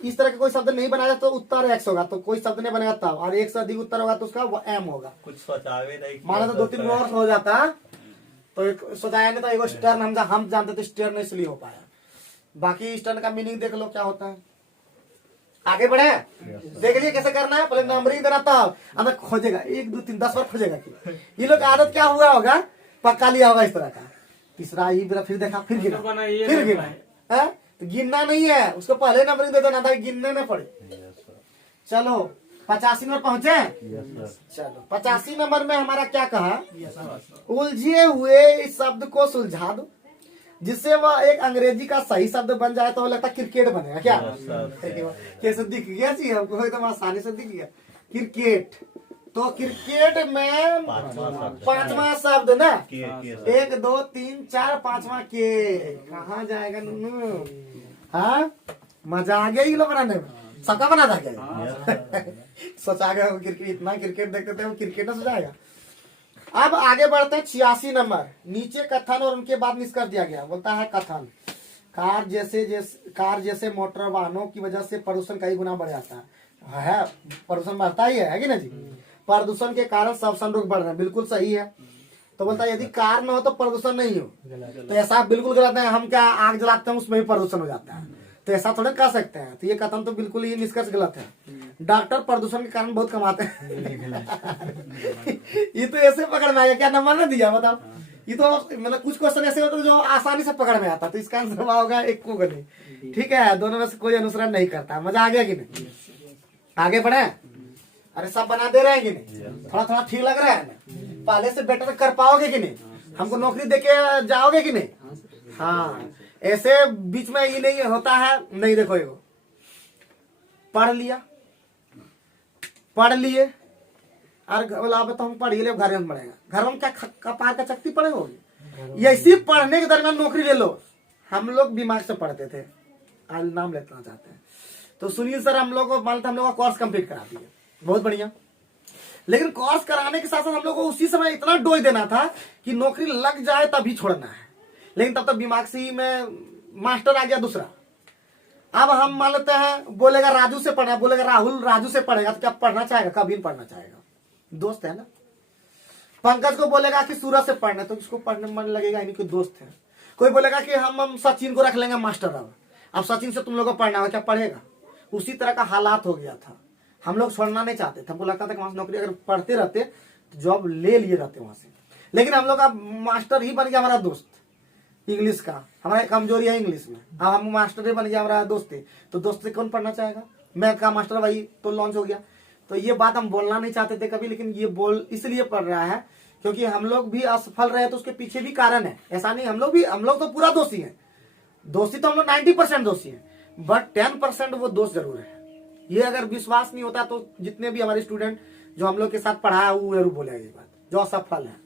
इस तरह का कोई शब्द नहीं बनाया तो उत्तर एक्स होगा, तो कोई शब्द नहीं बनेगा तब, और एक से अधिक उत्तर होगा तो उसका वो एम होगा। कुछ सोचावे नहीं किया माना तो 2-3 और हो जाता तो एक सोचाया नहीं, तो एगो स्टर्न हम जानते थे, स्टर्न इसलिए हो पाया। बाकी स्टर्न का मीनिंग देख लो क्या होता है। आगे बढ़े, देख लिए कैसे करना है, पहले नंबरिंग देना तब अंदर खोजेगा, 1 2 3 10 बार खोजेगा कि ये लोग आदत क्या हुआ होगा, पक्का लिया होगा इस तरह का। तीसरा ये मेरा फिर देखा, फिर गिना, तो बना ये फिर नहीं गिना है, तो गिनना नहीं है उसको, पहले नंबरिंग दे देना था, गिनने में पड़े। यस सर, चलो 85 नंबर पहुंचे। यस सर, चलो 85 नंबर में हमारा क्या कहा, उलझे हुए इस शब्द को सुलझा दो जिससे वह एक अंग्रेजी का सही शब्द बन जाए, तो वो लगता है क्रिकेट बनेगा क्या। यस सर, कैसे दिख गया जी हमको, एकदम आसानी से दिख गया क्रिकेट। तो क्रिकेट में पांचवा शब्द ना, के 1 2 3 4 5वां के कहाँ जाएगा नन्नू। हाँ, मजा आ गया ये लोग बनाने में, सबका बना था क्या, सोचा गया क्रिकेट, इतना क्रिकेट देखते थे वो क्रिकेट ना सुझाएगा। अब आगे बढ़ते हैं 86 नंबर। नीचे कथन और उनके बाद निष्कर्ष दिया गया। बोलता है कथन, कार जैसे मोटर वाहनों की वजह से प्रदूषण कई गुना बढ़ जाता है, प्रदूषण बढ़ता ही है कि ना जी। प्रदूषण के कारण सब संरोग बढ़ रहे हैं, बिल्कुल सही है। तो बोलता है यदि कार न हो तो प्रदूषण नहीं हो, तो ऐसा बिल्कुल गलत है। हम क्या आग जलाते हैं उसमें भी प्रदूषण हो जाता है, तो ऐसा थोड़ा कह सकते हैं। तो ये कथन तो बिल्कुल ही निष्कर्ष गलत है। डॉक्टर प्रदूषण के कारण बहुत कमाते हैं। ये तो ऐसे पकड़ में आ गया, क्या नंबर ना दिया बताओ। ये तो मतलब कुछ क्वेश्चन ऐसे होते हैं जो आसानी से पकड़ में आता, तो इसका आंसर होगा 1 को नहीं। ठीक है, दोनों में से कोई अनुसरण नहीं करता। मजा आ गया कि नहीं, आगे बढ़े। अरे सब बना दे रहे हैं कि नहीं, थोड़ा थोड़ा ठीक लग रहा है ना, पहले से बेटर कर पाओगे कि नहीं, हमको नौकरी देके जाओगे कि नहीं। हाँ, ऐसे बीच में ये नहीं होता है, नहीं देखो ये पढ़ लिए और बोला अब तो हम पढ़ लिए, घर में पढ़ेगा, घर में क्या कपार का चकती पड़े होगी। ऐसी पढ़ने के दरमियान नौकरी ले लो। हम लोग दिमाग से पढ़ते थे, आज नाम लेना चाहते हैं तो सुनील सर हम लोग को मानते, हम लोग का कोर्स कंप्लीट करा दिए, बहुत बढ़िया। लेकिन कोर्स कराने के साथ साथ हम लोग को उसी समय इतना डोज देना था कि नौकरी लग जाए तभी छोड़ना है। लेकिन तब तक दिमाग से ही में मास्टर आ गया दूसरा। अब हम मान लेते हैं, बोलेगा राजू से पढ़ना, बोलेगा राहुल राजू से पढ़ेगा, तो क्या पढ़ना चाहेगा, कभी नहीं पढ़ना चाहेगा, दोस्त है ना। पंकज को बोलेगा कि सूरज से पढ़ना, तो उसको पढ़ने में मन लगेगा, इन्हीं के दोस्त है। कोई बोलेगा कि हम सचिन को रख लेंगे मास्टर, अब सचिन से तुम लोग को पढ़ना होगा, क्या पढ़ेगा। उसी तरह का हालात हो गया था। हम लोग छोड़ना नहीं चाहते थे, हमको लगता था कि वहां से नौकरी अगर पढ़ते रहते तो जॉब ले लिए रहते वहां से। लेकिन हम लोग का मास्टर ही बन गया हमारा दोस्त। इंग्लिश का हमारा कमजोरी है इंग्लिश में, अब हम मास्टर ही बन गया हमारा दोस्त। तो दोस्त से कौन पढ़ना चाहेगा। मैथ का मास्टर भाई तो लॉन्च हो गया। तो ये बात हम बोलना नहीं चाहते थे कभी, लेकिन ये बोल इसलिए पड़ रहा है क्योंकि हम लोग भी असफल रहे, तो उसके पीछे भी कारण है। ऐसा नहीं हम लोग तो पूरा दोषी है। दोषी तो हम लोग 90% दोषी है, बट 10% वो दोस्त जरूर है। ये अगर विश्वास नहीं होता तो जितने भी हमारे स्टूडेंट जो हम लोग के साथ पढ़ा है वो जरूर बोलेगा ये बात, जो असफल है।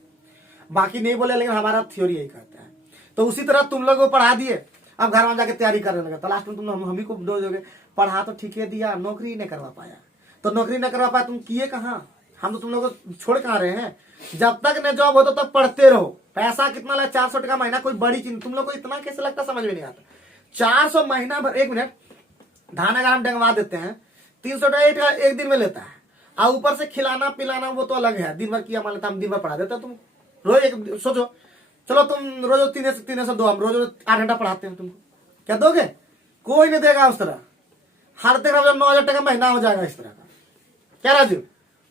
बाकी नहीं बोले, लेकिन हमारा थ्योरी यही कहता है। तो उसी तरह तुम लोग को पढ़ा दिए, अब घर में जाके तैयारी करने लगे, तो लास्ट में तुम हम ही को दो दोगे। पढ़ा तो ठीक है दिया, नौकरी नहीं करवा पाया, तो नौकरी नहीं करवा पाया तुम किए कहाँ। हम तो तुम लोग को छोड़ कहाँ रहे हैं। जब तक न जॉब हो तो तब पढ़ते रहो। पैसा कितना लगा, 400 टका महीना, कोई बड़ी चीज। तुम लोग को इतना कैसे लगता समझ में नहीं आता। 400 महीना भर, 1 मिनट, धान अगर हम डंगवा देते हैं 300 टका एक दिन में लेता है, और ऊपर से खिलाना पिलाना वो तो अलग है। दिन भर किया मान लेता हम दिन भर पढ़ा देते, तुम रोज एक सोचो, चलो तुम रोज 3 से 2, हम रोज 8 घंटा पढ़ाते हैं, तुमको क्या दोगे। कोई नहीं देगा उस तरह। हर तरह 9,000 टका महीना हो जाएगा इस तरह का। क्या राजू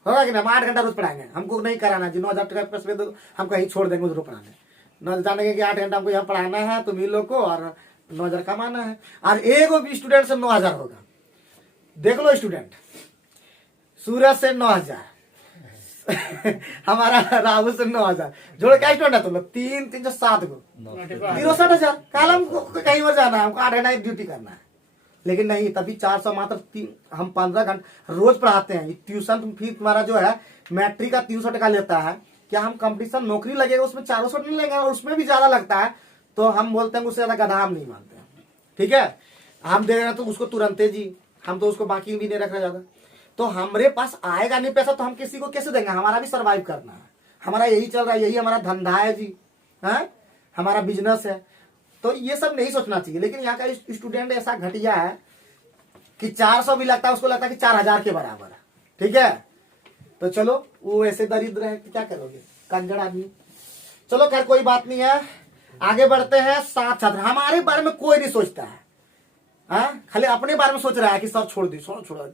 होगा कि ना, हम 8 घंटा रोज पढ़ाएंगे, हमको नहीं कराना जी। 9,000 टका पैसे दो, हम कहीं छोड़ देंगे उधर पढ़ाने। न जानेंगे कि 8 घंटा हमको यहाँ पढ़ाना है तुम ही लोग को, और 9,000 कमाना है। और एक भी स्टूडेंट से 9,000 होगा। देख लो स्टूडेंट, सूरज से 9,000, हमारा राहुल से 9,000 जोड़ क्या स्टूडेंट है तुम लोग 3,307 को 63,000 कल हमको कहीं और जाना है, हमको 8 घंटा ड्यूटी करना है। लेकिन नहीं, तभी 400 मात्र हम 15 घंटे रोज पढ़ाते हैं। ट्यूशन फीस तुम्हारा जो है मैट्रिक का 300 टका लेता है। क्या हम कंपटीशन नौकरी लगेगा उसमें 400 नहीं लेंगे और उसमें भी ज्यादा लगता है, तो हम बोलते हैं उससे ज्यादा गधा हम नहीं मानते हैं। ठीक है, हम दे रहे हैं तो उसको तुरंत जी, हम तो उसको बाकी भी नहीं रख रहे ज्यादा। तो हमारे पास आएगा नहीं पैसा तो हम किसी को कैसे देंगे? हमारा भी सरवाइव करना है, हमारा यही चल रहा है, यही हमारा धंधा है जी, है हमारा बिजनेस है। तो ये सब नहीं सोचना चाहिए। लेकिन यहाँ का स्टूडेंट ऐसा घटिया है कि 400 भी लगता है, उसको लगता है कि 4,000 के बराबर है। ठीक है, तो चलो वो ऐसे दरिद्र है, क्या करोगे, कंजड़ आदमी। चलो खैर कोई बात नहीं है, आगे बढ़ते हैं। 7 छात्र, हमारे बारे में कोई नहीं सोचता है, खाली अपने बारे में सोच रहा है कि सर छोड़ दी, छोड़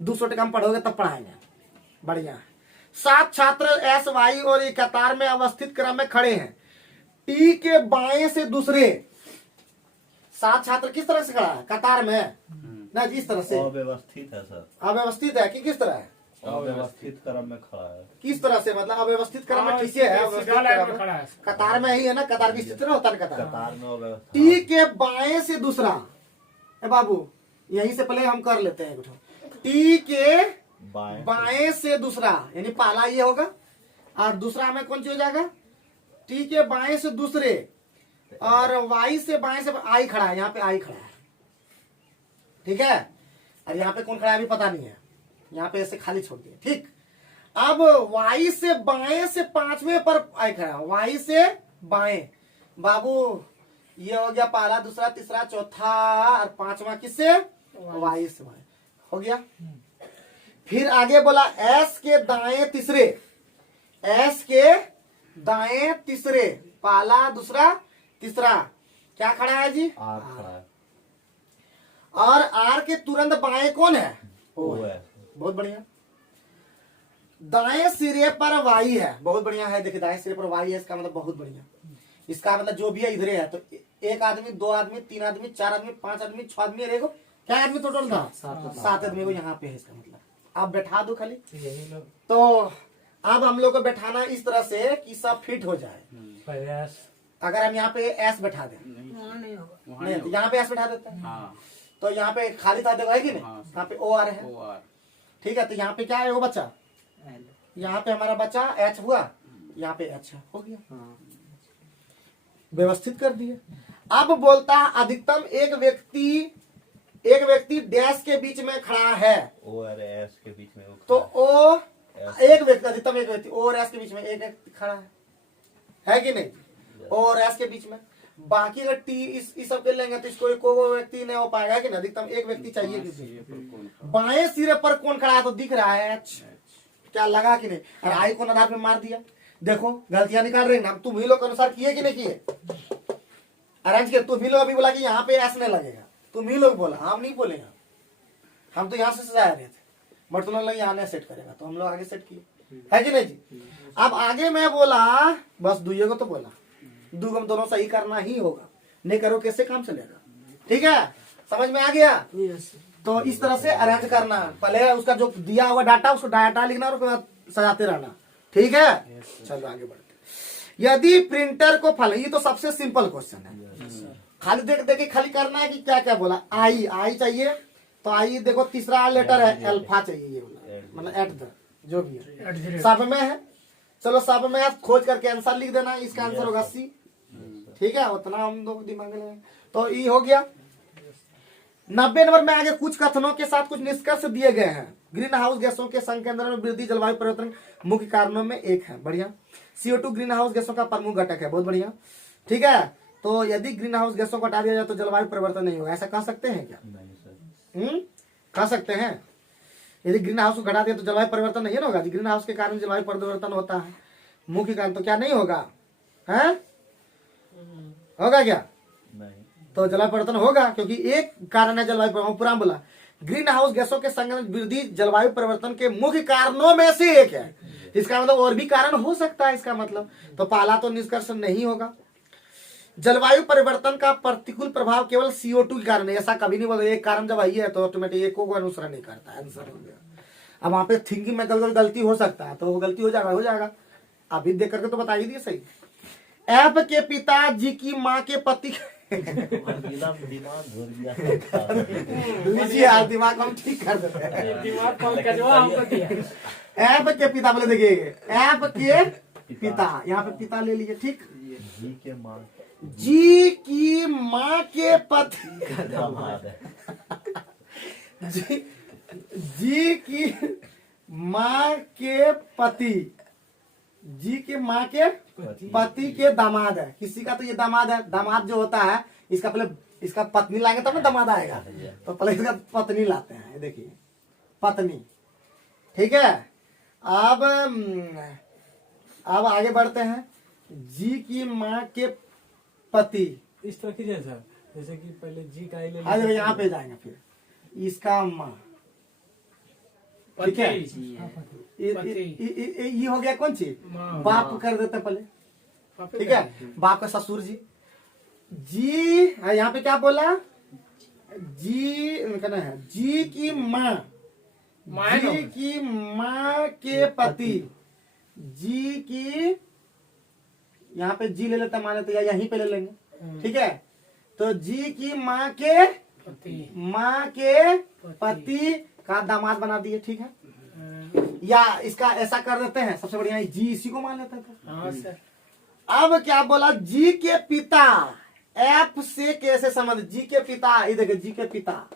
200 टका हम पढ़ोगे तब पढ़ाएंगे, बढ़िया। 7 छात्र एस वाई और एक कतार में अवस्थित क्रम में खड़े हैं। टी के बाएं से दूसरे 7 छात्र किस तरह से खड़ा है? कतार में ना, जिस तरह से अव्यवस्थित है सर, अव्यवस्थित है कि किस तरह है? अव्यवस्थित क्रम में खड़ा है। किस तरह से मतलब अव्यवस्थित क्रम में? ठीक है, अव्यवस्थित क्रम में खड़ा है। कतार में ही है ना, कतार की चित्र होता है कतार। कतार में अव्यवस्थित। टी के बाएं से दूसरा, ए बाबू यहीं से पहले हम कर लेते हैं। टी के बाएं से दूसरा, यानी पहला ये होगा और दूसरा हमें कौन सी हो जाएगा? टी के बाएं से दूसरे, और वाई से बाएं से आई खड़ा है, यहाँ पे आई खड़ा है। ठीक है, और यहाँ पे कौन खड़ा है अभी पता नहीं है, यहाँ पे ऐसे खाली छोड़ दिया। ठीक, अब वाई से बाएं से 5वें पर आई खड़ा है, वाई से बाएं। बाबू ये हो गया पहला, दूसरा, तीसरा, चौथा और 5वां किससे? वाई से बाएं हो गया। फिर आगे बोला एस के दाएं तीसरे, एस के दाएं तीसरे, पहला, दूसरा, तीसरा क्या खड़ा है जी? आर खड़ा है। और आर के तुरंत बाएं कौन है? ओ है। बहुत बढ़िया। दाएं सिरे पर वाई है, बहुत बढ़िया है। देखिए दाएं सिरे पर वाई है, इसका मतलब बहुत बढ़िया। इसका मतलब जो भी है इधरे है। तो 1 आदमी, 2 आदमी, 3 आदमी, 4 आदमी, 5 आदमी, 6 आदमी, और एगो क्या आदमी टोटल था? 7 आदमी को यहाँ पे है। इसका मतलब आप बैठा दो खाली, तो अब हम लोग को बैठाना इस तरह से कि सब फिट हो जाए। अगर हम यहाँ पे एस बैठा दें, नहीं तो यहाँ पे एस बैठा देते हैं, हाँ तो यहाँ पे खाली था, देखो है कि नहीं? हाँ। यहाँ पे ओ आर है। वो आर। ठीक है, तो यहाँ पे क्या है? वो बच्चा, यहाँ पे हमारा बच्चा एच हुआ, यहाँ पे एच हो गया, व्यवस्थित कर दिए। अब बोलता है अधिकतम एक व्यक्ति डैश के बीच में खड़ा है, ओ और एस के बीच में वो तो खड़ा ओ है। एक व्यक्ति, अधिकतम एक व्यक्ति, ओ और एस के बीच में एक व्यक्ति खड़ा है कि नहीं? ओ और एस के बीच में। बाकी अगर टी इस सब के लेंगे तो इसको एको व्यक्ति नहीं हो पाएगा कि नहीं? अधिकतम एक व्यक्ति चाहिए किसी। बाएं सिरे पर कौन खड़ा है? तो दिख रहा है एच, क्या लगा कि नहीं? और आई कौन आधार पे मार दिया? देखो गलतियां निकाल रहे हैं, तुम ही लोग के अनुसार किए कि नहीं किए? अरेंज किया तुम ही लोग। अभी बोला कि यहाँ पे एस नहीं लगेगा, तुम ही लोग बोला, हम नहीं बोलेंगे। हम तो यहाँ से सजा रहे थे, बट तुम लोग यहाँ नहीं सेट करेगा, तो हम लोग आगे सेट किए, है कि नहीं जी? अब आगे मैं बोला, बस दुइये को तो बोला, दूगम दोनों सही करना ही होगा, नहीं करो कैसे काम चलेगा? ठीक है, समझ में आ गया? तो इस तरह से अरेंज करना, पहले उसका जो दिया हुआ डाटा उसको डाटा लिखना और उसके बाद सजाते रहना। ठीक है, चलो आगे बढ़ते। यदि प्रिंटर को फल, ये तो सबसे सिंपल क्वेश्चन है, खाली देख देख के खाली करना है कि क्या क्या बोला। आई चाहिए, तो आई देखो तीसरा लेटर है, अल्फा चाहिए, ये बोला, मतलब एट द जो भी है, सब में है। चलो सब में है, खोज करके आंसर लिख देना, इसका आंसर होगा सी। ठीक है, उतना हम लोग दिमाग में, तो ये हो गया। 90 नंबर में आगे कुछ कथनों के साथ कुछ निष्कर्ष दिए गए हैं। ग्रीन हाउस गैसों के संकेंद्रण में वृद्धि जलवायु परिवर्तन मुख्य कारणों में एक है, बढ़िया। CO2 ग्रीन हाउस गैसों का प्रमुख घटक है, बहुत बढ़िया। ठीक है, तो यदि ग्रीन हाउस गैसों को हटा दिया जाए तो जलवायु परिवर्तन नहीं होगा, ऐसा कह सकते हैं क्या? नहीं सर। कह सकते हैं? यदि ग्रीन हाउस को घटा दिया तो जलवायु परिवर्तन नहीं होगा जी। ग्रीन हाउस के कारण जलवायु परिवर्तन होता है, मुख्य कारण तो क्या नहीं होगा? है होगा क्या? नहीं। तो जलवायु परिवर्तन होगा, क्योंकि एक कारण है जलवायु परिवर्तन। पूरा बोला ग्रीन हाउस गैसों के संगठन वृद्धि जलवायु परिवर्तन के मुख्य कारणों में से एक है। इसका मतलब और भी कारण हो सकता है, इसका मतलब तो पहला तो निष्कर्ष नहीं होगा। जलवायु परिवर्तन का प्रतिकूल प्रभाव केवल CO2 के कारण है, ऐसा कभी नहीं बोला। एक कारण जब आई है तो ऑटोमेटिक एक को अनुसरण नहीं करता, आंसर हो गया। अब वहां पे थिंकिंग में कभी गलती हो सकता है, तो वो गलती हो जाएगा। अभी देख करके तो बता ही दिए सही। ऐप के पिताजी की माँ के पति एकदम दिमाग घुर गया। लीजिए यार, दिमाग हम ठीक कर देते हैं। दिमाग कम कजवा हमको दिया। ऐप के पिता बोले, देखिए ऐप के पिता, यहाँ पे पिता ले लीजिए, ठीक। जी के माँ जी की माँ के पति दामाद है। जी की माँ के पति, जी के माँ के पति के दामाद है। किसी का तो ये दामाद है। दामाद जो होता है, इसका पहले इसका पत्नी लाएंगे तब ना दामाद आएगा, तो पहले इसका पत्नी लाते हैं। ये देखिए पत्नी, ठीक है। अब आगे बढ़ते हैं। जी की माँ के पति, इस तरह कीजिए सर, जैसे कि पहले जी का ही ले आज लीजिए। यहाँ पे जाएंगे, फिर इसका माँ, ठीक है। ये हो गया कौन चीज, माँ। बाप कर देते पहले, पापे ठीक है। बाप का ससुर जी, जी यहाँ पे क्या बोला, जी कहना है जी की माँ, माँ जी की माँ के पति, जी की, यहाँ पे जी ले लेते हैं, मान लेते या यहीं पे ले लेंगे, ठीक है। तो जी की माँ के पति का दामाद बना दिए, ठीक है। या इसका ऐसा कर देते हैं, सबसे बढ़िया जी इसी को मान लेते थे। हाँ सर। अब क्या बोला, जी के पिता एफ से कैसे संबंध, जी के पिता, ये देखिए जी के पिता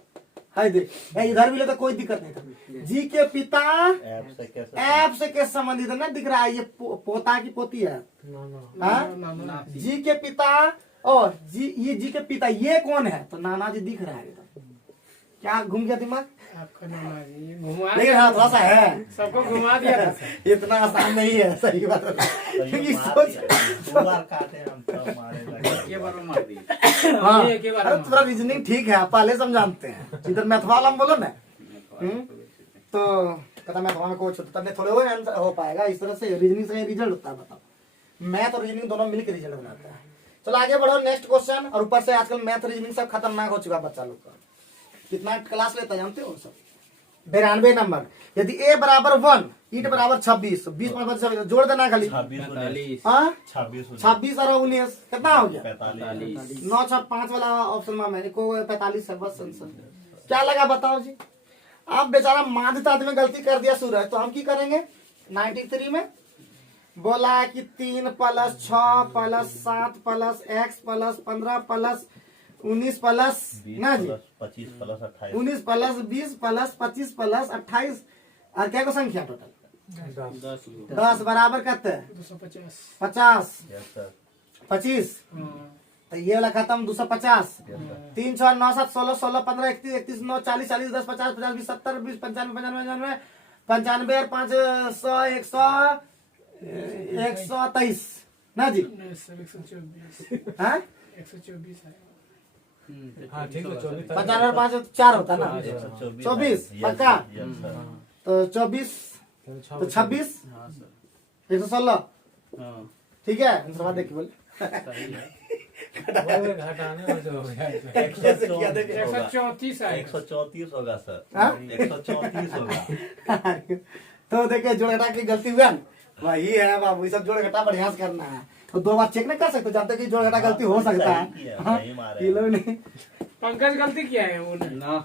है, देख इधर भी ले तो कोई दिक्कत नहीं था। जी के पिता ऐप से कैसे संबंधित है ना, दिख रहा है ये पोता की पोती है, हाँ? जी के पिता और ये जी के पिता, ये कौन है, तो नाना जी दिख रहा है इधर। क्या घूम गया दिमाग, आपका नाना जी घुमा लेकिन हाँ थोड़ा सा है, सबको घुमा दिया था सर। इतना आसान नहीं है, सही बात है। क्योंकि सोच, दो बार काटे हम तब मारे लगे। ये बार मार दिए। हाँ, एक ही बार अरे में। थोड़ा रीजनिंग ठीक है, पहले समझाते हैं। इधर मैथ वाला हम बोलो ना, तो कहता मैथ वाला कोच होता तब थोड़े हो पाएगा। इस तरह से रीजनिंग से रिजल्ट होता है, बताओ। मैथ और रीजनिंग दोनों मिलकर रिजल्ट बनाता है। चलो आगे बढ़ो, नेक्स्ट क्वेश्चन। और ऊपर से आजकल मैथ रीजनिंग सब खतरनाक हो चुका है बच्चा लोग का। कितना क्लास लेता है जानते हो सब, 92 नंबर। यदि a बराबर 1, ईट बराबर 26, 20 में जोड़ देना खाली, 26 हाँ 26 26 और 19 कितना हो गया, 45 9 6 5 वाला ऑप्शन में मेरे को 45 है बस आंसर। क्या लगा बताओ जी। अब बेचारा माध्यता में गलती कर दिया सूरज, तो हम की करेंगे। 93 में बोला कि 3 + 6 + 7 + x + 15 + 19 प्लस ना जी 25 + 28 19 + 20 + 25 + 28 और क्या को संख्या टोटल 10 बराबर कितने 250। 50 यस सर 25 हाँ। तो ये वाला खत्म 250 यस सर 3 6 9 7 16 16 15 31 31 9 40 40 10 50 50 20 70 20 95 95 और 5 100 123 ना जी नहीं सर 124। हाँ 124 है। हाँ ठीक है, 24 तक। 95 और 5 4 होता ना 124 24 यस पक्का यस सर तो 24 तो 26 हाँ सर 116 हाँ ठीक है आंसर देख के बोल सही है। वो घटाने में जो हो गया है। कैसे किया देखे 134 है। 134 होगा सर हाँ? 134 होगा तो देखिए जोड़ घटा की गलती हुआ ना, वही है बाबू, ये सब जोड़ घटा बढ़िया से करना है। तो 2 बार चेक नहीं कर सकते, जानते कि जोड़ घटा गलती हो सकता सही किया, है। हाँ, सही मारे। ये लोग नहीं। पंकज गलती किया है वो नहीं। ना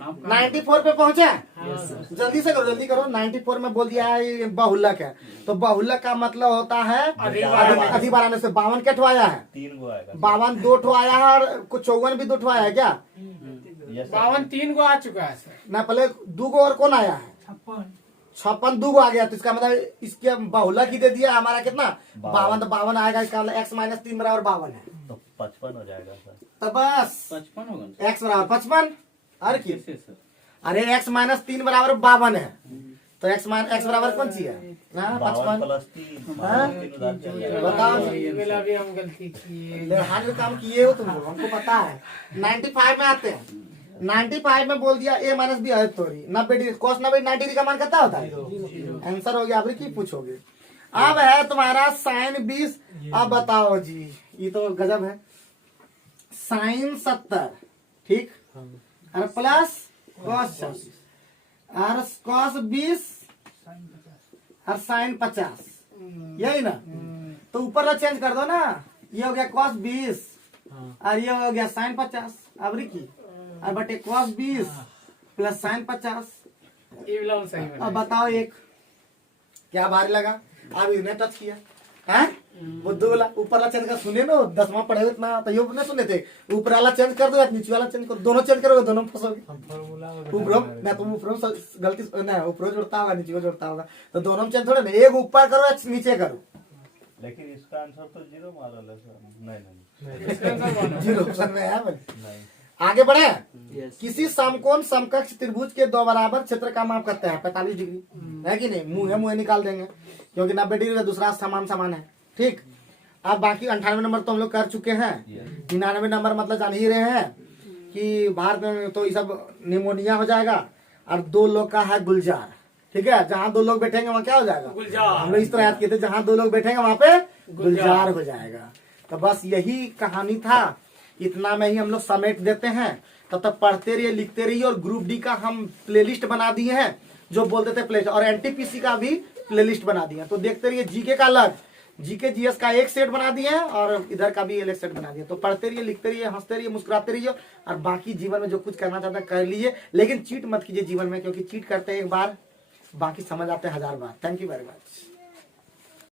94 पे पहुंचे, हाँ सर। जल्दी से करो जल्दी करो। 94 में बोल दिया है ये बहुलक है, तो बहुलक का मतलब होता है अधिक बार आने से। 52 क्या ठुआया है, 3 गो आएगा 52 2 ठुआया है और कुछ 54 भी 2 ठुआया है क्या यस सर 52 3 को आ चुका है सर। ना, पहले 2 गो और कौन आया है 56 2 गो आ गया, तो इसका मतलब इसके बहुलक ही दे दिया हमारा कितना 52, तो 52 आएगा। इसका मतलब x - 3 बराबर 52 है, तो 55 हो जाएगा सर तो बस 55 होगा ना x बराबर 55 और की कैसे सर अरे x - 3 बराबर 52 है, तो x बराबर कौन सी है ना 52 55। + 3 हाँ? 3 उधर चल जाएगा बताओ ये वाला भी हम गलती किए। ले हाथ में काम किए हो तुम लोग, हमको पता है। 95 में आते हैं, 95 में बोल दिया a - b है तोरी 90 cos 90 डिग्री का मान कितना होता है, आंसर हो गया। अब की पूछोगे, अब है तुम्हारा sin 20। अब बताओ जी, ये तो गजब है। sin 70 ठीक और प्लस cos 40 और cos 20 और sin 50, यही ना। तो ऊपर वाला चेंज कर दो ना, ये हो गया cos 20 हाँ और ये हो गया sin 50, अब की और बटे cos 20 प्लस sin 50। ये वाला सही बना अब बताओ एक क्या भारी लगा, अब इसने टच किया है वो दो वाला ऊपर वाला चेंज कर, सुने ना 10वां पढ़े हो इतना तो ये नहीं सुने थे, ऊपर वाला चेंज कर दो या नीचे वाला चेंज कर, दोनों चेंज करोगे दोनों में फंसोगे। हम फॉर्मूला ऊपर ना तुम ऊपर गलती ना ऊपर जोड़ता होगा नीचे जोड़ता होगा, तो दोनों में चेंज थोड़े ना, एक ऊपर करो या नीचे करो। लेकिन इसका आंसर तो 0 मारा है सर। नहीं इसका आंसर बना। जीरो ऑप्शन में है भाई। नहीं। आगे बढ़े। यस किसी समकोण समकक्ष त्रिभुज के दो बराबर क्षेत्र का माप करते हैं 45 डिग्री, है कि नहीं। मुंह निकाल देंगे क्योंकि 90 डिग्री का दूसरा समान समान है, ठीक। अब बाकी 98 नंबर तो हम लोग कर चुके हैं, 99 नंबर मतलब जान ही रहे हैं कि भारत में तो ये सब निमोनिया हो जाएगा और 2 लोग का है गुलजार, ठीक है। जहाँ 2 लोग बैठेंगे वहाँ क्या हो जाएगा, गुलजार। हम लोग इस तरह याद किए थे, जहाँ 2 लोग बैठेंगे वहाँ पे गुलजार हो जाएगा। तो बस यही कहानी था, इतना में ही हम लोग समेट देते हैं। तब तक पढ़ते रहिए, लिखते रहिए, और ग्रुप डी का हम प्लेलिस्ट बना दिए हैं जो बोलते थे प्लेलिस्ट, और एनटीपीसी का भी प्लेलिस्ट बना दिए हैं। तो देखते रहिए, जीके का अलग, जीके जीएस का एक सेट बना दिए हैं और इधर का भी एक सेट बना दिया। तो पढ़ते रहिए, लिखते रहिए, हंसते रहिए, मुस्कुराते रहिए, और बाकी जीवन में जो कुछ करना चाहता है कर लीजिए, लेकिन चीट मत कीजिए जीवन में, क्योंकि चीट करते हैं एक बार बाकी समझ आते हैं 1000 बार। Thank you very much.